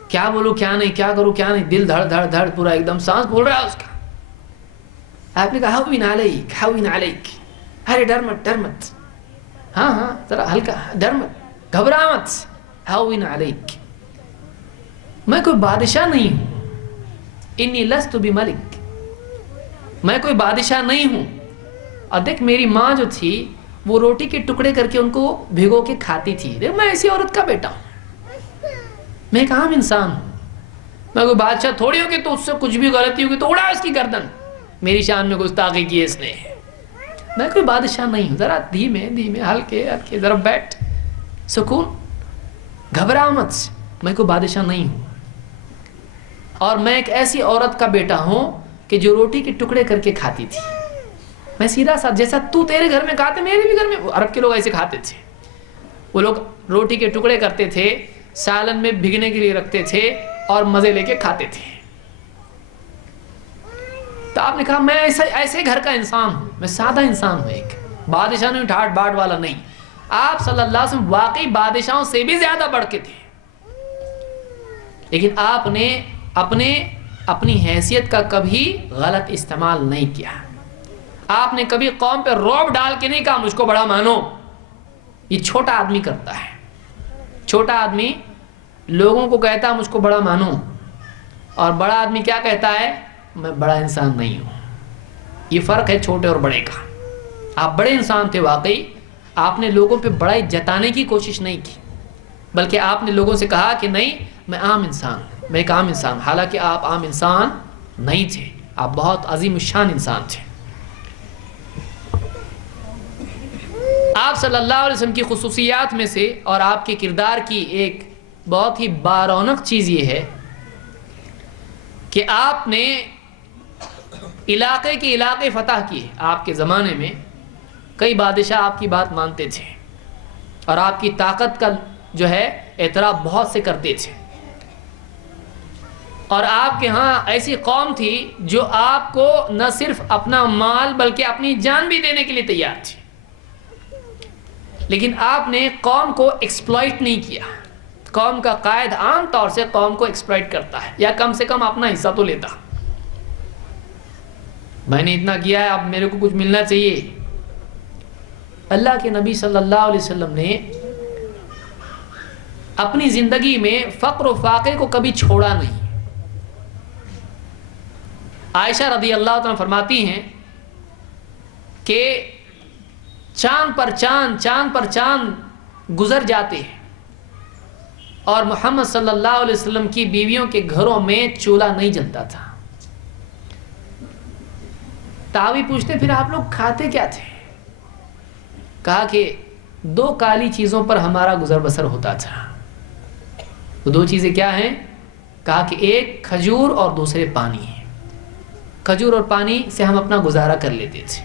کیا بولوں کیا نہیں, کیا کروں کیا نہیں, دل دھڑ دھڑ دھڑ پورا ایک دم سانس پھول رہا ہے اس کا. آپ نے کہا ہاوین علیک, ارے ڈر مت, ہاں ذرا ہلکا, ڈر مت, گھبرا مت, ہاوین علیک, میں کوئی بادشاہ نہیں ہوں, انی لست بملک, میں کوئی بادشاہ نہیں ہوں. اور دیکھ میری ماں جو تھی وہ روٹی کے ٹکڑے کر کے ان کو بھگو کے کھاتی تھی, دیکھ میں ایسی عورت کا بیٹا ہوں, میں ایک عام انسان ہوں, میں کوئی بادشاہ تھوڑی ہوں کہ تو اس سے کچھ بھی غلطی ہوگی تو اڑا اس کی گردن, میری شان میں گستاخی کی اس نے, میں کوئی بادشاہ نہیں ہوں, ذرا دھیمے ہلکے ذرا بیٹھ, سکون, گھبرا مت, میں کوئی بادشاہ نہیں ہوں. اور میں ایک ایسی عورت کا بیٹا ہوں کہ جو روٹی کے ٹکڑے کر کے کھاتی تھی. میں سیدھا سا جیسا تو تیرے گھر میں کھاتے میرے بھی گھر میں, عرب کے لوگ ایسے کھاتے تھے, وہ لوگ روٹی کے ٹکڑے کرتے تھے, سالن میں بھگنے کے لیے رکھتے تھے اور مزے لے کے کھاتے تھے. تو آپ نے کہا میں ایسے گھر کا انسان ہوں, میں سادہ انسان ہوں, ایک بادشاہ نہیں, ٹھاٹ باٹ والا نہیں. آپ صلی اللہ علیہ وسلم واقعی بادشاہوں سے بھی زیادہ بڑھ کے تھے, لیکن آپ نے اپنی حیثیت کا کبھی غلط استعمال نہیں کیا. آپ نے کبھی قوم پہ رعب ڈال کے نہیں کہا مجھ کو بڑا مانو, یہ چھوٹا آدمی کرتا ہے. چھوٹا آدمی لوگوں کو کہتا ہے مجھ کو بڑا مانو, اور بڑا آدمی کیا کہتا ہے, میں بڑا انسان نہیں ہوں. یہ فرق ہے چھوٹے اور بڑے کا. آپ بڑے انسان تھے واقعی, آپ نے لوگوں پہ بڑائی جتانے کی کوشش نہیں کی, بلکہ آپ نے لوگوں سے کہا کہ نہیں میں عام انسان ہوں, میں ایک عام انسان. حالانکہ آپ عام انسان نہیں تھے, آپ بہت عظیم الشان انسان تھے. آپ صلی اللہ علیہ وسلم کی خصوصیات میں سے اور آپ کے کردار کی ایک بہت ہی بارونق چیز یہ ہے کہ آپ نے علاقے کے علاقے فتح کیے. آپ کے زمانے میں کئی بادشاہ آپ کی بات مانتے تھے اور آپ کی طاقت کا جو ہے اعتراف بہت سے کرتے تھے. اور آپ کے ہاں ایسی قوم تھی جو آپ کو نہ صرف اپنا مال بلکہ اپنی جان بھی دینے کے لیے تیار تھی, لیکن آپ نے قوم کو ایکسپلائٹ نہیں کیا. قوم کا قائد عام طور سے قوم کو ایکسپلائٹ کرتا ہے, یا کم سے کم اپنا حصہ تو لیتا. میں نے اتنا کیا ہے, اب میرے کو کچھ ملنا چاہیے. اللہ کے نبی صلی اللہ علیہ وسلم نے اپنی زندگی میں فقر و فاقے کو کبھی چھوڑا نہیں. عائشہ رضی اللہ عنہا فرماتی ہیں کہ چاند پر چاند گزر جاتے ہیں اور محمد صلی اللہ علیہ وسلم کی بیویوں کے گھروں میں چولہا نہیں جلتا تھا. تابعی پوچھتے پھر آپ لوگ کھاتے کیا تھے؟ کہا کہ 2 کالی چیزوں پر ہمارا گزر بسر ہوتا تھا. وہ 2 چیزیں کیا ہیں؟ کہا کہ ایک کھجور اور دوسرے پانی. کھجور اور پانی سے ہم اپنا گزارا کر لیتے تھے.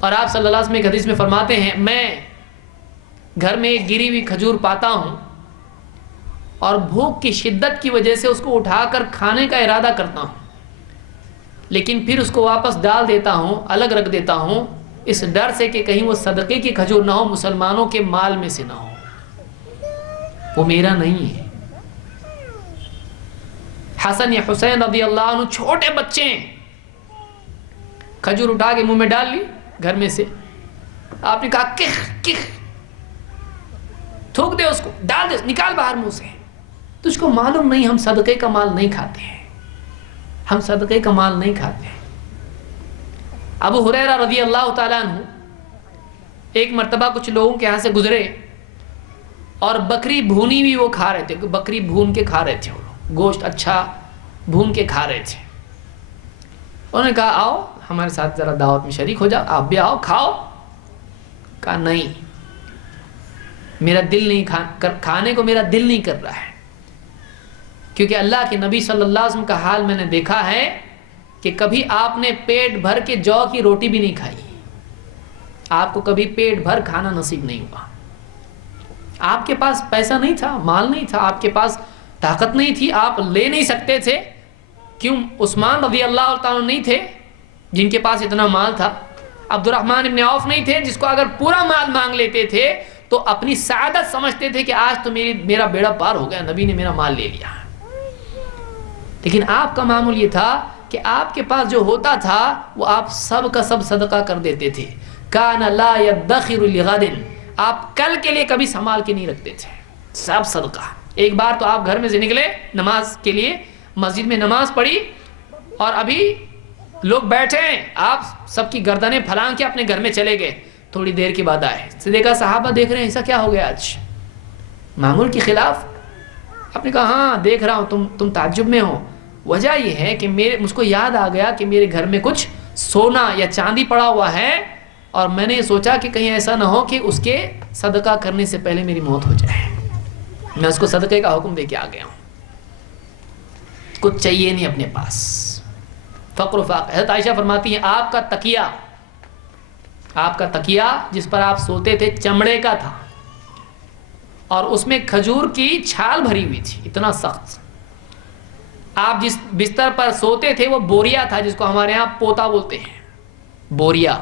اور آپ صلی اللہ علیہ وسلم ایک حدیث میں فرماتے ہیں میں گھر میں ایک گری ہوئی کھجور پاتا ہوں اور بھوک کی شدت کی وجہ سے اس کو اٹھا کر کھانے کا ارادہ کرتا ہوں, لیکن پھر اس کو واپس ڈال دیتا ہوں, الگ رکھ دیتا ہوں, اس ڈر سے کہ کہیں وہ صدقے کی کھجور نہ ہو, مسلمانوں کے مال میں سے نہ ہو, وہ میرا نہیں ہے. حسن یا حسین رضی اللہ عنہ چھوٹے بچے ہیں, کھجور اٹھا کے منہ میں ڈال لی گھر میں سے. آپ نے کہا کخ تھوک دے اس کو, ڈال دے, نکال باہر منہ سے. تجھ کو معلوم نہیں ہم صدقے کا مال نہیں کھاتے ہیں, ہم صدقے کا مال نہیں کھاتے ہیں. ابو ہریرہ رضی اللہ تعالیٰ عنہ ایک مرتبہ کچھ لوگوں کے یہاں سے گزرے اور بکری بھونی بھی وہ کھا رہے تھے, بکری بھون کے کھا رہے تھے, وہ گوشت اچھا بھون کے کھا رہے تھے. انہوں نے کہا آؤ ہمارے ساتھ ذرا دعوت میں شریک ہو جاؤ, آپ بھی آؤ کھاؤ. کہا نہیں, میرا دل نہیں کھانے کو میرا دل نہیں کر رہا ہے. کیونکہ اللہ کے نبی صلی اللہ علیہ وسلم کا حال میں نے دیکھا ہے کہ کبھی آپ نے پیٹ بھر کے جو کی روٹی بھی نہیں کھائی. آپ کو کبھی پیٹ بھر کھانا نصیب نہیں ہوا. آپ کے پاس پیسہ نہیں تھا، مال نہیں تھا، آپ کے پاس طاقت نہیں تھی، آپ لے نہیں سکتے تھے. کیوں عثمان رضی اللہ تعالیٰ نہیں تھے جن کے پاس اتنا مال تھا؟ عبد الرحمن ابن عوف نہیں تھے جس کو اگر پورا مال مانگ لیتے تھے تو اپنی سعادت سمجھتے تھے کہ آج تو میرا بیڑا پار ہو گیا، نبی نے میرا مال لے لیا. لیکن آپ کا معمول یہ تھا کہ آپ کے پاس جو ہوتا تھا وہ آپ سب کا سب صدقہ کر دیتے تھے. کان لا یدخر لغد، آپ کل کے لیے کبھی سنبھال کے نہیں رکھتے تھے، سب صدقہ. ایک بار تو آپ گھر میں سے نکلے نماز کے لیے، مسجد میں نماز پڑھی اور ابھی لوگ بیٹھے ہیں، آپ سب کی گردنیں پھلانگ کے اپنے گھر میں چلے گئے. تھوڑی دیر کے بعد آئے، دیکھا صحابہ دیکھ رہے ہیں، ایسا کیا ہو گیا آج معمول کے خلاف؟ آپ نے کہا ہاں دیکھ رہا ہوں تم تعجب میں ہو. وجہ یہ ہے کہ مجھ کو یاد آ گیا کہ میرے گھر میں کچھ سونا یا چاندی پڑا ہوا ہے اور میں نے سوچا کہ کہیں ایسا نہ ہو کہ اس کے صدقہ کرنے سے پہلے میری موت ہو جائے. میں اس کو صدقے کا حکم دے کے آ گیا ہوں. کچھ چاہیے نہیں اپنے پاس، فقر و فاقہ. حضرت عائشہ فرماتی ہیں آپ کا تکیہ جس پر آپ سوتے تھے چمڑے کا تھا اور اس میں کھجور کی چھال بھری ہوئی تھی، اتنا سخت. آپ جس بستر پر سوتے تھے وہ بوریا تھا، جس کو ہمارے ہاں پوتا بولتے ہیں، بوریا،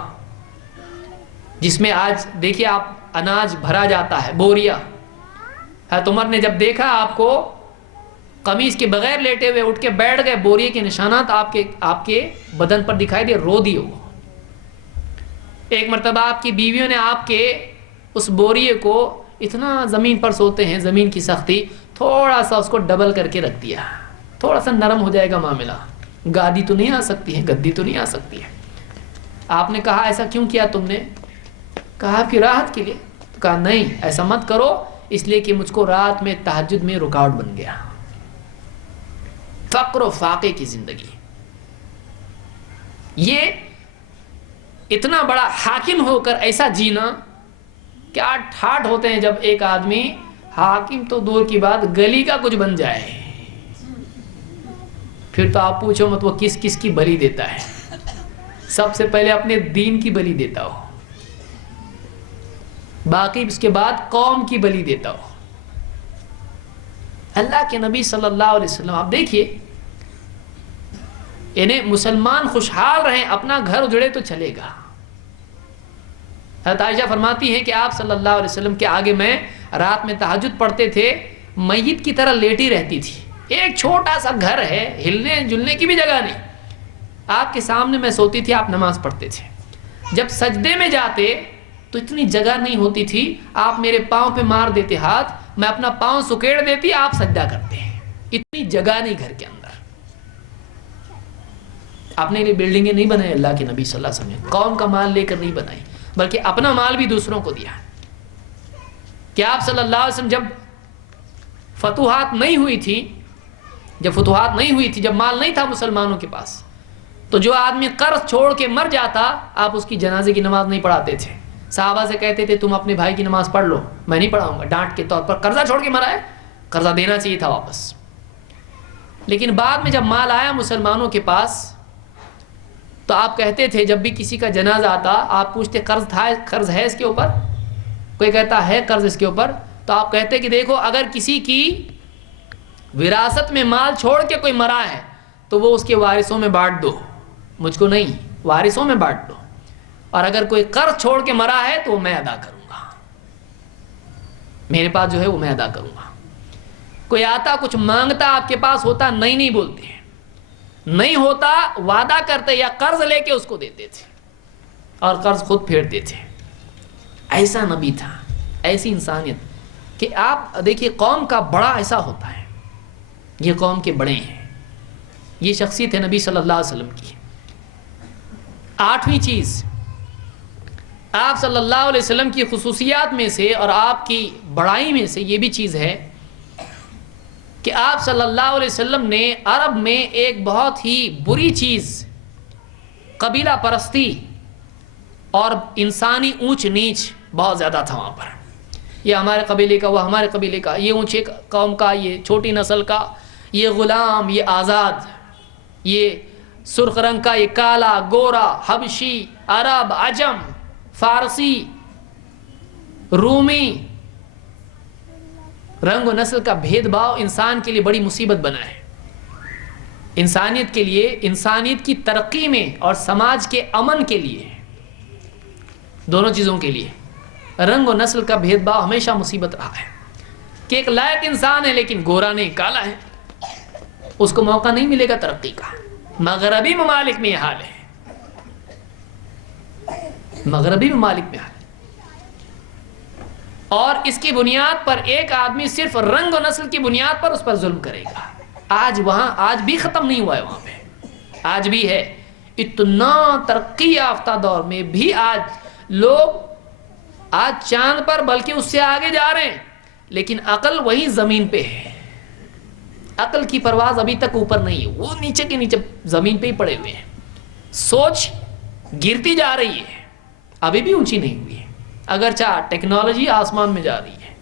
جس میں آج دیکھیے آپ اناج بھرا جاتا ہے، بوریا. حضرت عمر نے جب دیکھا آپ کو قمیص کے بغیر لیٹے ہوئے، اٹھ کے بیٹھ گئے، بوریے کے نشانات آپ کے بدن پر دکھائی دے، رو دیے وہ. ایک مرتبہ آپ کی بیویوں نے آپ کے اس بوریے کو، اتنا زمین پر سوتے ہیں، زمین کی سختی، تھوڑا سا اس کو ڈبل کر کے رکھ دیا، تھوڑا سا نرم ہو جائے گا معاملہ، گادی تو نہیں آ سکتی ہے، گدی تو نہیں آ سکتی ہے. آپ نے کہا ایسا کیوں کیا تم نے؟ کہا آپ کی راحت کے لیے. تو کہا نہیں ایسا مت کرو، اس لیے کہ مجھ کو رات میں تہجد میں رکاوٹ بن گیا. فقر و فاقے کی زندگی، یہ اتنا بڑا حاکم ہو کر ایسا جینا. کیا ٹھاٹ ہوتے ہیں جب ایک آدمی حاکم تو دور کی بات گلی کا کچھ بن جائے، پھر تو آپ پوچھو مت وہ کس کس کی بلی دیتا ہے. سب سے پہلے اپنے دین کی بلی دیتا ہو، باقی اس کے بعد قوم کی بلی دیتا ہو. اللہ کے نبی صلی اللہ علیہ وسلم آپ دیکھیے، انہیں مسلمان خوشحال رہیں، اپنا گھر اجڑے تو چلے گا. حضرت عائشہ فرماتی ہیں کہ آپ صلی اللہ علیہ وسلم کے آگے میں رات میں تہجد پڑھتے تھے، میت کی طرح لیٹی رہتی تھی. ایک چھوٹا سا گھر ہے، ہلنے جلنے کی بھی جگہ نہیں، آپ کے سامنے میں سوتی تھی، آپ نماز پڑھتے تھے. جب سجدے میں جاتے تو اتنی جگہ نہیں ہوتی تھی، آپ میرے پاؤں پہ مار دیتے ہاتھ، میں اپنا پاؤں سکیڑ دیتی، آپ سجدہ کرتے ہیں. اتنی جگہ نہیں گھر کے اندر. اپنے لیے بلڈنگیں نہیں بنائی اللہ کے نبی صلی اللہ علیہ وسلم نے، قوم کا مال لے کر نہیں بنائی، بلکہ اپنا مال بھی دوسروں کو دیا. کہ آپ صلی اللہ علیہ وسلم جب فتوحات نہیں ہوئی تھی، جب مال نہیں تھا مسلمانوں کے پاس، تو جو آدمی قرض چھوڑ کے مر جاتا آپ اس کی جنازے کی نماز نہیں پڑھاتے تھے. صحابہ سے کہتے تھے تم اپنے بھائی کی نماز پڑھ لو، میں نہیں پڑھاؤں گا. ڈانٹ کے طور پر، قرضہ چھوڑ کے مرا ہے، قرضہ دینا چاہیے تھا واپس. لیکن بعد میں جب مال آیا مسلمانوں کے پاس تو آپ کہتے تھے جب بھی کسی کا جنازہ آتا آپ پوچھتے قرض ہے اس کے اوپر؟ کوئی کہتا ہے قرض اس کے اوپر، تو آپ کہتے کہ دیکھو اگر کسی کی وراثت میں مال چھوڑ کے کوئی مرا ہے تو وہ اس کے وارثوں میں بانٹ دو، مجھ کو نہیں، وارثوں میں بانٹ دو. اور اگر کوئی قرض چھوڑ کے مرا ہے تو وہ میں ادا کروں گا، میرے پاس جو ہے وہ میں ادا کروں گا. کوئی آتا کچھ مانگتا آپ کے پاس ہوتا نہیں بولتے، نہیں ہوتا وعدہ کرتے یا قرض لے کے اس کو دیتے تھے اور قرض خود پھیرتے تھے. ایسا نبی تھا، ایسی انسانیت کہ آپ دیکھیے قوم کا بڑا ایسا ہوتا ہے، یہ قوم کے بڑے ہیں، یہ شخصیت ہے نبی صلی اللہ علیہ وسلم کی. 8ویں چیز آپ صلی اللہ علیہ وسلم کی خصوصیات میں سے اور آپ کی بڑائی میں سے یہ بھی چیز ہے کہ آپ صلی اللہ علیہ وسلم نے عرب میں ایک بہت ہی بری چیز، قبیلہ پرستی اور انسانی اونچ نیچ بہت زیادہ تھا وہاں پر. یہ ہمارے قبیلے کا، وہ ہمارے قبیلے کا، یہ اونچے قوم کا، یہ چھوٹی نسل کا، یہ غلام، یہ آزاد، یہ سرخ رنگ کا، یہ کالا، گورا، حبشی، عرب، عجم، فارسی، رومی، رنگ و نسل کا بھید بھاؤ انسان کے لیے بڑی مصیبت بنا ہے. انسانیت کے لیے، انسانیت کی ترقی میں اور سماج کے امن کے لیے، دونوں چیزوں کے لیے رنگ و نسل کا بھید بھاؤ ہمیشہ مصیبت رہا ہے. کہ ایک لائق انسان ہے لیکن گورا نہیں، کالا ہے، اس کو موقع نہیں ملے گا ترقی کا. مغربی ممالک میں یہ حال ہے، مغربی ممالک میں حال ہے. اور اس کی بنیاد پر ایک آدمی صرف رنگ و نسل کی بنیاد پر اس پر ظلم کرے گا. آج بھی ختم نہیں ہوا ہے، وہاں پہ آج بھی ہے. اتنا ترقی یافتہ دور میں بھی آج لوگ چاند پر بلکہ اس سے آگے جا رہے ہیں، لیکن عقل وہی زمین پہ ہے. عقل کی پرواز ابھی تک اوپر نہیں ہے، وہ نیچے کے نیچے زمین پہ ہی پڑے ہوئے ہیں. سوچ گرتی جا رہی ہے، ابھی بھی اونچی نہیں ہوئی ہے، اگرچہ ٹیکنالوجی آسمان میں جا رہی ہے.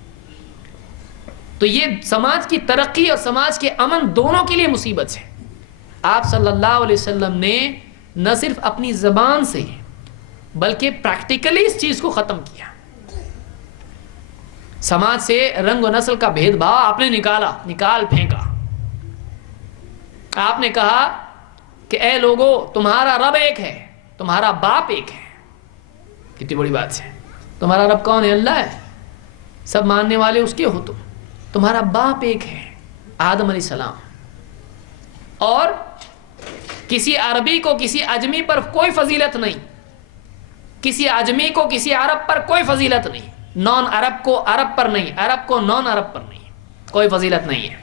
تو یہ سماج کی ترقی اور سماج کے امن دونوں کے لیے مصیبت ہے. آپ صلی اللہ علیہ وسلم نے نہ صرف اپنی زبان سے بلکہ پریکٹیکلی اس چیز کو ختم کیا. سماج سے رنگ و نسل کا بھید بھاؤ آپ نے نکال پھینکا. آپ نے کہا کہ اے لوگو، تمہارا رب ایک ہے، تمہارا باپ ایک ہے. کتنی بڑی بات ہے. تمہارا رب کون ہے؟ اللہ ہے، سب ماننے والے اس کے ہو. تمہارا باپ ایک ہے، آدم علیہ السلام. اور کسی عربی کو کسی عجمی پر کوئی فضیلت نہیں، کسی عجمی کو کسی عرب پر کوئی فضیلت نہیں. نان عرب کو عرب پر نہیں، عرب کو نان عرب پر نہیں، کوئی فضیلت نہیں ہے.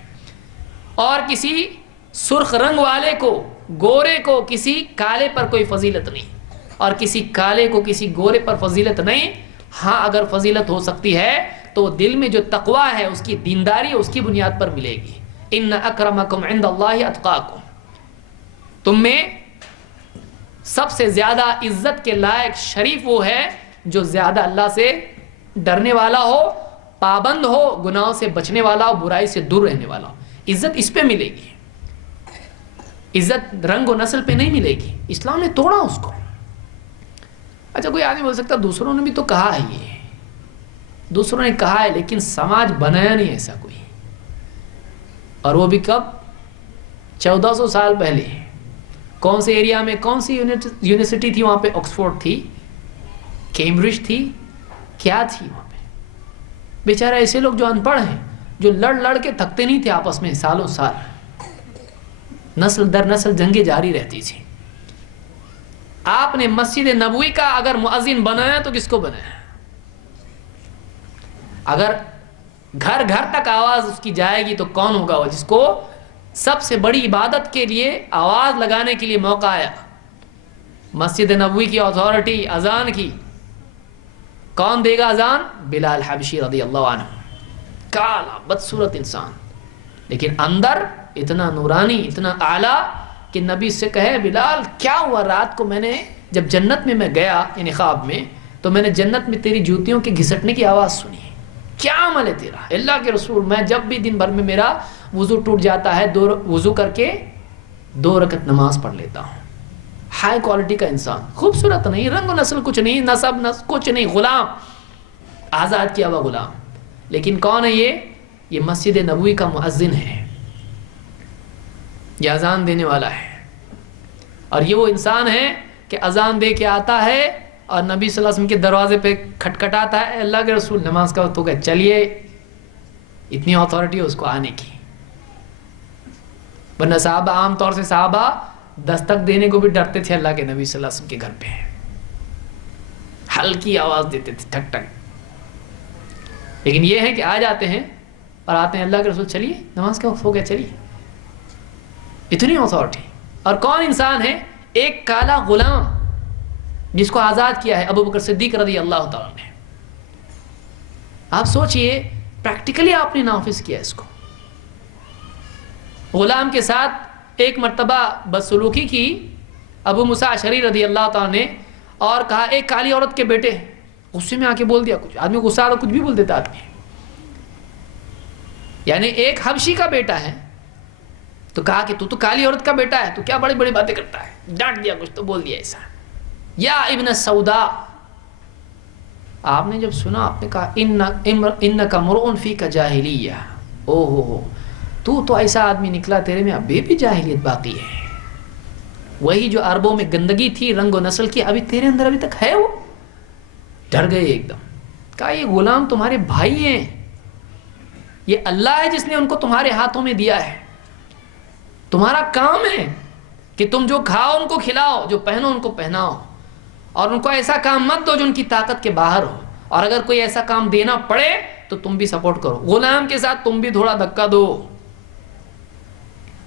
اور کسی سرخ رنگ والے کو، گورے کو کسی کالے پر کوئی فضیلت نہیں، اور کسی کالے کو کسی گورے پر فضیلت نہیں. ہاں اگر فضیلت ہو سکتی ہے تو دل میں جو تقوی ہے، اس کی دینداری، اس کی بنیاد پر ملے گی. ان اکرمکم عند اللہ اتقاکم. تم میں سب سے زیادہ عزت کے لائق شریف وہ ہے جو زیادہ اللہ سے ڈرنے والا ہو، پابند ہو، گناہوں سے بچنے والا ہو، برائی سے دور رہنے والا ہو. عزت اس پہ ملے گی، عزت رنگ و نسل پہ نہیں ملے گی. اسلام نے توڑا اس کو. اچھا کوئی آدمی بول سکتا دوسروں نے بھی تو کہا ہے، یہ دوسروں نے کہا ہے لیکن سماج بنایا نہیں ایسا کوئی. اور وہ بھی کب؟ 1400 سال پہلے. کون سے ایریا میں، کون سی یونیورسٹی تھی وہاں پہ؟ آکسفورڈ تھی، کیمبرج تھی، کیا تھی وہاں پہ؟ بیچارہ ایسے لوگ جو ان پڑھ ہیں، جو لڑ کے تھکتے نہیں تھے آپس میں سالوں سال، نسل در نسل جنگیں جاری رہتی تھی. آپ نے مسجد نبوی کا اگر مؤذن بنایا تو کس کو بنایا؟ اگر گھر گھر تک آواز اس کی جائے گی تو کون ہوگا وہ جس کو سب سے بڑی عبادت کے لیے آواز لگانے کے لیے موقع آیا؟ مسجد نبوی کی اتھارٹی اذان کی کون دے گا؟ اذان بلال حبشی رضی اللہ عنہ. کالا بدصورت انسان، لیکن اندر اتنا نورانی، اتنا اعلیٰ کہ نبی سے کہے بلال کیا ہوا رات کو؟ میں نے جب جنت میں گیا، یعنی خواب میں، تو میں نے جنت میں تیری جوتیوں کے گھسٹنے کی آواز سنی. کیا عمل ہے تیرا؟ اللہ کے رسول، میں جب بھی دن بھر میں میرا وضو ٹوٹ جاتا ہے، وضو کر کے 2 رکعت نماز پڑھ لیتا ہوں. ہائی کوالٹی کا انسان، خوبصورت نہیں، رنگ و نسل کچھ نہیں، نسب کچھ نہیں، غلام، آزاد کیا ہوا غلام. لیکن کون ہے یہ مسجد نبوی کا مؤذن ہے، یہ اذان دینے والا ہے. اور یہ وہ انسان ہے کہ اذان دے کے آتا ہے اور نبی صلی اللہ علیہ وسلم کے دروازے پہ کھٹکھٹاتا ہے، اللہ کے رسول نماز کا وقت ہو گیا، چلیے. اتنی اتھارٹی ہے اس کو آنے کی. ورنہ صحابہ، عام طور سے صحابہ دستک دینے کو بھی ڈرتے تھے اللہ کے نبی صلی اللہ علیہ وسلم کے گھر پہ. ہلکی آواز دیتے تھے، ٹھک ٹھک. لیکن یہ ہے کہ آ جاتے ہیں اور آتے ہیں، اللہ کے رسول چلیے نماز کا وقت ہو گیا، چلیے. اتنی اتھارٹی. اور کون انسان ہے؟ ایک کالا غلام جس کو آزاد کیا ہے ابو بکر صدیق رضی اللہ تعالیٰ نے. آپ سوچئے پریکٹیکلی آپ نے نافذ کیا اس کو. غلام کے ساتھ ایک مرتبہ بدسلوکی کی ابو موسیٰ اشعری رضی اللہ تعالیٰ نے، اور کہا ایک کالی عورت کے بیٹے. غصے میں آ کے بول دیا کچھ. آدمی غصہ آتا کچھ بھی بول دیتا آدمی. یعنی ایک حبشی کا بیٹا ہے تو کہا کہ تو کالی عورت کا بیٹا ہے، تو کیا بڑی بڑی باتیں کرتا ہے، ڈانٹ دیا، کچھ تو بول دیا ایسا. یا ابن سودا، آپ نے جب سنا آپ نے کہا انک امرؤ فیک جاہلیہ، او ہو تو ایسا آدمی نکلا تیرے میں ابھی بھی جاہلیت باقی ہے. وہی جو عربوں میں گندگی تھی رنگ و نسل کی ابھی تیرے اندر ابھی تک ہے. وہ ڈر گئے ایک دم. کہا یہ غلام تمہارے بھائی ہیں، یہ اللہ ہے جس نے ان کو تمہارے ہاتھوں میں دیا ہے. تمہارا کام ہے کہ تم جو کھاؤ ان کو کھلاؤ، جو پہنو ان کو پہناؤ، اور ان کو ایسا کام مت دو جو ان کی طاقت کے باہر ہو. اور اگر کوئی ایسا کام دینا پڑے تو تم بھی سپورٹ کرو، غلام کے ساتھ تم بھی تھوڑا دھکا دو.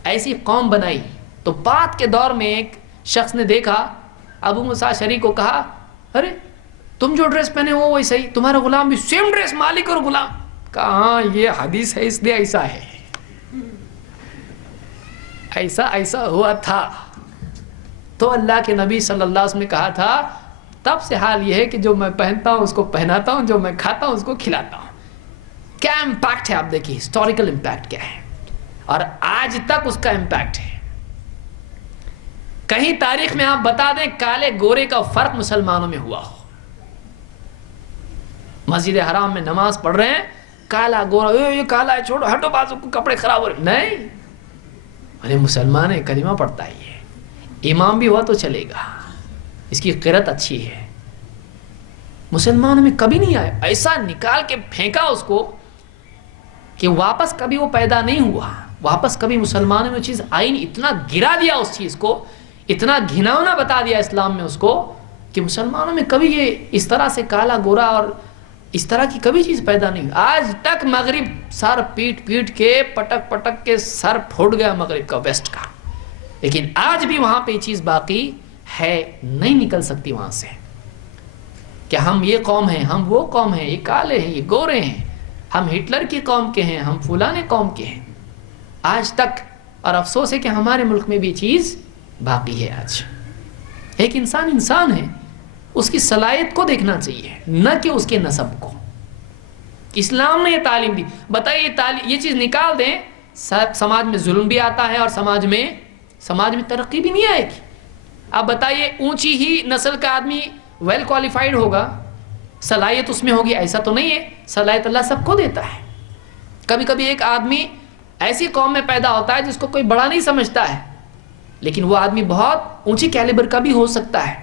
ایسی قوم بنائی. تو بعد کے دور میں ایک شخص نے دیکھا، ابو موسیٰ اشعری کو کہا ارے تم جو ڈریس پہنے ہو ویسا ہی تمہارا غلام بھی سیم ڈریس، مالک اور غلام. کہا ہاں یہ حدیث ہے اس لیے ایسا ہے، ایسا ہوا تھا. تو اللہ کے نبی صلی اللہ علیہ وسلم نے کہا تھا تب سے حال یہ ہے کہ جو میں پہنتا ہوں اس کو پہناتا ہوں، جو میں کھاتا ہوں اس کو کھلاتا ہوں. کیا امپیکٹ ہے آپ دیکھیے، ہسٹوریکل امپیکٹ کیا ہے، اور آج تک اس کا امپیکٹ ہے. کہیں تاریخ میں آپ بتا دیں کالے گورے کا فرق مسلمانوں میں ہوا ہو. مسجد حرام میں نماز پڑھ رہے ہیں، کالا گورا، یہ کالا ہے چھوڑو ہٹو بازو کو کپڑے خراب ہو رہے. نہیں، ارے مسلمان ہے، کلمہ پڑھتا ہے، یہ امام بھی ہوا تو چلے گا، اس کی قرت اچھی ہے. مسلمان میں کبھی نہیں آئے، ایسا نکال کے پھینکا اس کو کہ واپس کبھی وہ پیدا نہیں ہوا. واپس کبھی مسلمانوں میں چیز آئی نہیں. اتنا گرا دیا اس چیز کو، اتنا گھناؤنا بتا دیا اسلام میں اس کو کہ مسلمانوں میں کبھی یہ اس طرح سے کالا گورا اور اس طرح کی کبھی چیز پیدا نہیں. آج تک مغرب سر پیٹ پیٹ کے پٹک کے سر پھوٹ گیا مغرب کا، ویسٹ کا، لیکن آج بھی وہاں پہ یہ چیز باقی ہے، نہیں نکل سکتی وہاں سے کہ ہم یہ قوم ہیں، ہم وہ قوم ہیں، یہ کالے ہیں، یہ گورے ہیں، ہم ہٹلر کی قوم کے ہیں، ہم فلانے قوم کے ہیں. آج تک. اور افسوس ہے کہ ہمارے ملک میں بھی یہ چیز باقی ہے. آج ایک انسان ہے، اس کی صلاحیت کو دیکھنا چاہیے، نہ کہ اس کے نسب کو. اسلام نے یہ تعلیم دی. بتائیے یہ چیز نکال دیں، سماج میں ظلم بھی آتا ہے اور سماج میں ترقی بھی نہیں آئے گی. اب بتائیے اونچی ہی نسل کا آدمی ویل کوالیفائڈ ہوگا، صلاحیت اس میں ہوگی؟ ایسا تو نہیں ہے. صلاحیت اللہ سب کو دیتا ہے. کبھی کبھی ایک آدمی ایسی قوم میں پیدا ہوتا ہے جس کو کوئی بڑا نہیں سمجھتا ہے، لیکن وہ آدمی بہت اونچی کیلیبر کا بھی ہو سکتا ہے.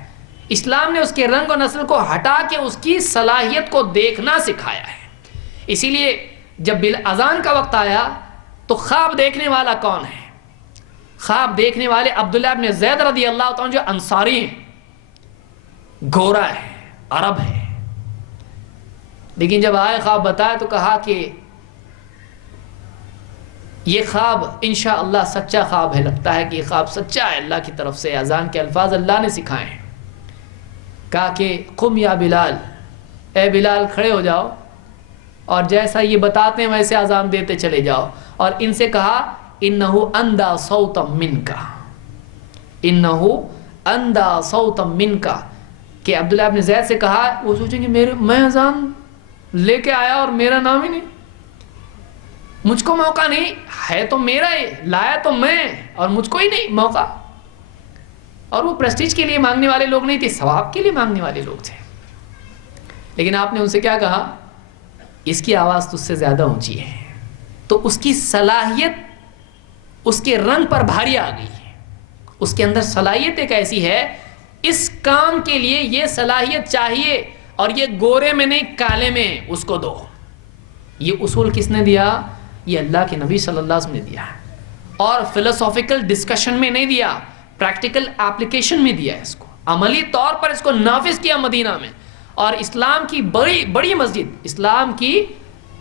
اسلام نے اس کے رنگ و نسل کو ہٹا کے اس کی صلاحیت کو دیکھنا سکھایا ہے. اسی لیے جب اذان کا وقت آیا تو خواب دیکھنے والا کون ہے؟ خواب دیکھنے والے عبداللہ ابن زید رضی اللہ تعالیٰ جو انصاری ہیں، گورا ہے، عرب ہے. لیکن جب آئے خواب بتایا تو کہا کہ یہ خواب انشاءاللہ سچا خواب ہے، لگتا ہے کہ یہ خواب سچا ہے، اللہ کی طرف سے اذان کے الفاظ اللہ نے سکھائے ہیں. کہا کہ قم یا بلال، اے بلال کھڑے ہو جاؤ اور جیسا یہ بتاتے ہیں ویسے اذان دیتے چلے جاؤ. اور ان سے کہا انہو اندھا صوتا منکا، انہو اندھا صوتا منکا، کہ عبداللہ ابن زید سے کہا، وہ سوچیں گے میں اذان لے کے آیا اور میرا نام ہی نہیں، مجھ کو موقع نہیں ہے، تو میرا ہی لایا تو میں، اور مجھ کو ہی نہیں موقع. اور وہ پریسٹیج کے لیے مانگنے والے لوگ نہیں تھے، ثواب کے لیے مانگنے والے لوگ تھے. لیکن آپ نے ان سے کیا کہا؟ اس کی آواز تجھ سے زیادہ اونچی ہے. تو اس کی صلاحیت اس کے رنگ پر بھاری آ گئی ہے. اس کے اندر صلاحیت ایک ایسی ہے، اس کام کے لیے یہ صلاحیت چاہیے، اور یہ گورے میں نہیں کالے میں اس کو دو. یہ اصول کس نے دیا؟ یہ اللہ کے نبی صلی اللہ علیہ وسلم نے دیا ہے. اور فلسافیکل ڈسکشن میں نہیں دیا، پریکٹیکل اپلیکیشن میں دیا ہے. اس کو عملی طور پر اس کو نافذ کیا مدینہ میں. اور اسلام کی بڑی مسجد، اسلام کی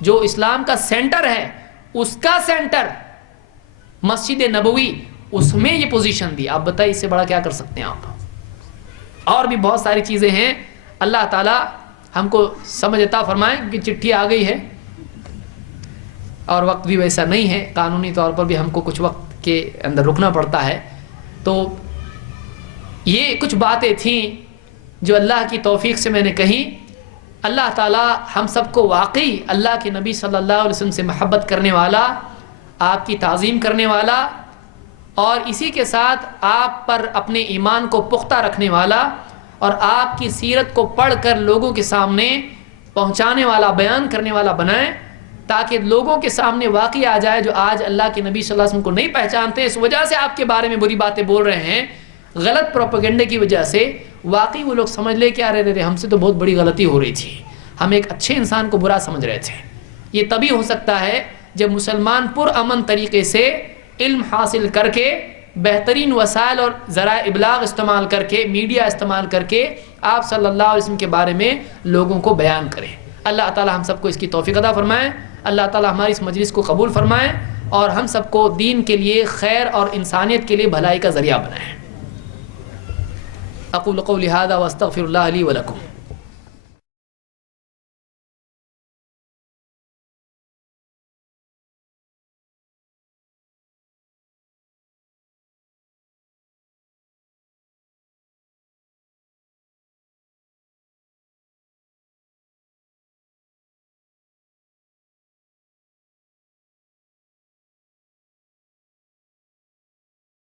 جو اسلام کا سینٹر ہے، اس کا سینٹر مسجد نبوی، اس میں یہ پوزیشن دی. آپ بتائیے اس سے بڑا کیا کر سکتے ہیں آپ؟ اور بھی بہت ساری چیزیں ہیں. اللہ تعالی ہم کو سمجھ عطا فرمائے، کیونکہ چٹھی آ گئی ہے اور وقت بھی ویسا نہیں ہے، قانونی طور پر بھی ہم کو کچھ وقت کے اندر رکنا پڑتا ہے. تو یہ کچھ باتیں تھیں جو اللہ کی توفیق سے میں نے کہی. اللہ تعالی ہم سب کو واقعی اللہ کے نبی صلی اللہ علیہ وسلم سے محبت کرنے والا، آپ کی تعظیم کرنے والا، اور اسی کے ساتھ آپ پر اپنے ایمان کو پختہ رکھنے والا اور آپ کی سیرت کو پڑھ کر لوگوں کے سامنے پہنچانے والا، بیان کرنے والا بنائیں، تاکہ لوگوں کے سامنے واقعی آ جائے جو آج اللہ کے نبی صلی اللہ علیہ وسلم کو نہیں پہچانتے، اس وجہ سے آپ کے بارے میں بری باتیں بول رہے ہیں، غلط پروپیگنڈے کی وجہ سے واقعی وہ لوگ سمجھ لے کہ ارے ہم سے تو بہت بڑی غلطی ہو رہی تھی، ہم ایک اچھے انسان کو برا سمجھ رہے تھے۔ یہ تبھی ہو سکتا ہے جب مسلمان پرامن طریقے سے علم حاصل کر کے، بہترین وسائل اور ذرائع ابلاغ استعمال کر کے، میڈیا استعمال کر کے آپ صلی اللہ علیہ وسلم کے بارے میں لوگوں کو بیان کریں۔ اللہ تعالی ہم سب کو اس کی توفیق عطا فرمائے، اللہ تعالی ہماری اس مجلس کو قبول فرمائے اور ہم سب کو دین کے لیے، خیر اور انسانیت کے لیے بھلائی کا ذریعہ بنائے۔ اقول قولی ھذا واستغفر اللہ لی ولکم۔